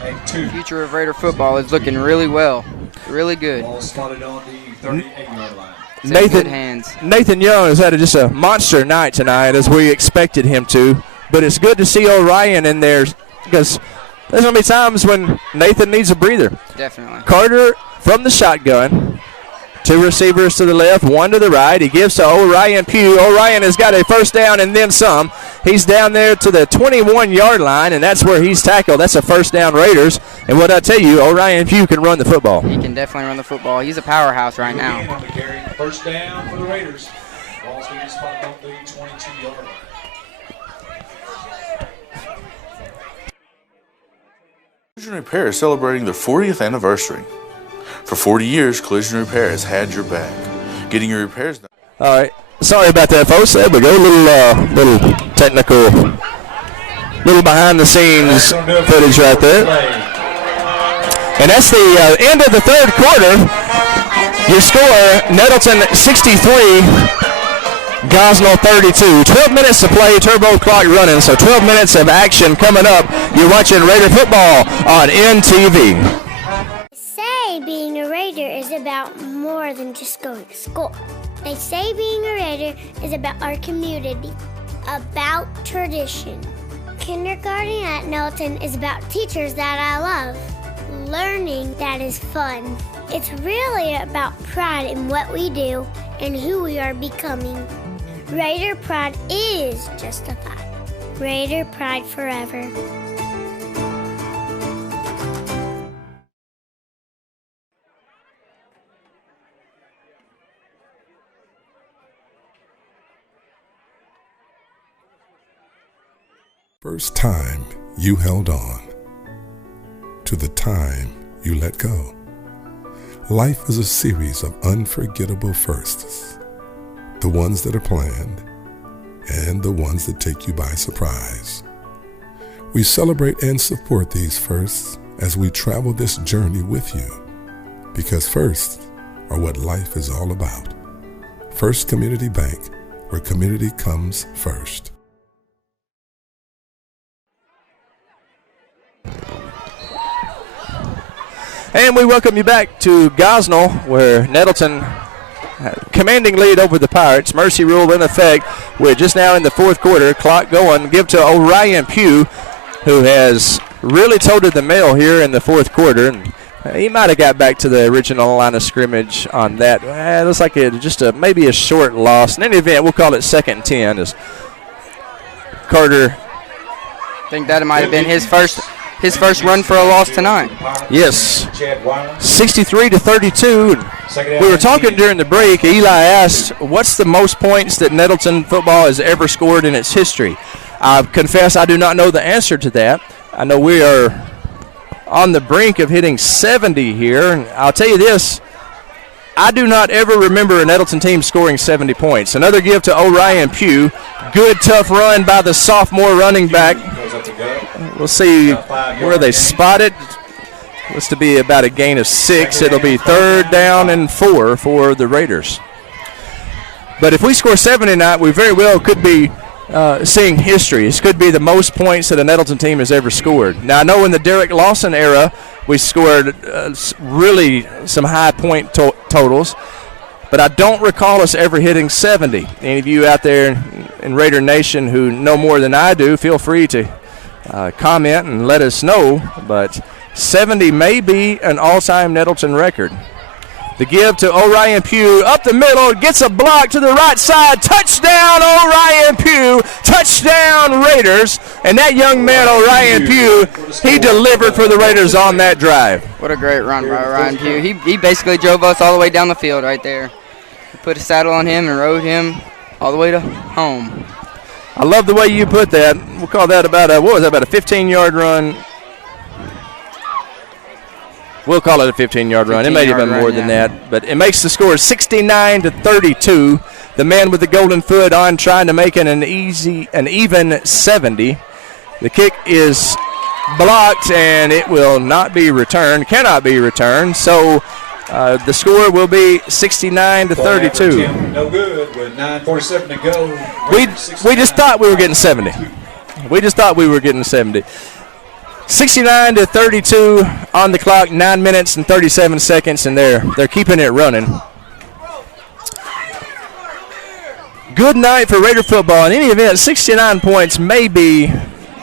and 2. Future of Raider football is looking really well. Really good. Ball spotted on the 38-yard line. Nathan Young has had just a monster night tonight, as we expected him to. But it's good to see Orion in there, because there's going to be times when Nathan needs a breather. Definitely. Carter from the shotgun. 2 receivers to the left, 1 to the right. He gives to Orion Pugh. Orion has got a first down and then some. He's down there to the 21-yard line, and that's where he's tackled. That's a first down Raiders. And what I tell you, Orion Pugh can run the football. He can definitely run the football. He's a powerhouse right now. On the carry, first down for the Raiders. Ball's going to be spotted on the 22-yard line. Collision Repair is celebrating their 40th anniversary. For 40 years, Collision Repair has had your back, getting your repairs done. All right. Sorry about that, folks. There we go. Little technical, little behind-the-scenes footage right there. And that's the end of the third quarter. Your score, Nettleton 63, Gosnell 32. 12 minutes to play, turbo clock running, so 12 minutes of action coming up. You're watching Raider football on NTV. Being a Raider is about more than just going to school. They say being a Raider is about our community, about tradition. Kindergarten at Nettleton is about teachers that I love, learning that is fun. It's really about pride in what we do and who we are becoming. Raider pride is justified. Raider pride forever. First time you held on to the time you let go. Life is a series of unforgettable firsts, the ones that are planned and the ones that take you by surprise. We celebrate and support these firsts as we travel this journey with you, because firsts are what life is all about. First Community Bank, where community comes first. And we welcome you back to Gosnell, where Nettleton commanding lead over the Pirates. Mercy rule in effect. We're just now in the fourth quarter. Clock going. Give to Orion Pugh, who has really toted the mail here in the fourth quarter. And he might have got back to the original line of scrimmage on that. It looks like maybe a short loss. In any event, we'll call it 2nd and 10 as Carter. I think that might have been his first run for a loss tonight. Yes, 63-32. We were talking during the break. Eli asked, what's the most points that Nettleton football has ever scored in its history? I confess I do not know the answer to that. I know we are on the brink of hitting 70 here, and I'll tell you this, I do not ever remember a Nettleton team scoring 70 points. Another give to Orion Pugh. Good, tough run by the sophomore running back. We'll see where they spot it. Looks to be about a gain of 6. It'll be 3rd down and 4 for the Raiders. But if we score 70 tonight, we very well could be seeing history. This could be the most points that a Nettleton team has ever scored. Now, I know in the Derek Lawson era, we scored really some high point totals, but I don't recall us ever hitting 70. Any of you out there in Raider Nation who know more than I do, feel free to comment and let us know, but 70 may be an all-time Nettleton record. The give to Orion Pugh up the middle, gets a block to the right side. Touchdown, Orion Pugh. Touchdown, Raiders. And that young man, Orion Pugh, he delivered for the Raiders on that drive. What a great run by Orion Pugh. He basically drove us all the way down the field right there. We put a saddle on him and rode him all the way to home. I love the way you put that. We'll call that about a 15-yard run. We'll call it a 15-yard run. It may have been more than that, but it makes the score 69-32. The man with the golden foot on trying to make it an even 70. The kick is blocked, and it will not be returned, cannot be returned. So the score will be 69-32. No good with 9:47 to go. We just thought we were getting 70. We just thought we were getting 70. 69-32 on the clock, 9 minutes and 37 seconds, and they're keeping it running. Good night for Raider football. In any event, 69 points may be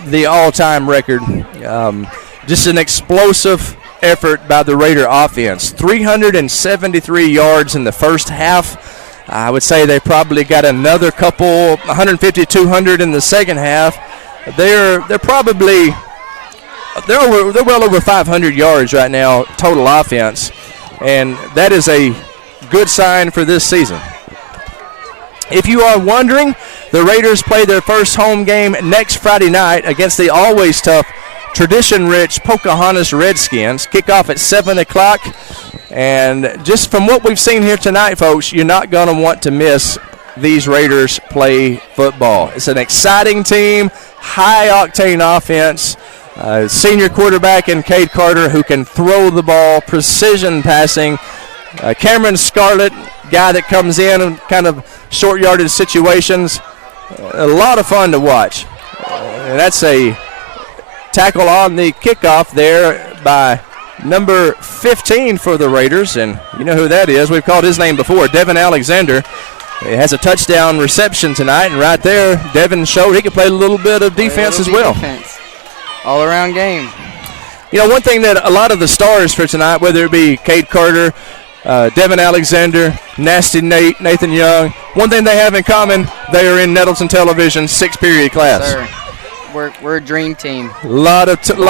the all-time record. Just an explosive effort by the Raider offense. 373 yards in the first half. I would say they probably got another couple, 150, 200 in the second half. They're probably... They're well over 500 yards right now, total offense, and that is a good sign for this season. If you are wondering, the Raiders play their first home game next Friday night against the always tough, tradition-rich Pocahontas Redskins. Kickoff at 7 o'clock, and just from what we've seen here tonight, folks, you're not going to want to miss these Raiders play football. It's an exciting team, high-octane offense. Senior quarterback in Cade Carter who can throw the ball, precision passing. Cameron Scarlett, guy that comes in kind of short yardage situations. A lot of fun to watch. And that's a tackle on the kickoff there by number 15 for the Raiders. And you know who that is. We've called his name before, Devin Alexander. He has a touchdown reception tonight. And right there, Devin showed he could play a little bit of defense as well. All-around game. You know, one thing that a lot of the stars for tonight, whether it be Cade Carter, Devin Alexander, Nasty Nate, Nathan Young, one thing they have in common, they are in Nettleton Television 6-period class. Sir, we're a dream team. Lot of talent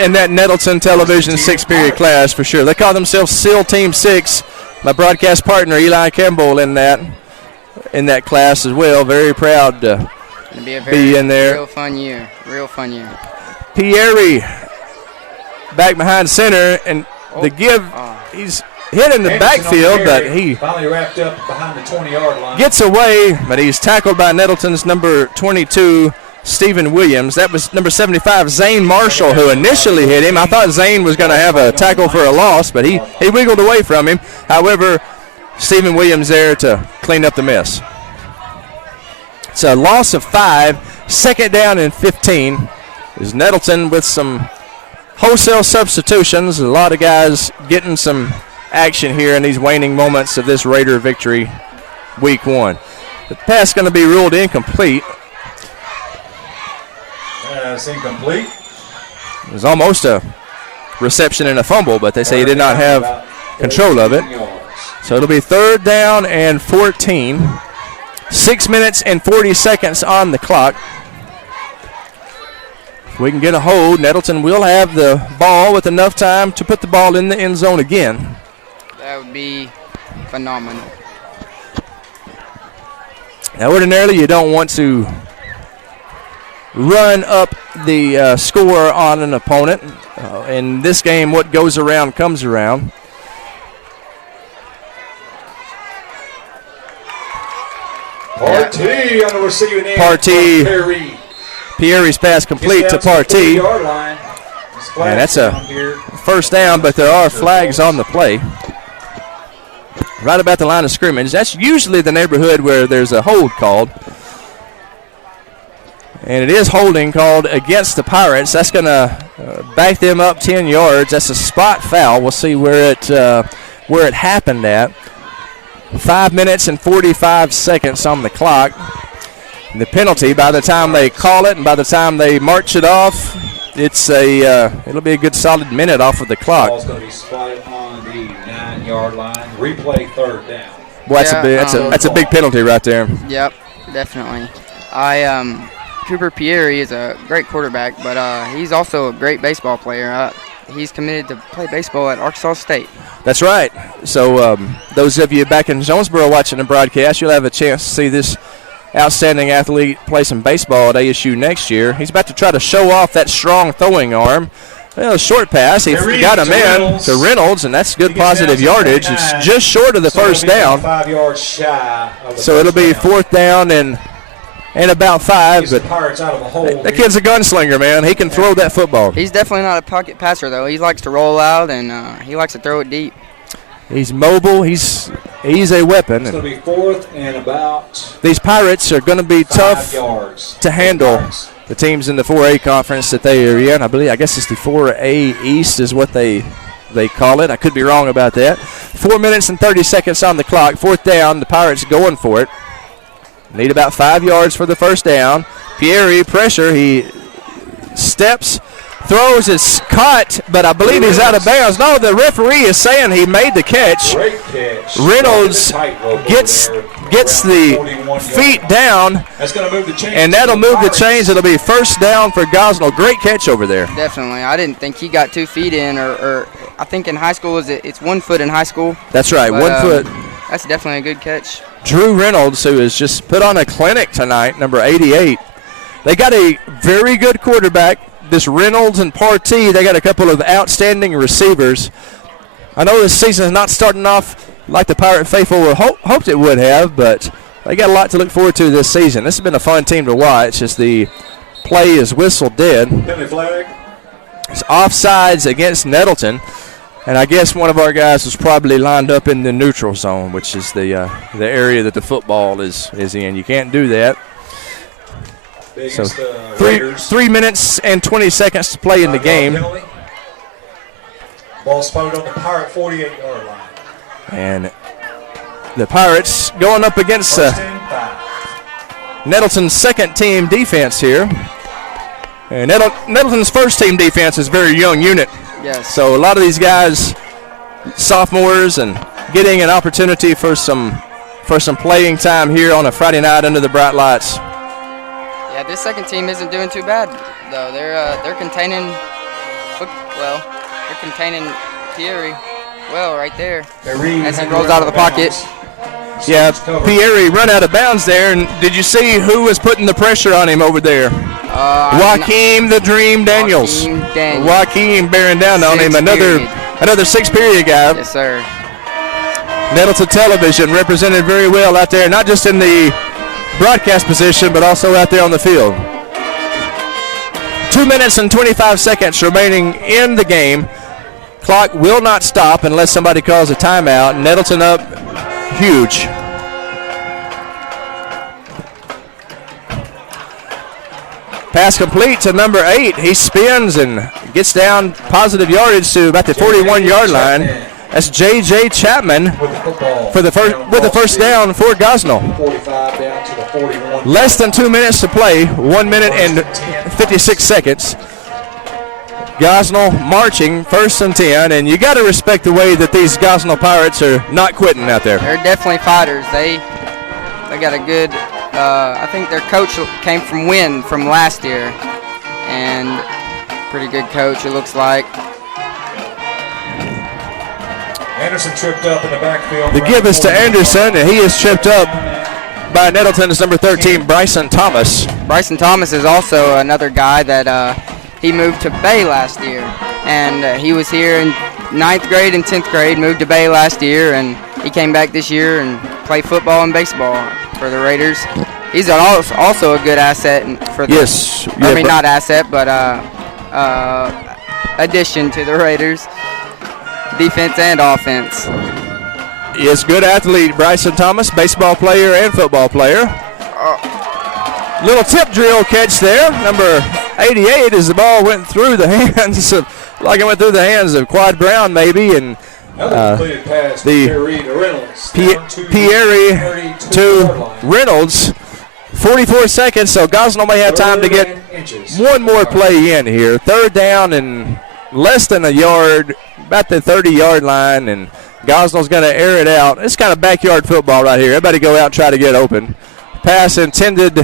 in that Nettleton Television 6-period class for sure. They call themselves SEAL Team 6. My broadcast partner Eli Campbell in that class as well. Very proud to It'll be a in there. Real fun year. Pierre back behind center, and the give, he's hit in the backfield, but he finally wrapped up behind the 20-yard line. Gets away, but he's tackled by Nettleton's number 22, Stephen Williams. That was number 75, Zane Marshall, who initially hit him. I thought Zane was going to have a tackle for a loss, but he wiggled away from him. However, Stephen Williams there to clean up the mess. It's a loss of 5, 2nd down and 15. Is Nettleton with some wholesale substitutions. A lot of guys getting some action here in these waning moments of this Raider victory week 1. The pass going to be ruled incomplete. It's incomplete. It was almost a reception and a fumble, but they say he did not have control of it. So it'll be 3rd down and 14. 6 minutes and 40 seconds on the clock. If we can get a hold, Nettleton will have the ball with enough time to put the ball in the end zone again. That would be phenomenal. Now, ordinarily, you don't want to run up the score on an opponent. In this game, what goes around comes around. Partee on the receiving end. Partee. Perry. Pierre's pass complete to Partee. And that's a first down, but there are flags on the play. Right about the line of scrimmage. That's usually the neighborhood where there's a hold called. And it is holding called against the Pirates. That's going to back them up 10 yards. That's a spot foul. We'll see where it happened at. 5 minutes and 45 seconds on the clock. The penalty, by the time they call it and by the time they march it off, it'll be a good solid minute off of the clock. Ball's going to be spotted on the 9-yard line. Replay third down. Boy, that's a big penalty right there. Yep, definitely. Cooper Pierre is a great quarterback, but he's also a great baseball player. He's committed to play baseball at Arkansas State. That's right. So those of you back in Jonesboro watching the broadcast, you'll have a chance to see this outstanding athlete play some baseball at ASU next year. He's about to try to show off that strong throwing arm. Well, a short pass. He got him in to Reynolds, and that's good positive yardage. It's just short of the first down. 5 yards shy of the so it'll be fourth down and about 5. But that kid's a gunslinger, man. He can throw that football. He's definitely not a pocket passer, though. He likes to roll out, and he likes to throw it deep. He's mobile. He's a weapon. It's going to be fourth and about. These Pirates are going to be tough yards to handle. The teams in the 4A conference that they are in, I guess it's the 4A East is what they call it. I could be wrong about that. 4 minutes and 30 seconds on the clock. Fourth down. The Pirates going for it. Need about 5 yards for the first down. Pierre, pressure. He steps. Throws, is caught, but I believe he's out of bounds. No, the referee is saying he made the catch. Great catch. Reynolds gets the feet down, that's going to move the chains, and that'll move the chains. It'll be first down for Gosnell. Great catch over there. Definitely. I didn't think he got 2 feet in, or I think in high school it's 1 foot in high school. That's right, but, 1 foot. That's definitely a good catch. Drew Reynolds, who has just put on a clinic tonight, number 88. They got a very good quarterback. This Reynolds and Partee, they got a couple of outstanding receivers. I know this season is not starting off like the Pirate faithful hoped it would have, but they got a lot to look forward to this season. This has been a fun team to watch as the play is whistled dead. It's offsides against Nettleton, and I guess one of our guys was probably lined up in the neutral zone, which is the area that the football is in. You can't do that. So 3 minutes and 20 seconds to play in the game. Ball spotted on the Pirate 48-yard line. And the Pirates going up against Nettleton's second-team defense here. And Nettleton's first-team defense is a very young unit. Yes. So a lot of these guys, sophomores, and getting an opportunity for some playing time here on a Friday night under the bright lights. Yeah, this second team isn't doing too bad, though. They're containing Pierre well right there as he rolls out of the pocket. Yeah, Pierre run out of bounds there, and did you see who was putting the pressure on him over there? Joaquin the Dream Daniels. Joaquin bearing down on him. Another sixth-period guy. Yes, sir. Nettleton Television represented very well out there, not just in the broadcast position, but also out there on the field. 2 minutes and 25 seconds remaining in the game. Clock will not stop unless somebody calls a timeout. Nettleton up huge. Pass complete to number 8. He spins and gets down positive yardage to about the 41-yard line. That's J.J. Chapman with the first down for Gosnell. Less than 2 minutes to play, 1 minute and 56 seconds. Gosnell marching, 1st and 10, and you got to respect the way that these Gosnell Pirates are not quitting out there. They're definitely fighters. They got a good. I think their coach came from Wynn from last year, and pretty good coach it looks like. Anderson tripped up in the backfield. The give is to Anderson, and he is tripped up by Nettleton is number 13, Bryson Thomas. Bryson Thomas is also another guy that he moved to Bay last year. And he was here in 9th grade and 10th grade, moved to Bay last year, and he came back this year and played football and baseball for the Raiders. He's also a good asset for the, yes. I mean, not asset, but addition to the Raiders, defense and offense. Yes, good athlete, Bryson Thomas, baseball player and football player. Little tip drill catch there, number 88, as the ball went through the hands of, like it went through the hands of Quad Brown maybe, and Pierre to Reynolds. 44 seconds, so Gosnell may have time to get one more play in here. Third down and less than a yard, about the 30-yard line, and Gosnell's going to air it out. It's kind of backyard football right here. Everybody go out and try to get open. Pass intended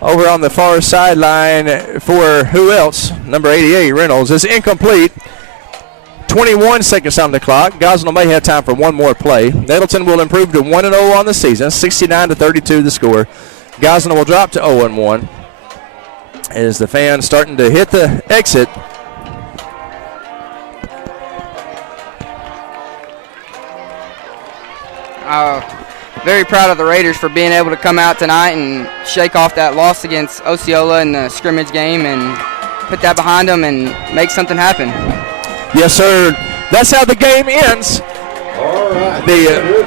over on the far sideline for who else? Number 88, Reynolds. It's incomplete. 21 seconds on the clock. Gosnell may have time for one more play. Nettleton will improve to 1-0 on the season. 69-32 the score. Gosnell will drop to 0-1 as the fans starting to hit the exit. Very proud of the Raiders for being able to come out tonight and shake off that loss against Osceola in the scrimmage game and put that behind them and make something happen. Yes, sir. That's how the game ends. The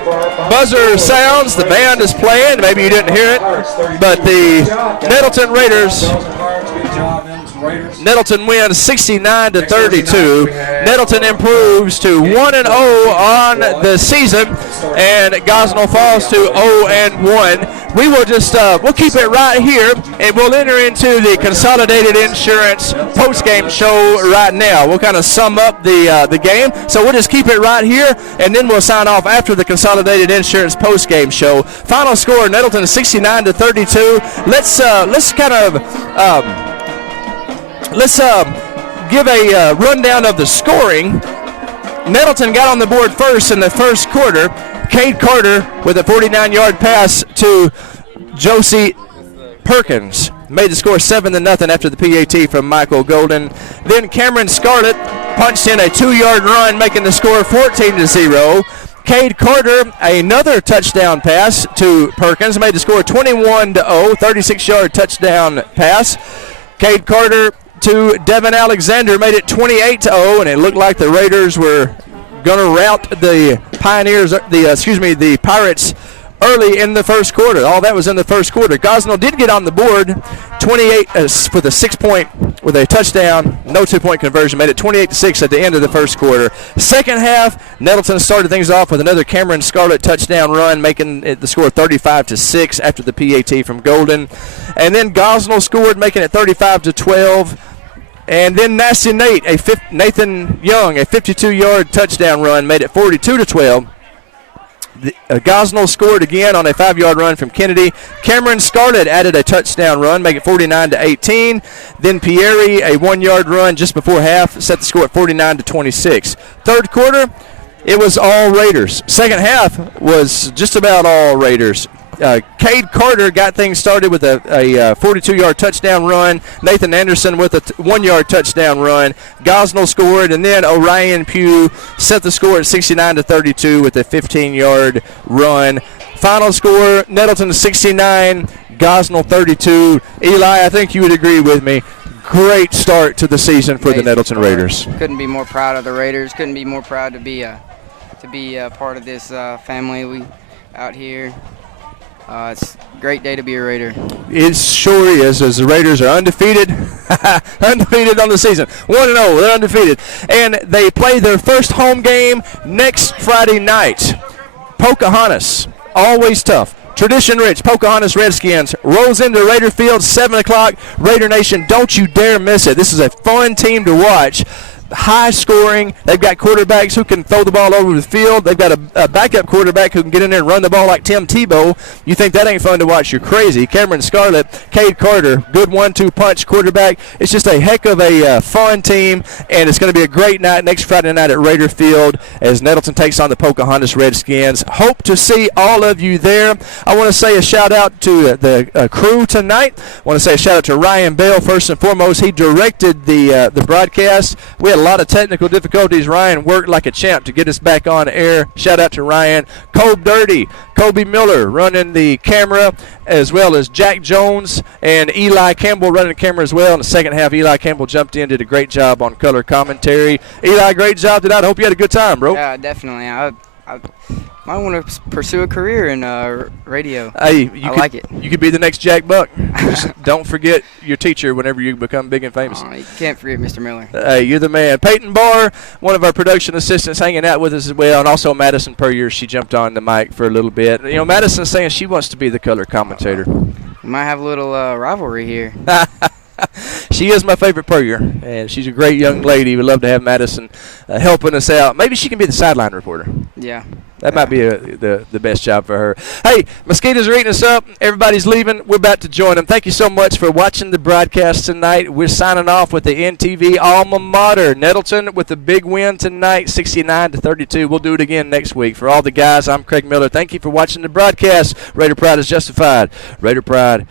buzzer sounds, the band is playing. Maybe you didn't hear it, but the Nettleton Raiders, Nettleton wins 69-32. Nettleton improves to 1-0 on the season, and Gosnell falls to 0-1. We will just we'll keep it right here, and we'll enter into the Consolidated Insurance post-game show right now. We'll kind of sum up the game, so we'll just keep it right here, and then we'll sign off after the Consolidated Insurance post-game show. Final score: Nettleton 69-32. Let's kind of Let's give a rundown of the scoring. Nettleton got on the board first in the first quarter. Cade Carter with a 49-yard pass to Josie Perkins made the score 7-0 after the PAT from Michael Golden. Then Cameron Scarlett punched in a 2-yard run, making the score 14-0. Cade Carter, another touchdown pass to Perkins, made the score 21-0, 36-yard touchdown pass. Cade Carter to Devin Alexander made it 28-0, and it looked like the Raiders were going to rout the the Pirates early in the first quarter. All that was in the first quarter. Gosnell did get on the board 28 with a 6-point, with a touchdown, no 2-point conversion, made it 28-6 at the end of the first quarter. Second half, Nettleton started things off with another Cameron Scarlett touchdown run, making it the score 35-6 after the PAT from Golden. And then Gosnell scored, making it 35-12. And then Nasty Nate, Nathan Young, a 52-yard touchdown run, made it 42-12. Gosnell scored again on a 5-yard run from Kennedy. Cameron Scarlett added a touchdown run, make it 49-18. Then Pierre, a 1-yard run just before half, set the score at 49-26. Third quarter, it was all Raiders. Second half was just about all Raiders. Cade Carter got things started with a 42-yard touchdown run. Nathan Anderson with a 1-yard touchdown run. Gosnell scored, and then Orion Pugh set the score at 69-32 with a 15-yard run. Final score: Nettleton 69, Gosnell 32. Eli, I think you would agree with me. Great start to the season for the Nettleton Raiders. Couldn't be more proud of the Raiders. Couldn't be more proud to be a part of this family we out here. It's a great day to be a Raider. It sure is, as the Raiders are undefeated. Undefeated on the season. 1-0, they're undefeated. And they play their first home game next Friday night. Pocahontas, always tough. Tradition-rich Pocahontas Redskins rolls into Raider Field, 7 o'clock. Raider Nation, don't you dare miss it. This is a fun team to watch. high scoring. They've got quarterbacks who can throw the ball over the field. They've got a backup quarterback who can get in there and run the ball like Tim Tebow. You think that ain't fun to watch, you're crazy. Cameron Scarlett, Cade Carter, good 1-2 punch quarterback. It's just a heck of a fun team, and it's going to be a great night next Friday night at Raider Field as Nettleton takes on the Pocahontas Redskins. Hope to see all of you there. I want to say a shout out to the crew tonight. I want to say a shout out to Ryan Bell first and foremost. He directed the broadcast. We had a lot of technical difficulties. Ryan worked like a champ to get us back on air. Shout out to Ryan. Kobe Miller running the camera, as well as Jack Jones and Eli Campbell running the camera as well. In the second half, Eli Campbell jumped in, did a great job on color commentary. Eli, great job tonight. I hope you had a good time, bro. Yeah, definitely. I might want to pursue a career in radio. Hey, I like it. You could be the next Jack Buck. Just don't forget your teacher whenever you become big and famous. You can't forget Mr. Miller. Hey, you're the man. Peyton Barr, one of our production assistants, hanging out with us as well, and also Madison Puryear. She jumped on the mic for a little bit. You know, Madison's saying she wants to be the color commentator. We might have a little rivalry here. She is my favorite Puryear, and she's a great young lady. We'd love to have Madison helping us out. Maybe she can be the sideline reporter. Yeah. That might be the best job for her. Hey, mosquitoes are eating us up. Everybody's leaving. We're about to join them. Thank you so much for watching the broadcast tonight. We're signing off with the NTV alma mater. Nettleton with the big win tonight, 69-32. We'll do it again next week. For all the guys, I'm Craig Miller. Thank you for watching the broadcast. Raider Pride is justified. Raider Pride.